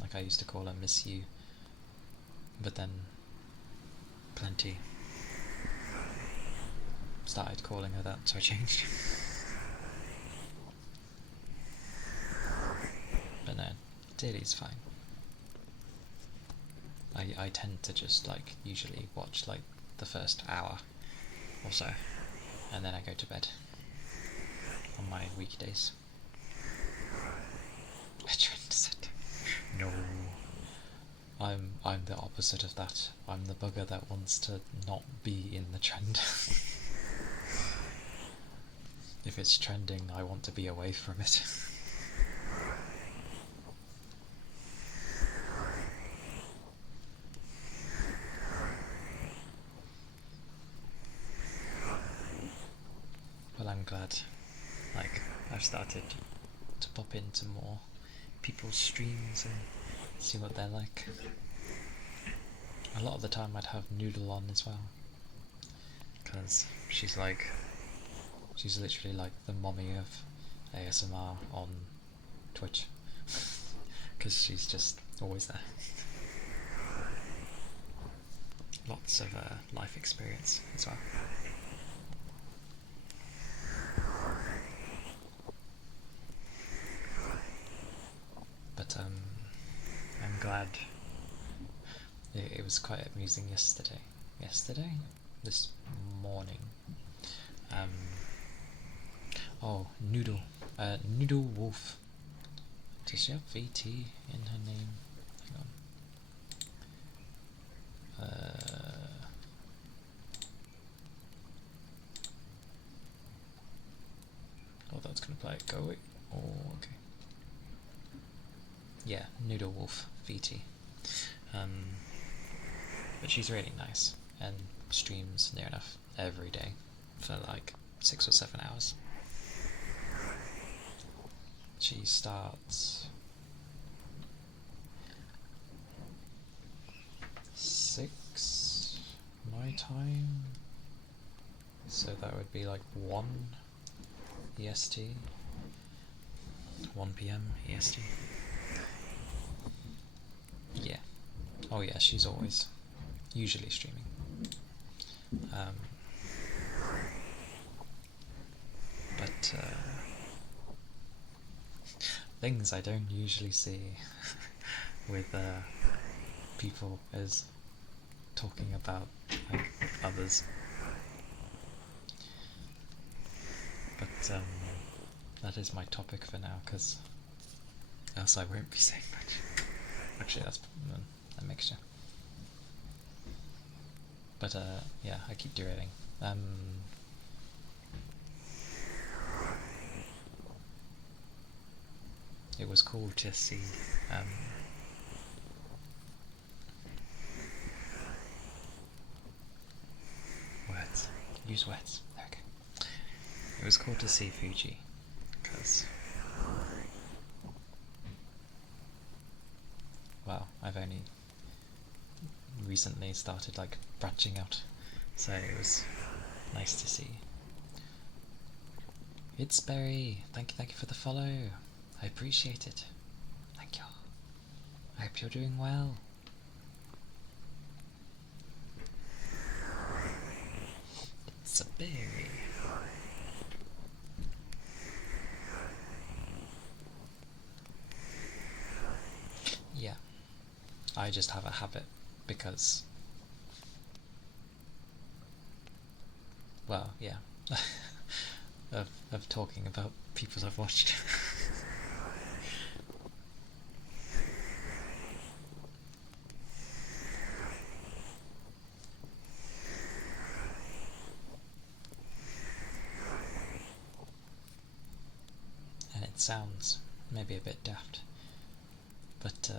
Like I used to call her Miss You, but then plenty started calling her that, so I changed. But no, Dilly's fine. I tend to just like usually watch like the first hour or so, and then I go to bed on my weekdays. A trend set. No. I'm the opposite of that. I'm the bugger that wants to not be in the trend. If it's trending, I want to be away from it. Well, I'm glad. Like, I've started to pop into more people's streams and see what they're like. A lot of the time I'd have Noodle on as well, because she's literally like the mommy of ASMR on Twitch because she's just always there. Lots of life experience as well. But I'm glad. It was quite amusing yesterday. This morning. Oh, Noodle. Noodle Wolf. Does she have VT in her name? Hang on. Oh, that's gonna play it. Go away. Oh, okay. Yeah, Noodle Wolf VT. But she's really nice and streams near enough every day for like 6 or 7 hours. She starts 6 my time, so that would be like 1 EST, 1 PM EST. Yeah. Oh yeah, she's always, usually streaming. But things I don't usually see with people is talking about like others. But that is my topic for now, because else I won't be saying much. Actually, that's a mixture. But yeah, I keep derailing. It was cool to see words. Use words. There we go. It was cool to see Fuji, because well, I've only recently started like branching out, so it was nice to see. It's Berry. Thank you for the follow. I appreciate it. Thank you. I hope you're doing well. It's a berry. Yeah, I just have a habit because, well, yeah, of talking about people I've watched. And it sounds maybe a bit daft, but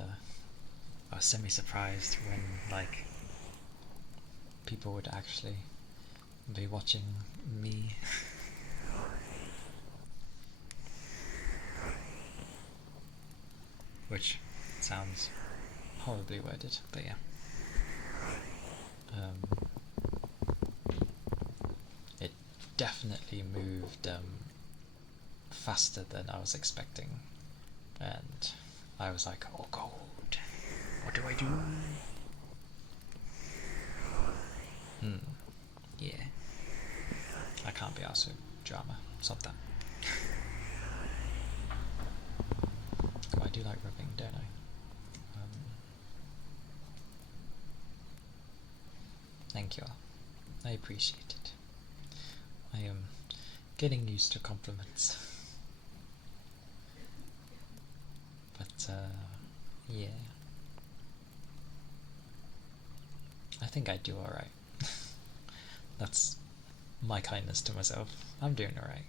I was semi-surprised when like people would actually be watching me. Which sounds horribly worded, but yeah. It definitely moved faster than I was expecting, and I was like, oh god, what do I do? Yeah. I can't be arsed with drama, stop that. Oh, I do like rubbing, don't I? Thank you all. I appreciate it. I am getting used to compliments. But, yeah. I think I do alright. That's my kindness to myself. I'm doing alright.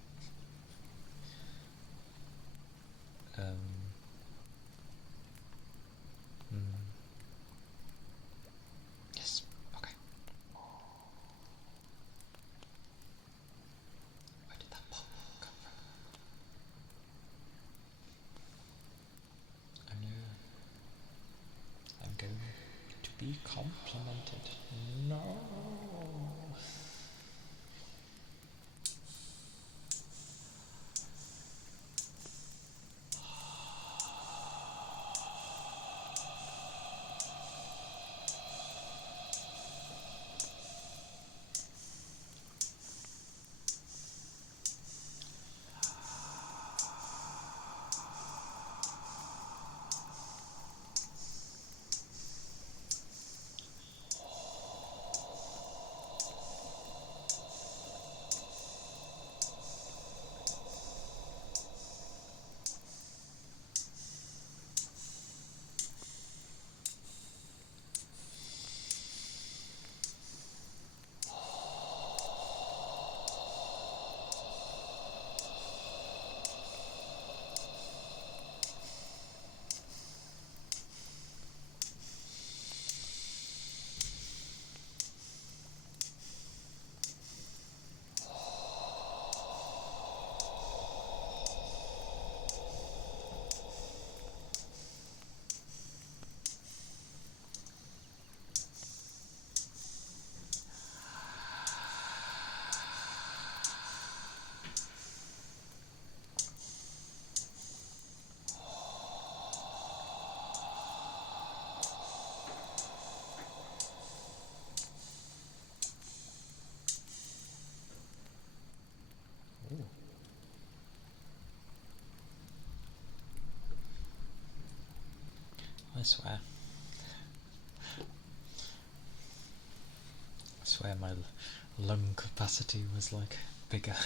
Yes, okay. Where did that pop come from? I know. I'm going to be complimented. No. I swear my lung capacity was like bigger.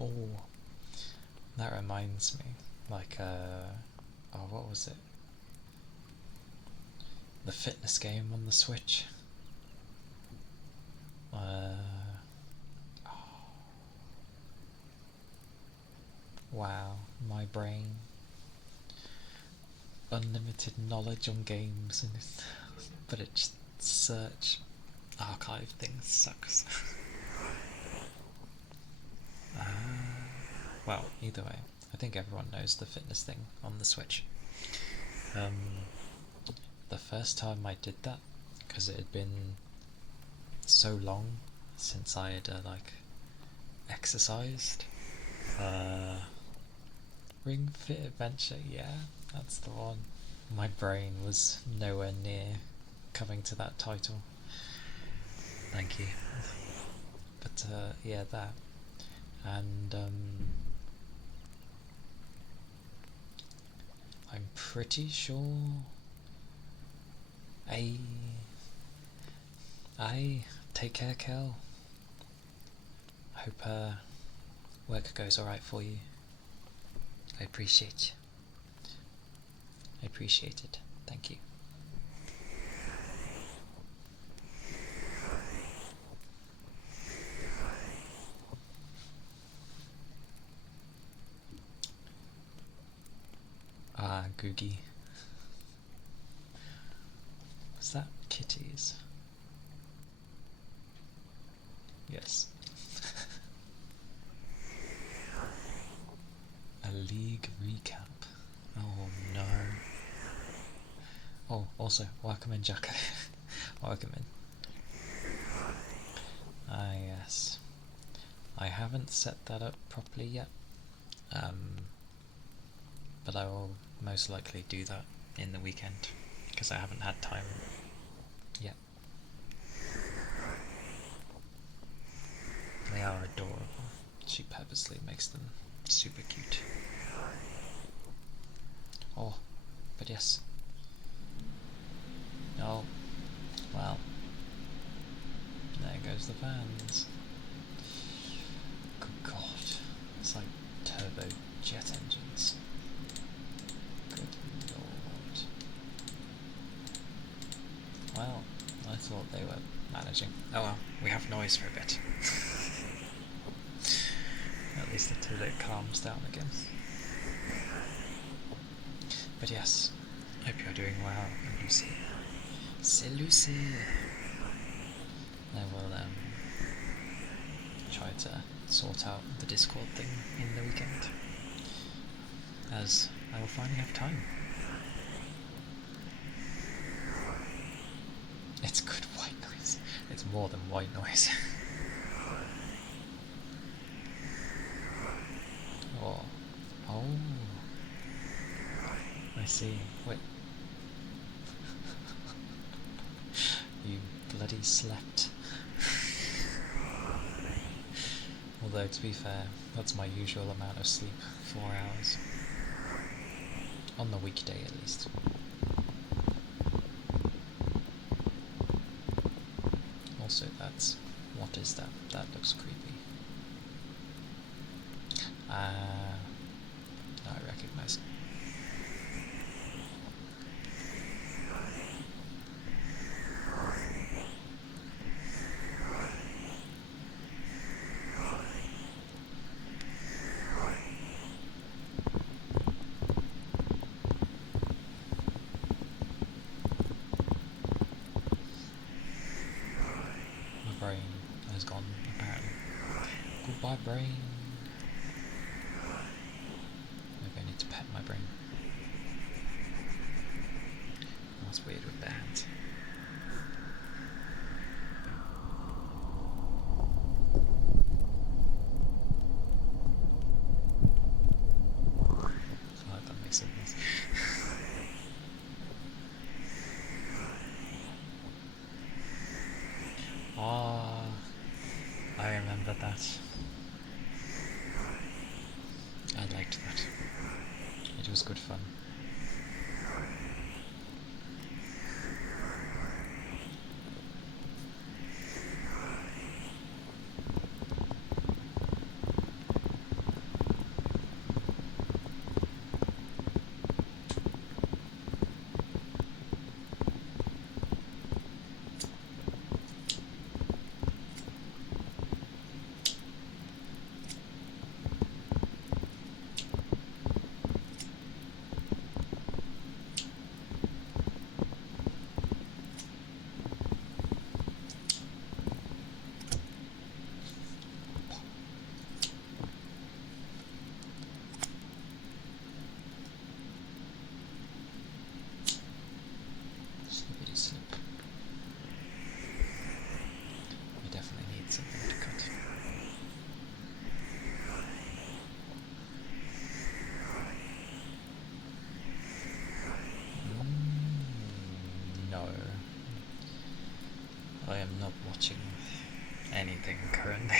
Oh, that reminds me, like, oh, what was it? The fitness game on the Switch. Wow, my brain. Unlimited knowledge on games, and but it just search archive things sucks. Well, either way, I think everyone knows the fitness thing on the Switch. The first time I did that, because it had been so long since I had like exercised. Ring Fit Adventure, yeah, that's the one. My brain was nowhere near coming to that title. Thank you. But yeah, that. And I'm pretty sure I take care, Kel. I hope work goes alright for you. I appreciate you. I appreciate it. Thank you. Ah, Googie. Was that kitties? Yes. A league recap. Oh no. Oh, also, welcome in, Jacko. Welcome in. Ah, yes. I haven't set that up properly yet. But I will most likely do that in the weekend, because I haven't had time yet. They are adorable. She purposely makes them super cute. Oh, but yes. Oh, well. There goes the fans. Good God. It's like turbo jet engines. Good Lord. Well, I thought they were managing. Oh well, we have noise for a bit. At least until it calms down again. But yes, hope you're doing well, Lucy. C'est Lucy. I will try to sort out the Discord thing in the weekend, as I will finally have time. It's good white noise. It's more than white noise. Oh. Oh. I see. Wait. You bloody slept. Although, to be fair, that's my usual amount of sleep, 4 hours. On the weekday, at least. Also, that's... what is that? That looks creepy. No, I recognise. My brain has gone, apparently. Goodbye, brain. Maybe I need to pet my brain. That's weird with bands. Oh, that makes sense. Ah, I remember that. good fun. Slippity slip. We definitely need something to cut. No. I am not watching anything currently.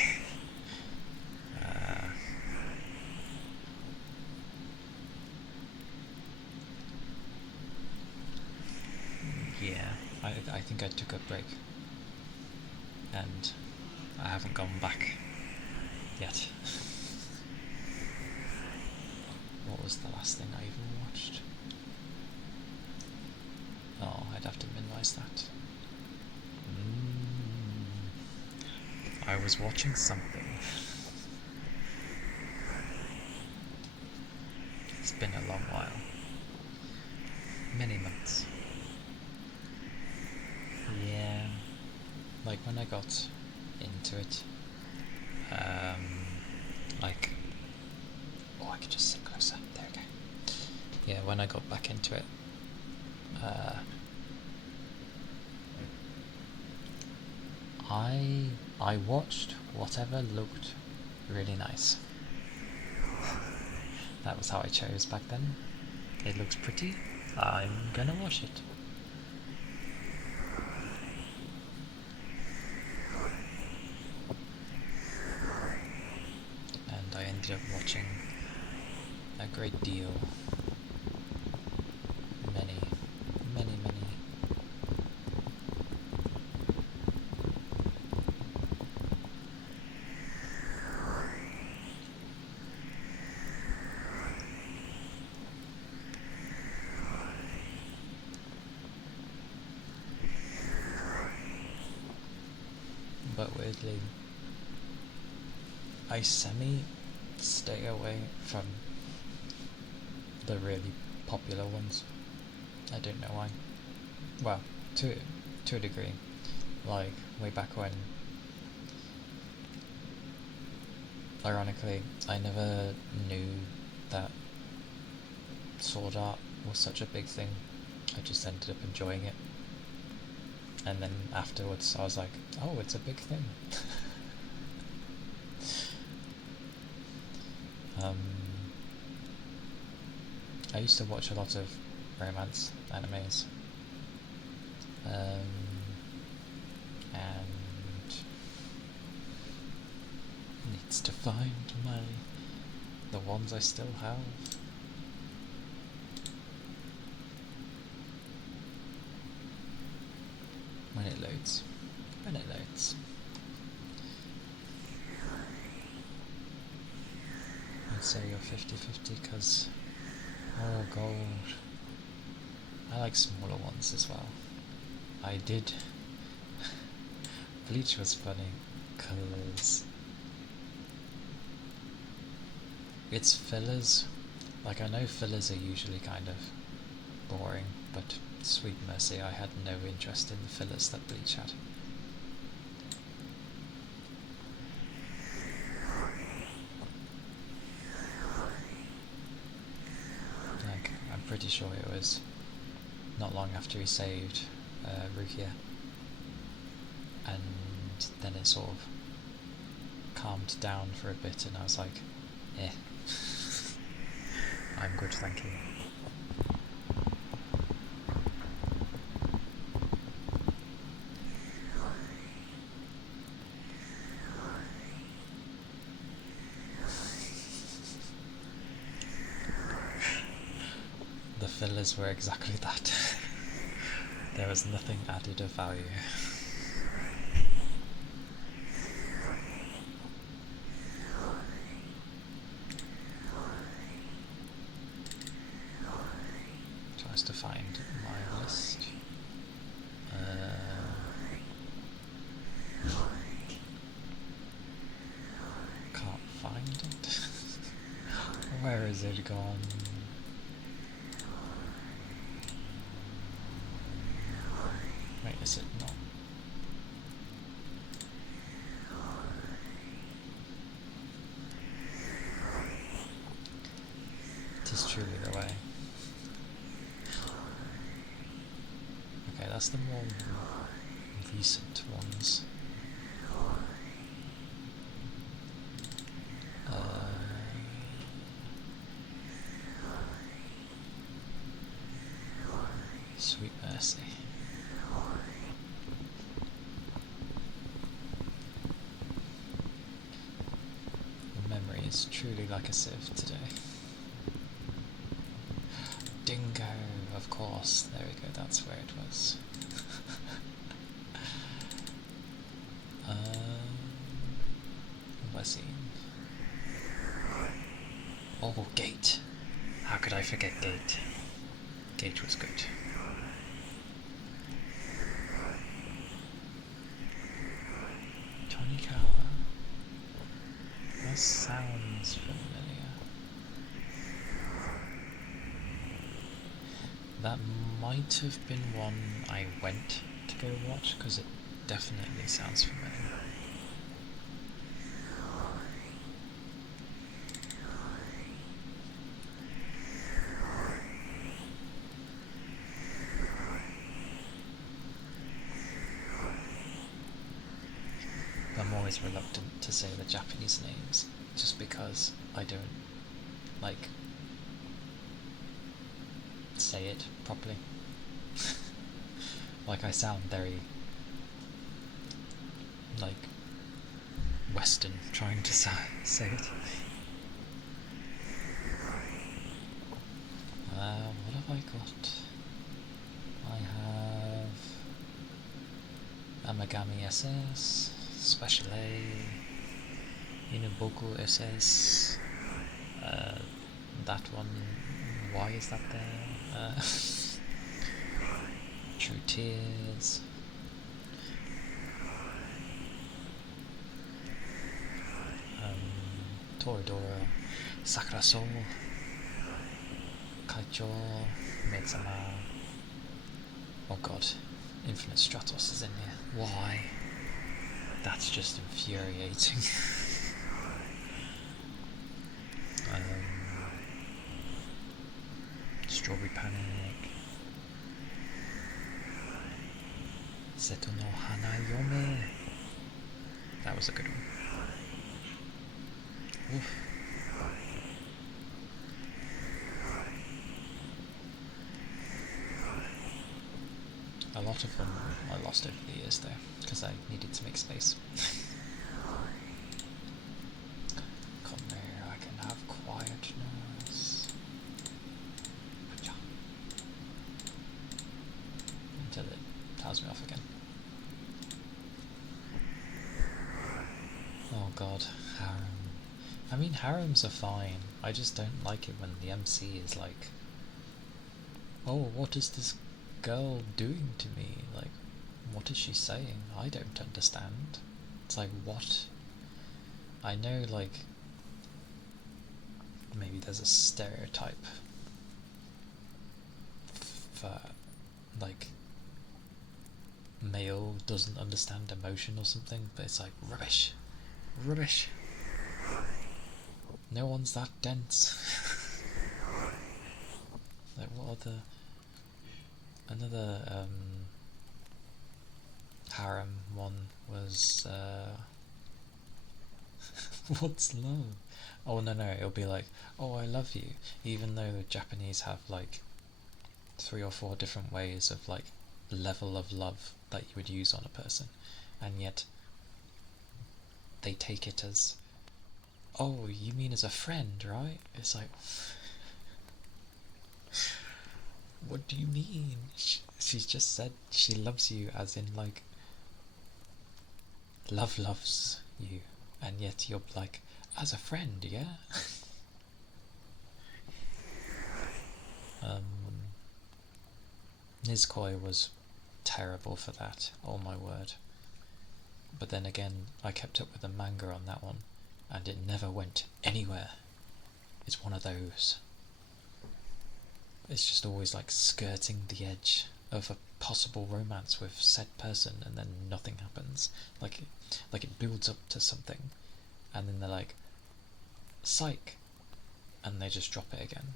Yeah, I think I took a break, and I haven't gone back yet. What was the last thing I even watched? Oh, I'd have to minimize that. I was watching something. It's been a long while. Many months. Yeah. Like when I got into it, like, oh, I could just sit closer. There we go. Yeah, when I got back into it, I watched whatever looked really nice. That was how I chose back then. It looks pretty. I'm gonna watch it. And I ended up watching a great deal. Many. But weirdly, I stay away from the really popular ones. I don't know why. Well, to a degree. Like, way back when, ironically, I never knew that sword art was such a big thing. I just ended up enjoying it. And then afterwards I was like, oh, it's a big thing. I used to watch a lot of romance animes. And needs to find the ones I still have. When it loads. I'd say you're 50-50 because, oh god, I like smaller ones as well. I did. Bleach was funny because it's fillers. Like, I know fillers are usually kind of boring, but sweet mercy, I had no interest in the fillers that Bleach had. Like, I'm pretty sure it was not long after he saved Rukia, and then it sort of calmed down for a bit, and I was like, eh, I'm good, thank you. fillers were exactly that. There was nothing added of value. Tries to find my list. Can't find it. Where is it gone? Wait, is it not? It is truly the way. Okay, that's the more recent ones. Sweet mercy. The memory is truly like a sieve today. Dingo, of course. There we go, that's where it was. What have I seen? Oh, Gate. How could I forget Gate? Gate was good. Tonikawa. That sounds familiar. That might have been one I went to go watch, because it definitely sounds familiar. I'm always reluctant to say the Japanese names, just because I don't, like, say it properly. Like, I sound very, like, Western trying to say it. What have I got? I have Amagami SS, Special A, Inuboku SS, that one, why is that there? True Tears, Toradora, Sakura Soul, Kaicho, Meidzama. Oh god, Infinite Stratos is in here. Why? That's just infuriating. Strawberry Panic, Seto no Hanayome. That was a good one. Oof. A lot of them I lost over the years though, because I needed to make space. Come here, I can have quietness. Until it tells me off again. Oh god, harem. I mean, harems are fine. I just don't like it when the MC is like, oh, what is this girl doing to me? Like, what is she saying? I don't understand. It's like, what? I know, like, maybe there's a stereotype for, like, male doesn't understand emotion or something, but it's like, rubbish. Rubbish. No one's that dense. Like, what other... Another harem one was what's love? Oh no, it'll be like, oh, I love you, even though the Japanese have like 3 or 4 different ways of like level of love that you would use on a person, and yet they take it as, oh, you mean as a friend, right? It's like, What do you mean? She's just said she loves you, as in, like, love loves you, and yet you're like, as a friend, yeah? um, Nizkoi was terrible for that, oh my word. But then again, I kept up with the manga on that one, and it never went anywhere. It's one of those. It's just always like skirting the edge of a possible romance with said person, and then nothing happens. Like it builds up to something, and then they're like, psych, and they just drop it again.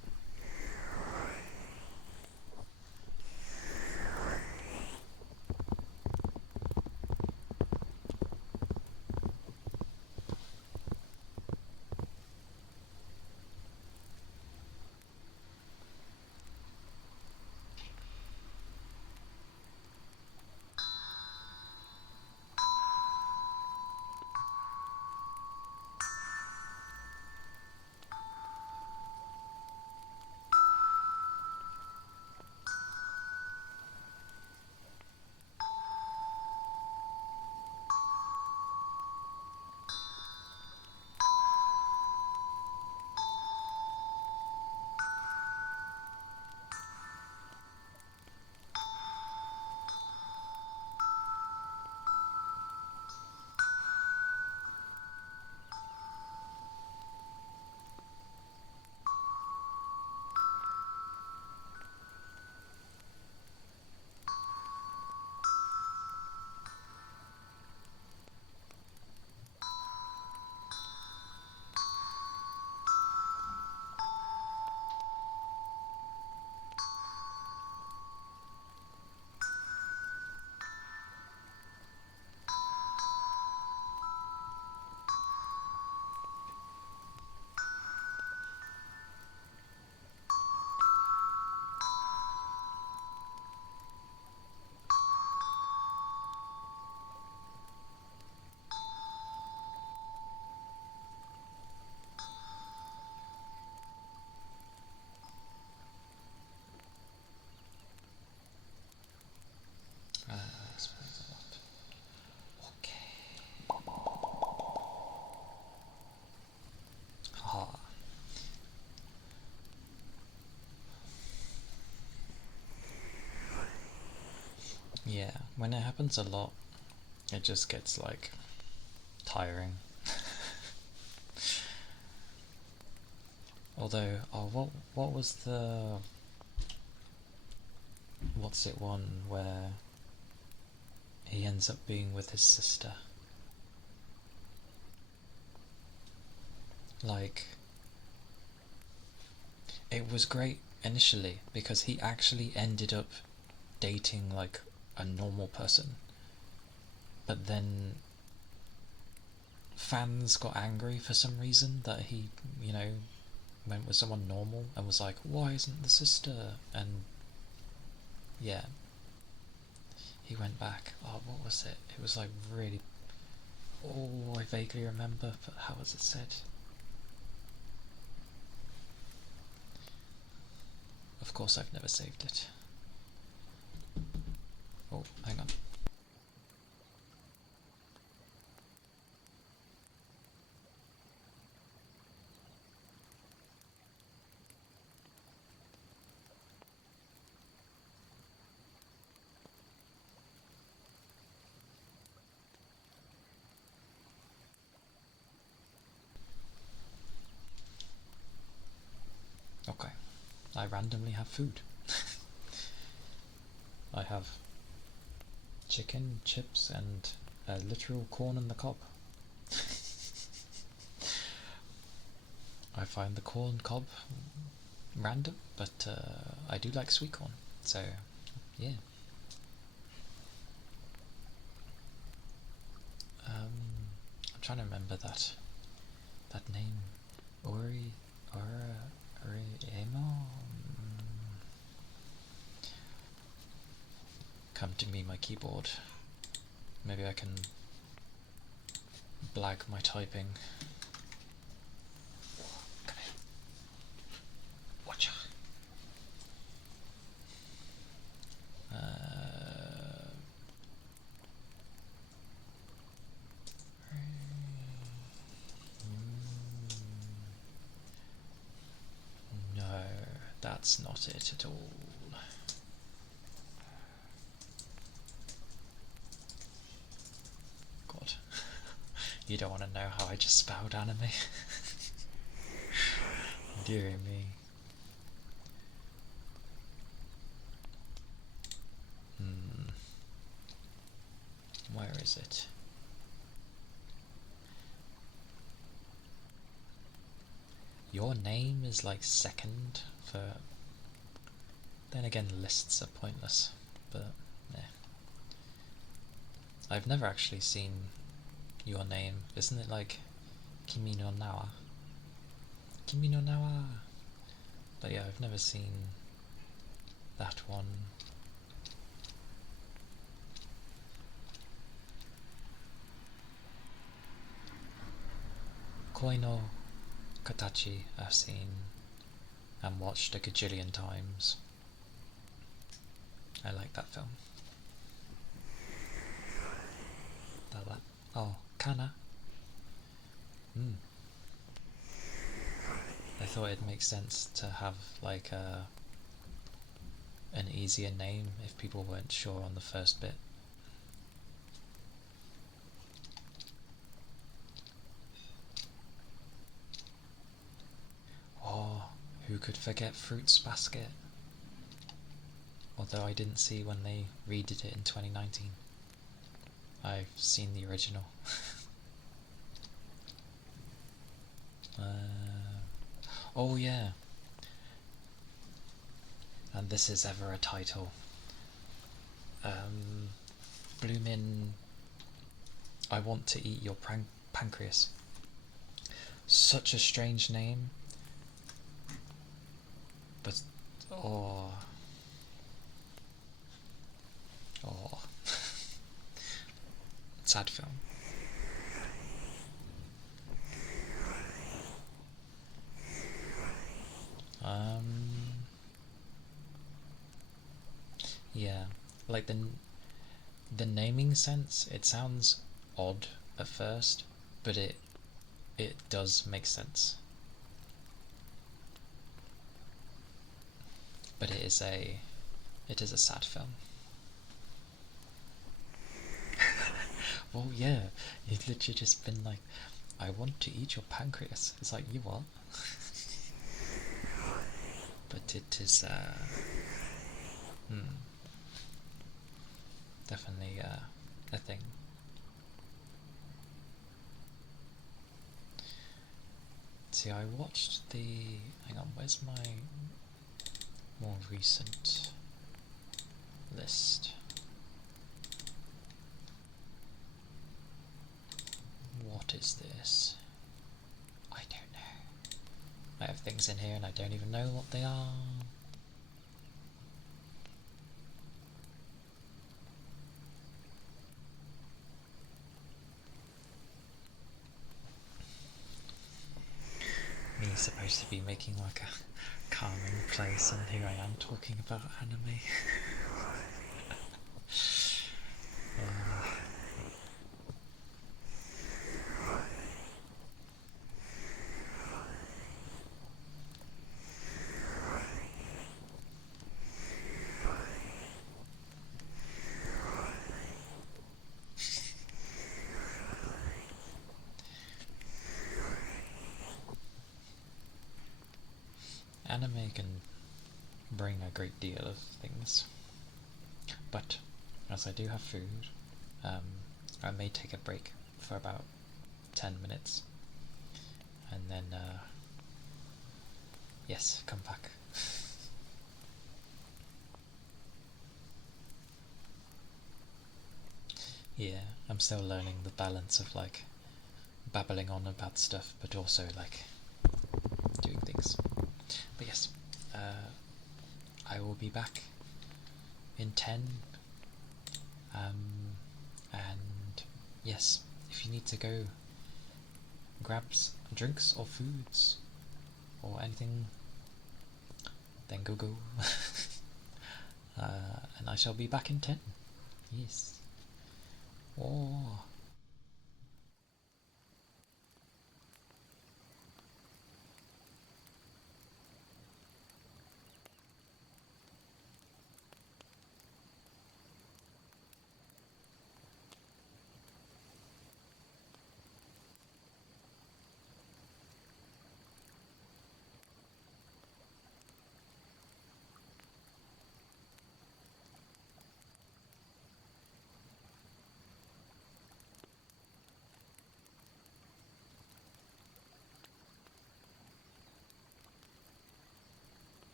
Explains a lot. Okay. Ah. Yeah, when it happens a lot, it just gets like tiring. Although, oh, what was the what's it one where he ends up being with his sister? Like, it was great initially because he actually ended up dating like a normal person, but then fans got angry for some reason that he, you know, went with someone normal and was like, why isn't the sister? And yeah, he went back. Oh, what was it? It was like really. Oh, I vaguely remember, but how was it said? Of course, I've never saved it. Oh, hang on. Okay, I randomly have food. I have chicken, chips, and a literal corn on the cob. I find the corn cob random, but I do like sweet corn, so yeah. I'm trying to remember that name. Ori, Emo. Come to me, my keyboard. Maybe I can blag my typing. Watcha. that's not it at all. God. You don't want to know how I just spelled anime. Dear me. Where is it? Your name is like second for... Then again, lists are pointless, but yeah. I've never actually seen your name. Isn't it like Kimi no Nawa? Kimi no Nawa! But yeah, I've never seen that one. Koi no Katachi I've seen and watched a gajillion times. I like that film. Oh, Kana. I thought it'd make sense to have like an easier name if people weren't sure on the first bit. Oh, who could forget Fruits Basket? Although I didn't see when they redid it in 2019. I've seen the original. Oh yeah. And this is ever a title. Bloomin' I Want to Eat Your Pancreas. Such a strange name. But, oh. Sad film. Yeah, like the naming sense, it sounds odd at first, but it does make sense. But it is a sad film. Well, yeah, you've literally just been like, I want to eat your pancreas. It's like, you what? But it is definitely a thing. See, I watched the... Hang on, where's my more recent list? What is this? I don't know. I have things in here and I don't even know what they are. Me supposed to be making like a calming place, and here I am talking about anime. Anime can bring a great deal of things, but as I do have food, I may take a break for about 10 minutes and then yes, come back. Yeah, I'm still learning the balance of like babbling on about stuff but also like doing things. But yes, I will be back in 10. And yes, if you need to go grab drinks or foods or anything, then go. And I shall be back in 10. Yes. Oh.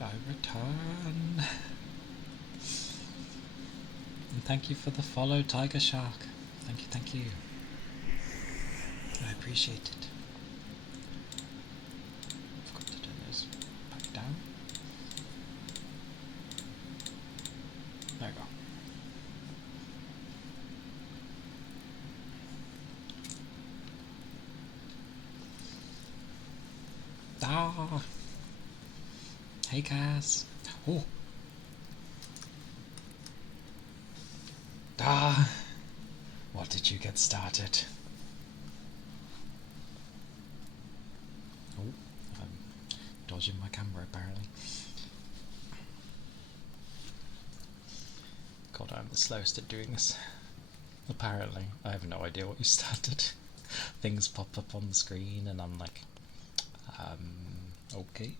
I return. And thank you for the follow, Tiger Shark. Thank you, thank you. I appreciate it. I've got to turn this back down. There we go. Ah! Hey, Cass. Oh! Ah! What did you get started? Oh, I'm dodging my camera apparently. God, I'm the slowest at doing this. Apparently, I have no idea what you started. Things pop up on the screen and I'm like, okay.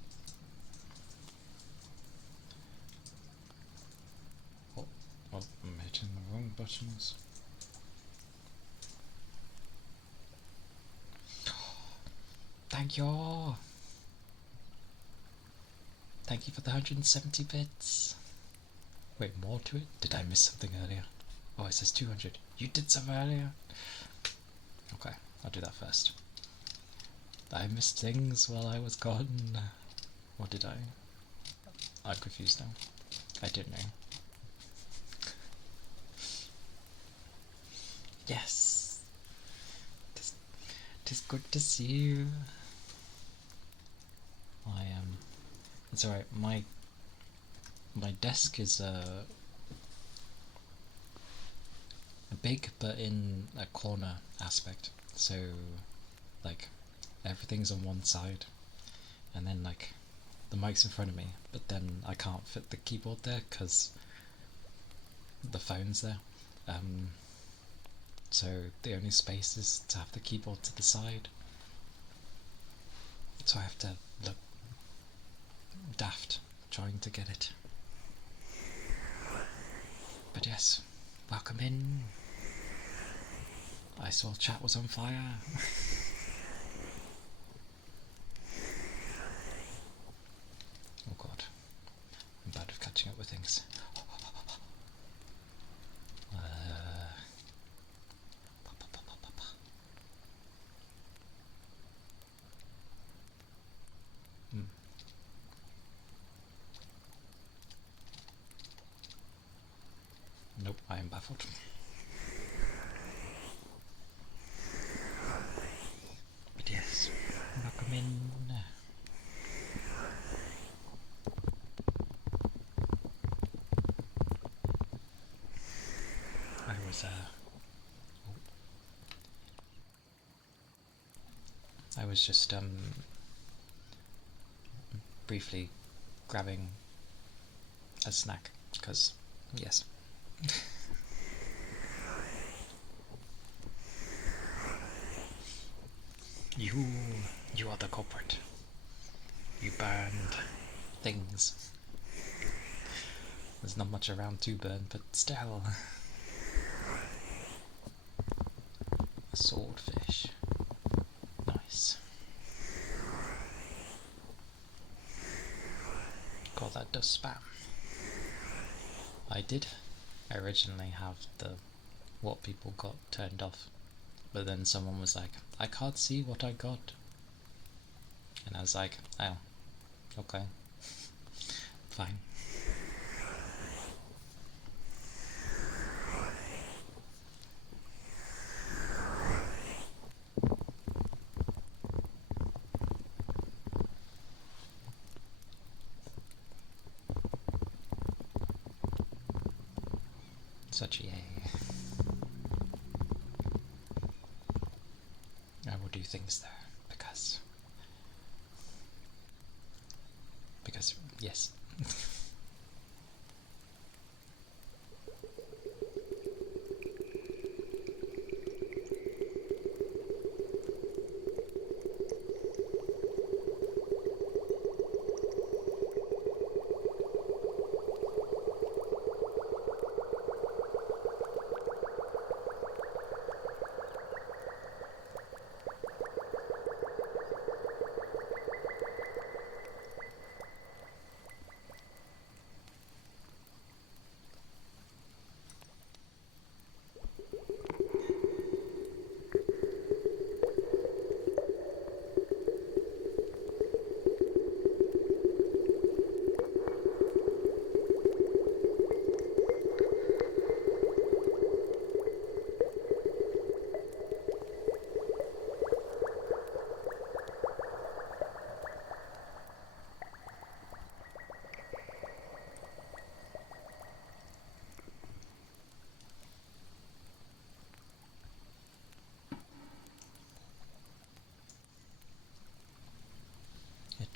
Oh, I'm hitting the wrong buttons. Thank you! Thank you for the 170 bits. Wait, more to it? Did I miss something earlier? Oh, it says 200. You did some earlier? Okay, I'll do that first. I missed things while I was gone. What did I? I'm confused now. I don't know. Yes! Tis good to see you. It's alright, my desk is big but in a corner aspect. So like everything's on one side and then like the mic's in front of me, but then I can't fit the keyboard there because the phone's there. So the only space is to have the keyboard to the side. So I have to look daft trying to get it. But yes, welcome in. I saw chat was on fire. Oh god, I'm bad at catching up with things. Nope, I am baffled. But yes, welcome in. I was just briefly grabbing a snack because yes. You are the culprit. You burned things. There's not much around to burn, but still. A swordfish. Nice. God, that does spam. I did originally have the what people got turned off, but then someone was like, I can't see what I got. And I was like, oh, okay. Fine. Such a yay. I will do things there because yes.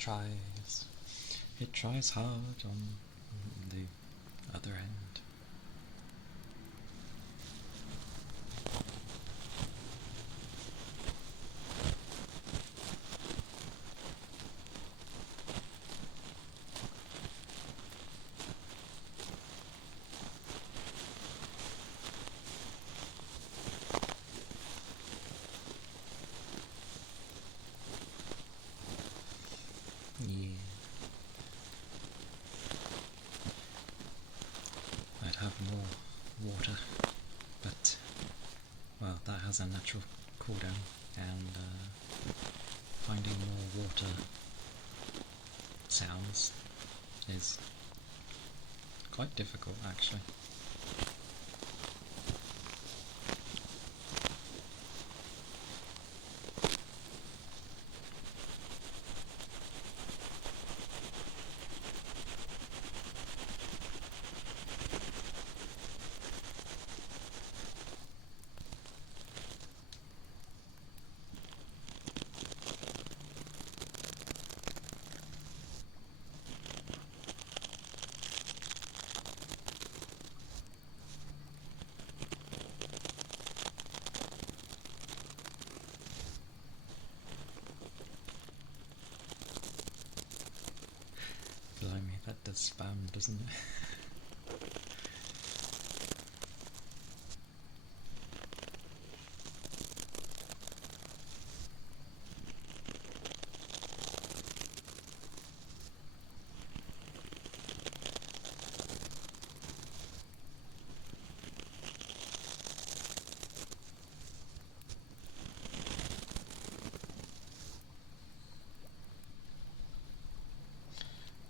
tries. It tries hard on the other end. Yeah. I'd have more water, but, well, that has a natural cooldown, and finding more water sounds is quite difficult, actually. Blimey, that does spam, doesn't it?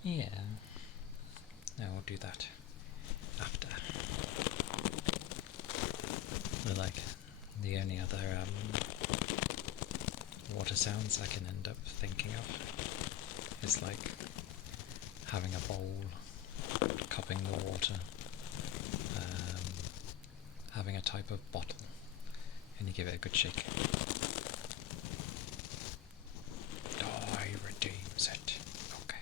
Yeah, I will do that after. But like, the only other water sounds I can end up thinking of is like having a bowl, cupping the water, having a type of bottle, and you give it a good shake. Oh, he redeems it. Okay.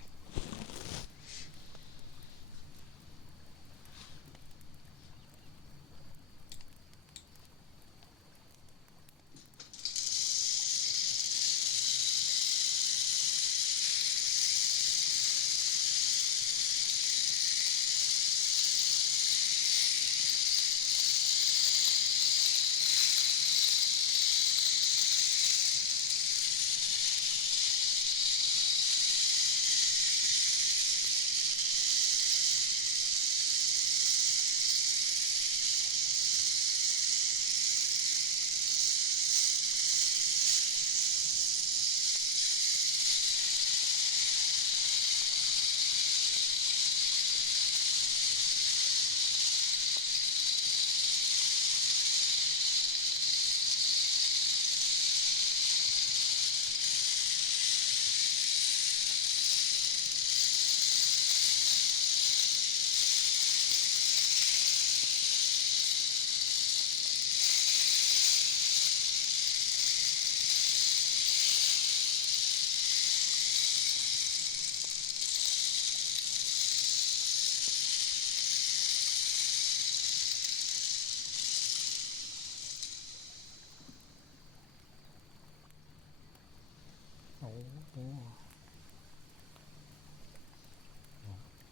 Oh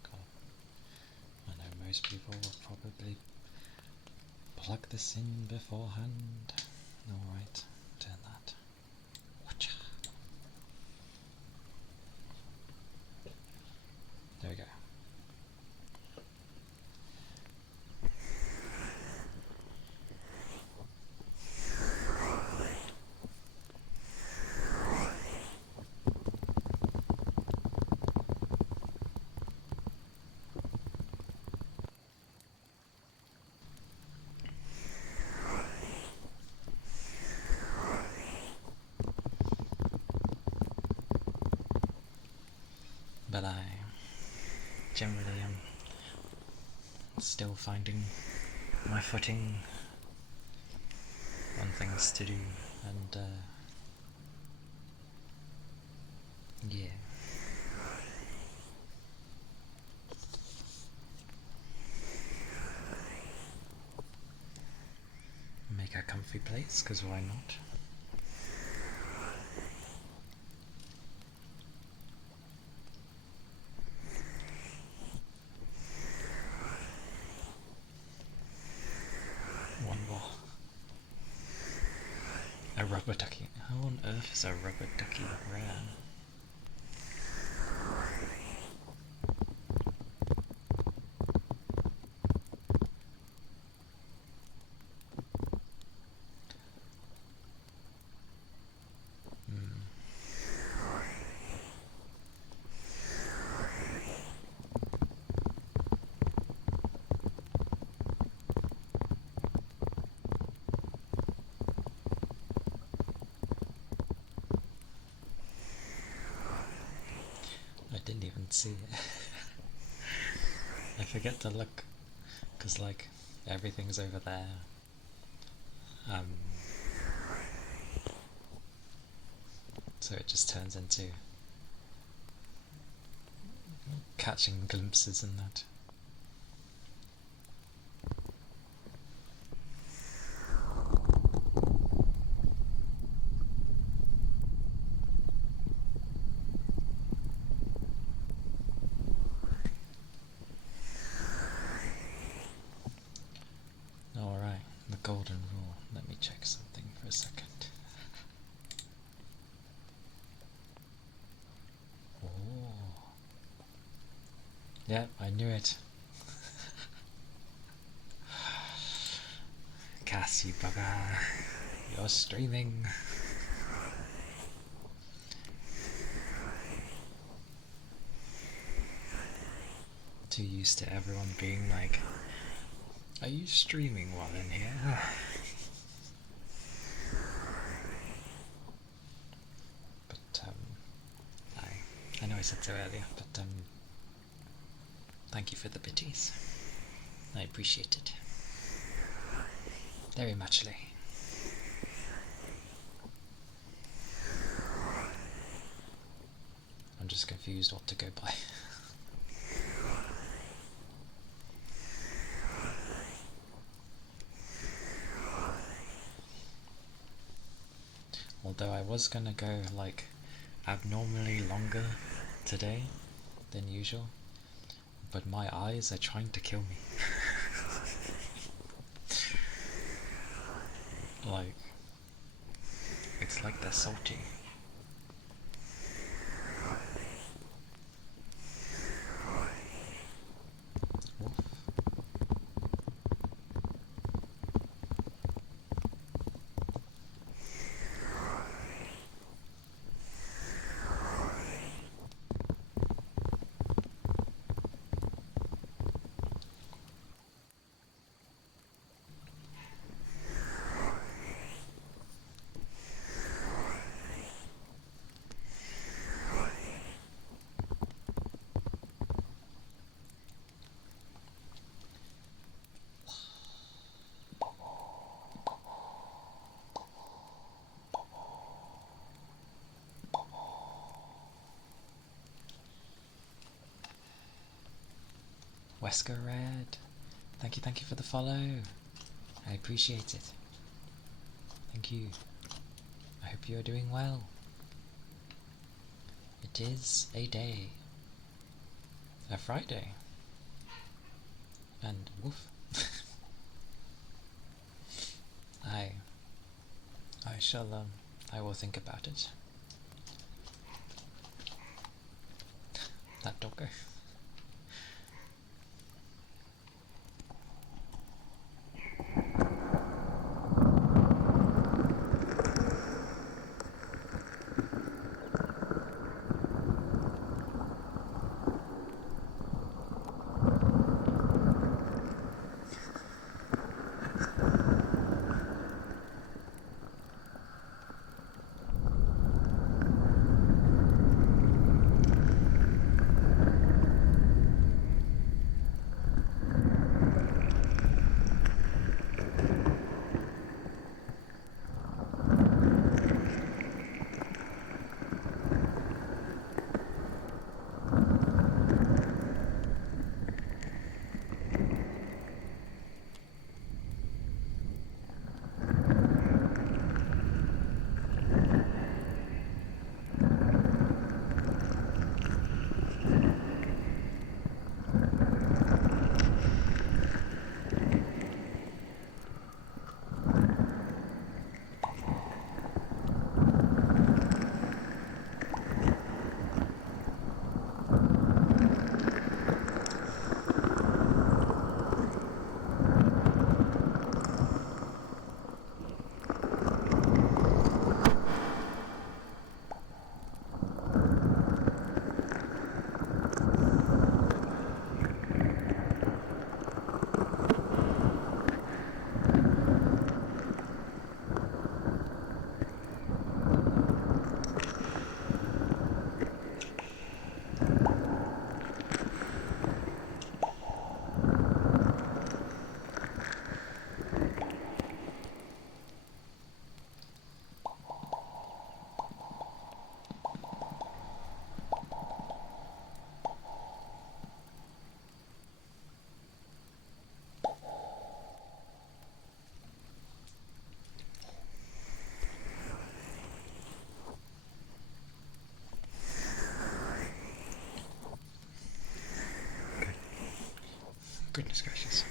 god. I know most people will probably plug this in beforehand. Alright, turn that. Watcha. There we go. But I generally am still finding my footing on things to do, and yeah. a comfy place, because why not? One more. A rubber ducky. How on earth is a rubber ducky rare? I didn't even see it. I forget to look, because like everything's over there. So it just turns into catching glimpses in that. Alright, the golden rule. Let me check something for a second. Oh. Yep, I knew it. Cass, you bugger. You're streaming. Too used to everyone being like, are you streaming while in here? But I know I said so earlier, but thank you for the bitties. I appreciate it. Very muchly. I'm just confused what to go by. Although I was gonna go like abnormally longer today than usual, but my eyes are trying to kill me. Like, it's like they're salty. Woof. Wesker Red, thank you for the follow. I appreciate it. Thank you. I hope you are doing well. It is a day. A Friday. And woof. I shall I will think about it. That doggo. Goodness gracious.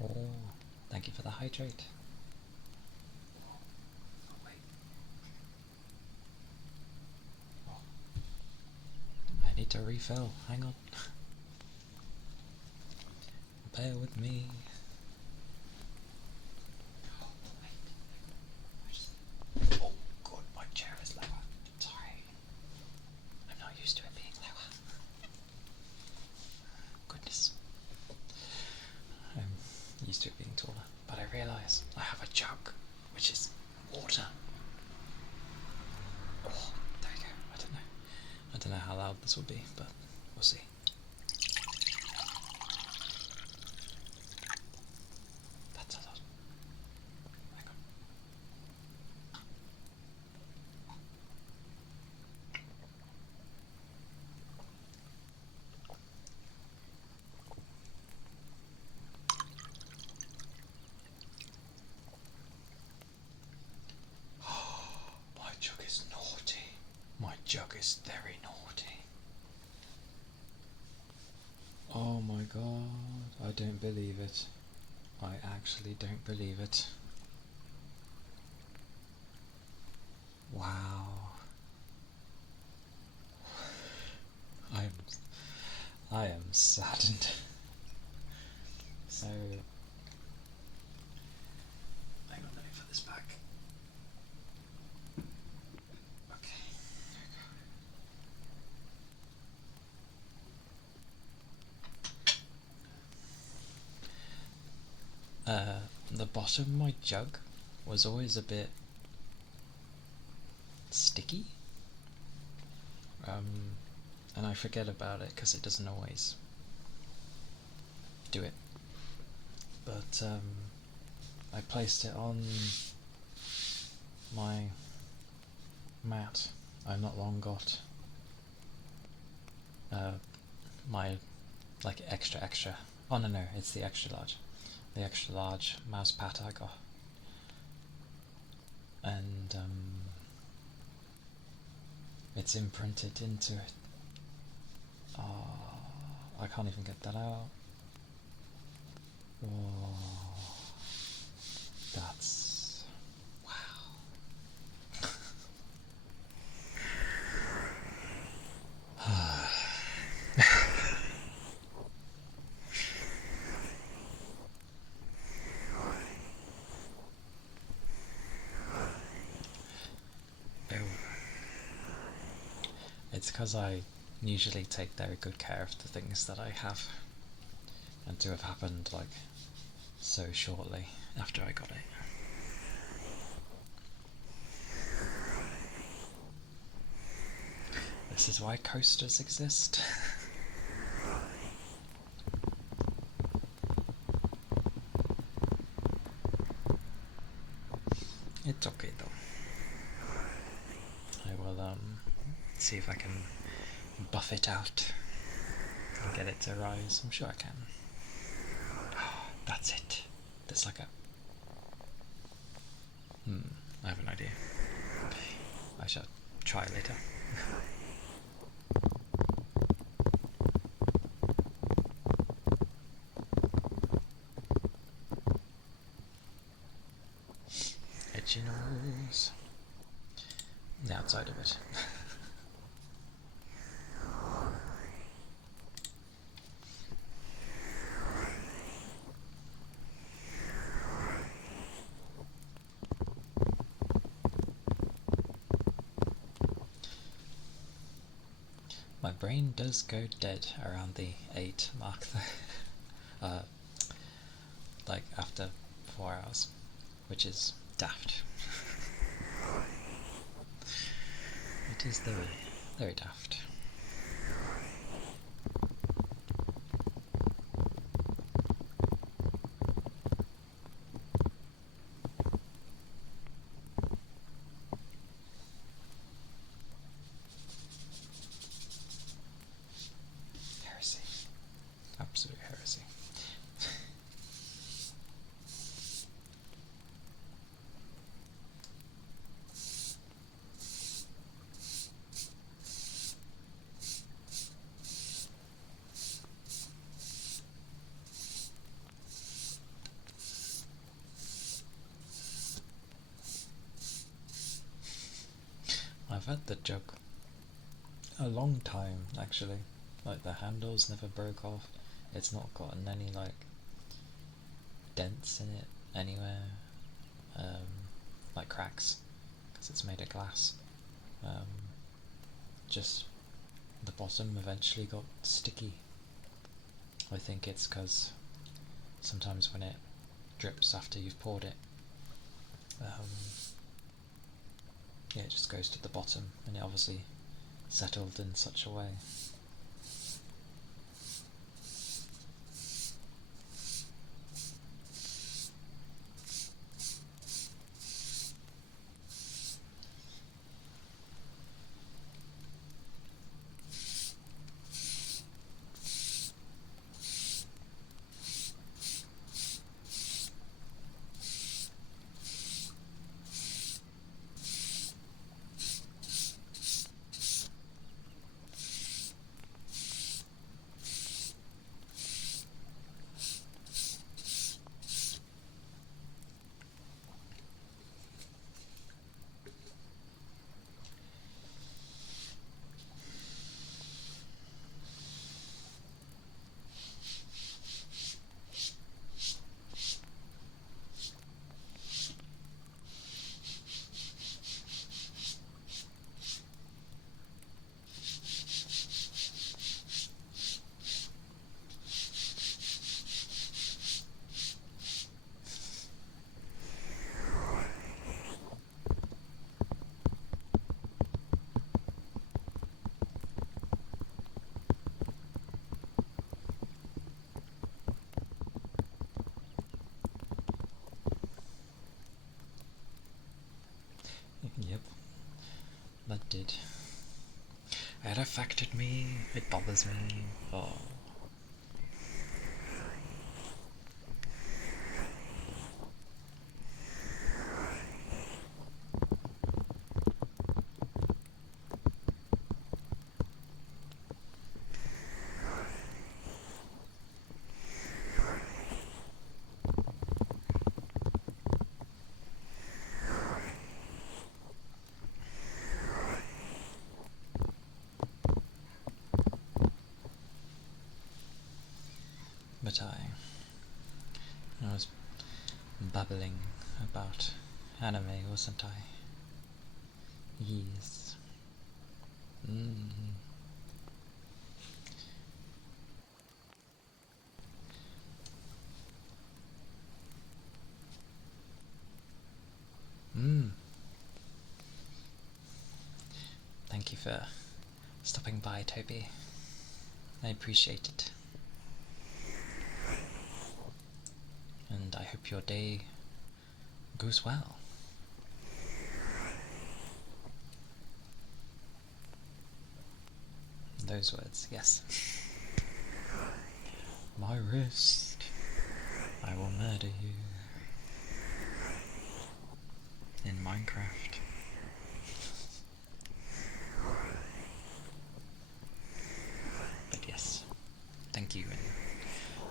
Oh, thank you for the hydrate. I need to refill. Hang on. Bear with me. Oh god, my chair is lower. Sorry. I'm not used to it being lower. Goodness. I'm used to it being taller. But I realise I have a jug, which is water. Oh, there we go. I don't know how loud this will be, but we'll see. That's a lot. Hang on. My jug is naughty. My jug is very naughty. Oh my god, I don't believe it. I actually don't believe it. Wow. I am saddened. So hang on, let me put this back. Okay, the bottom of my jug was always a bit sticky, and I forget about it because it doesn't always do it. But I placed it on my mat. I've not long got my like extra. Oh no, it's the extra large mouse pad I got, and it's imprinted into it. Oh, I can't even get that out. Oh, that's wow. It's because I usually take very good care of the things that I have, and to have happened like so shortly after I got it. This is why coasters exist. It's okay though. I will see if I can buff it out and get it to rise. I'm sure I can. That's it. There's like a I have an idea. I shall try later. Itchy nose. The outside of it. My brain does go dead around the 8 mark though. Like after 4 hours, which is daft. It is very, very daft. I've had the jug a long time actually. Like the handles never broke off. It's not gotten any like dents in it anywhere, like cracks, because it's made of glass. Just the bottom eventually got sticky. I think it's because sometimes when it drips after you've poured it, yeah, it just goes to the bottom, and it obviously settled in such a way. Yep, that did. It affected me, it bothers me. Oh. But I was babbling about anime, wasn't I? Yes. Mm. Mm. Thank you for stopping by, Toby. I appreciate it. And I hope your day goes well. Those words, yes. My wrist, I will murder you. In Minecraft. But yes, thank you and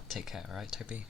take care, alright, Toby?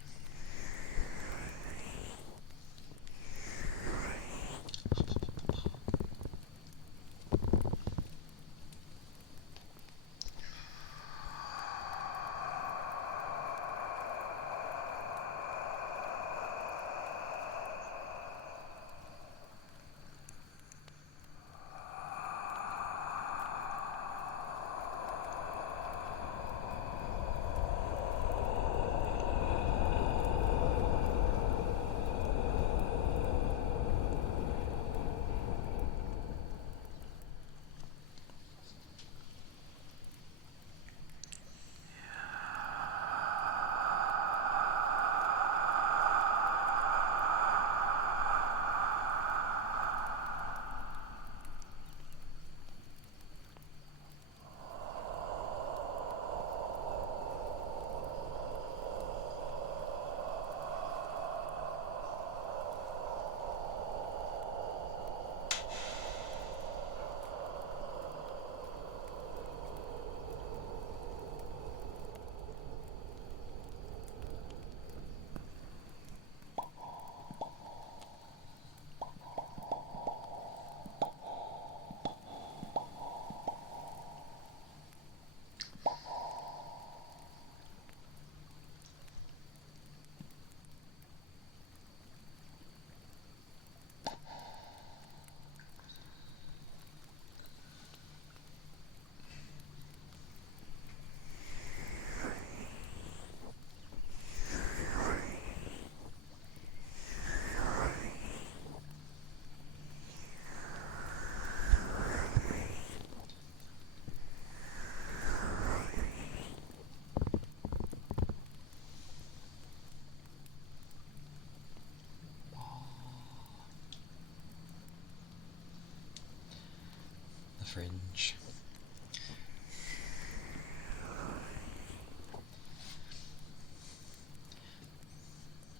fringe.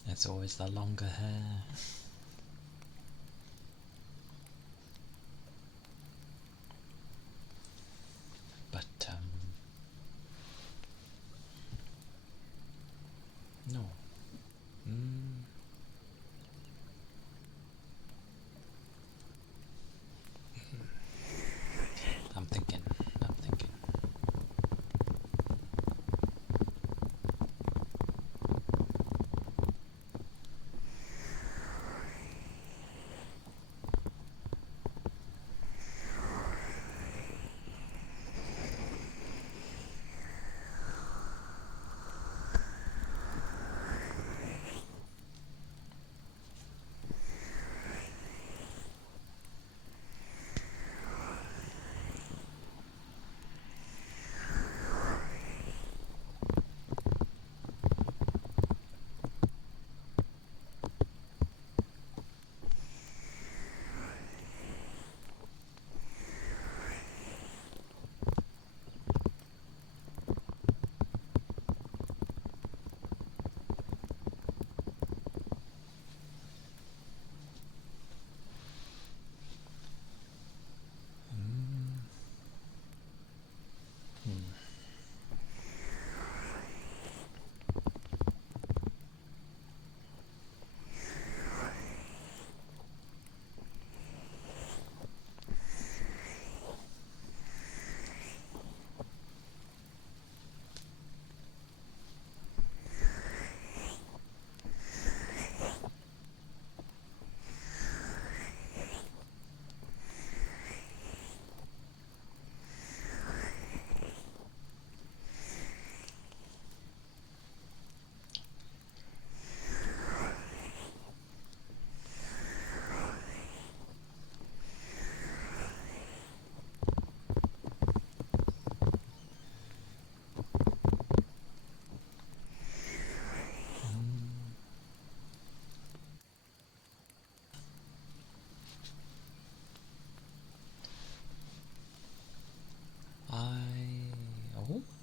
It's always the longer hair. But, no. I'm thinking.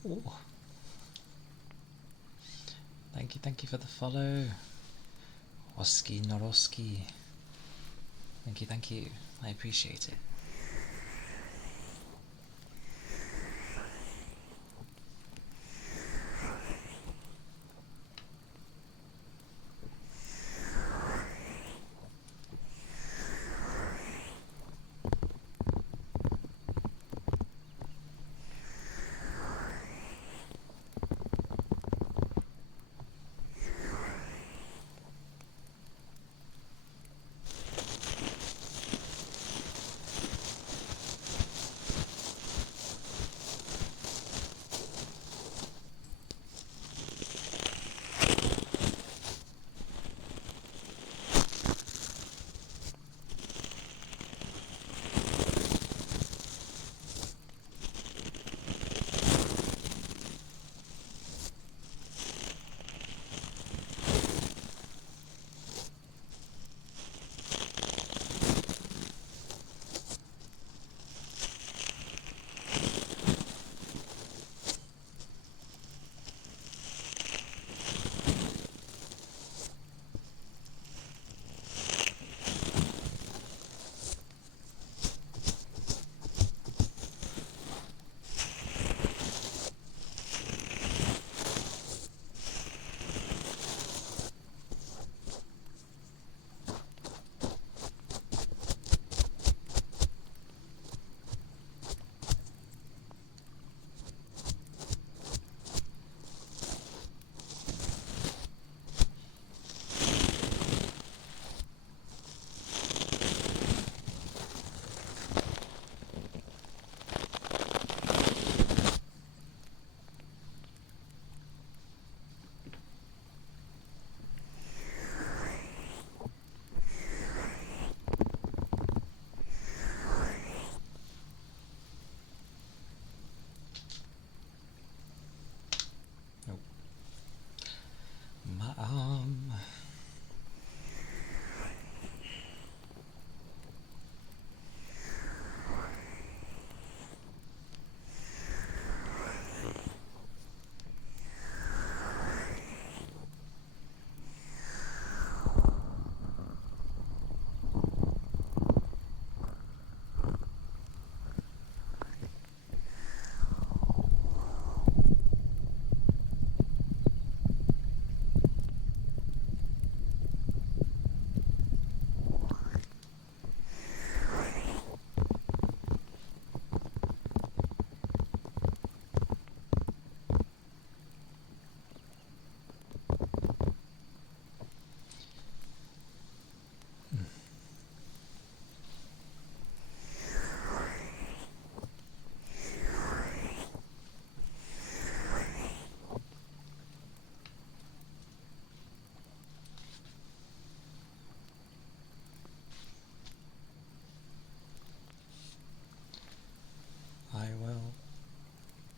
Oh. Thank you for the follow. Oski Noroski. Thank you. I appreciate it.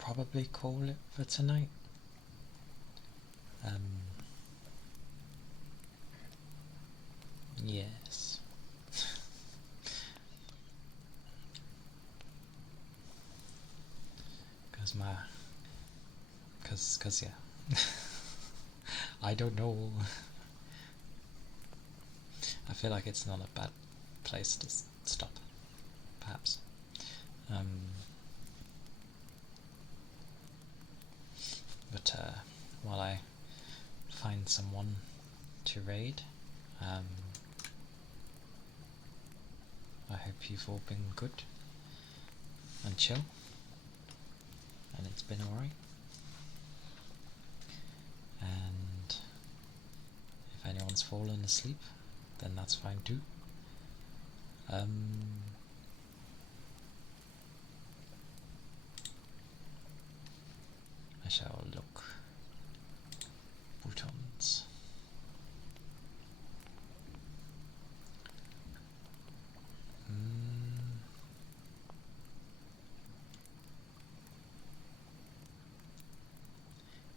probably call it for tonight. Yes. Cause yeah. I don't know. I feel like it's not a bad place to stop, perhaps. Um, but while I find someone to raid, I hope you've all been good and chill, and it's been alright. And if anyone's fallen asleep, then that's fine too. I shall look. Buttons.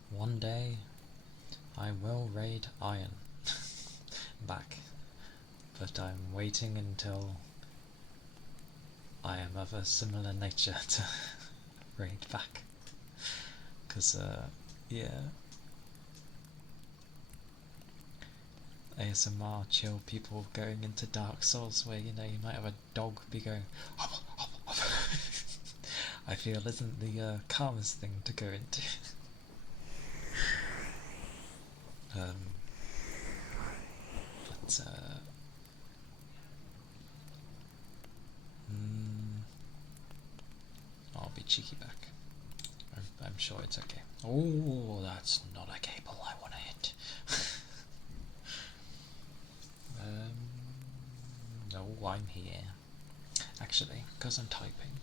One day I will raid Iron back, but I'm waiting until I am of a similar nature to raid back. Because, yeah. ASMR chill people going into Dark Souls where, you know, you might have a dog be going hop, hop, hop. I feel isn't the calmest thing to go into. But I'll be cheeky back. I'm sure it's okay. Oh, that's not a cable I want to hit. No, I'm here. Actually, because I'm typing.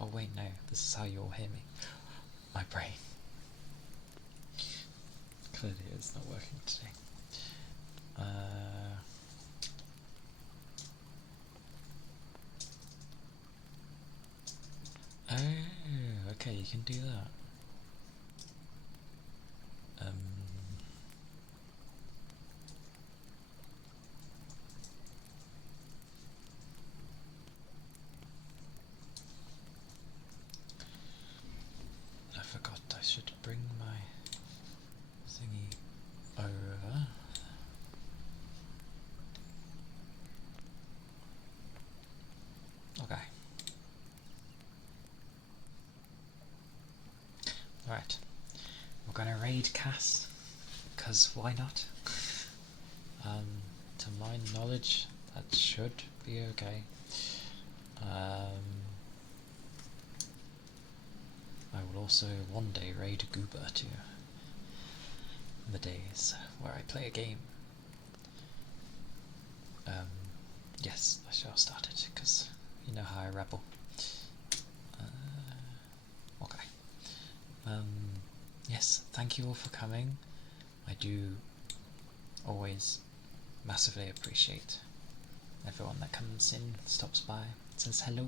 Oh wait, no, this is how you'll hear me. My brain. Clearly it's not working today. Oh, okay, you can do that. I forgot I should bring my thingy over. Okay. Alright. We're gonna raid Cass, because why not? To my knowledge, that should be okay. I will also one day raid Goober too. The days where I play a game. Yes, I shall start it, because you know how I rebel. Okay. Yes, thank you all for coming. I do always massively appreciate everyone that comes in, stops by, says hello,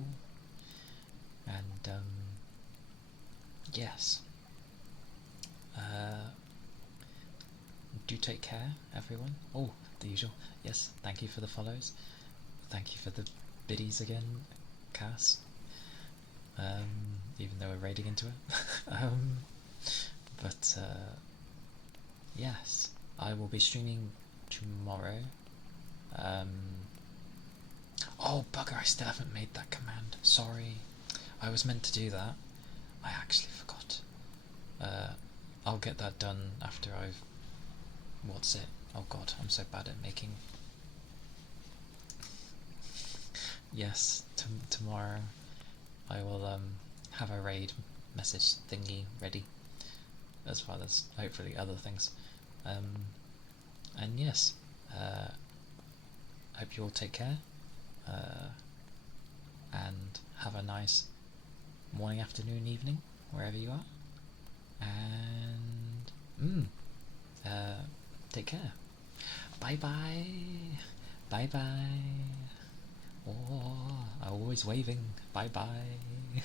and yes, do take care, everyone. Oh, the usual. Yes, thank you for the follows. Thank you for the biddies again, Cass. Even though we're raiding into it. But yes, I will be streaming tomorrow. Oh bugger, I still haven't made that command. Sorry, I was meant to do that. I actually forgot. I'll get that done after I've... What's it? Oh god, I'm so bad at making... Yes, tomorrow I will have a raid message thingy ready, as well as hopefully other things. And yes, hope you all take care, and have a nice morning, afternoon, evening, wherever you are. And take care. Bye bye. Bye bye. Oh, I'm always waving. Bye bye.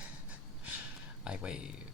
I wave.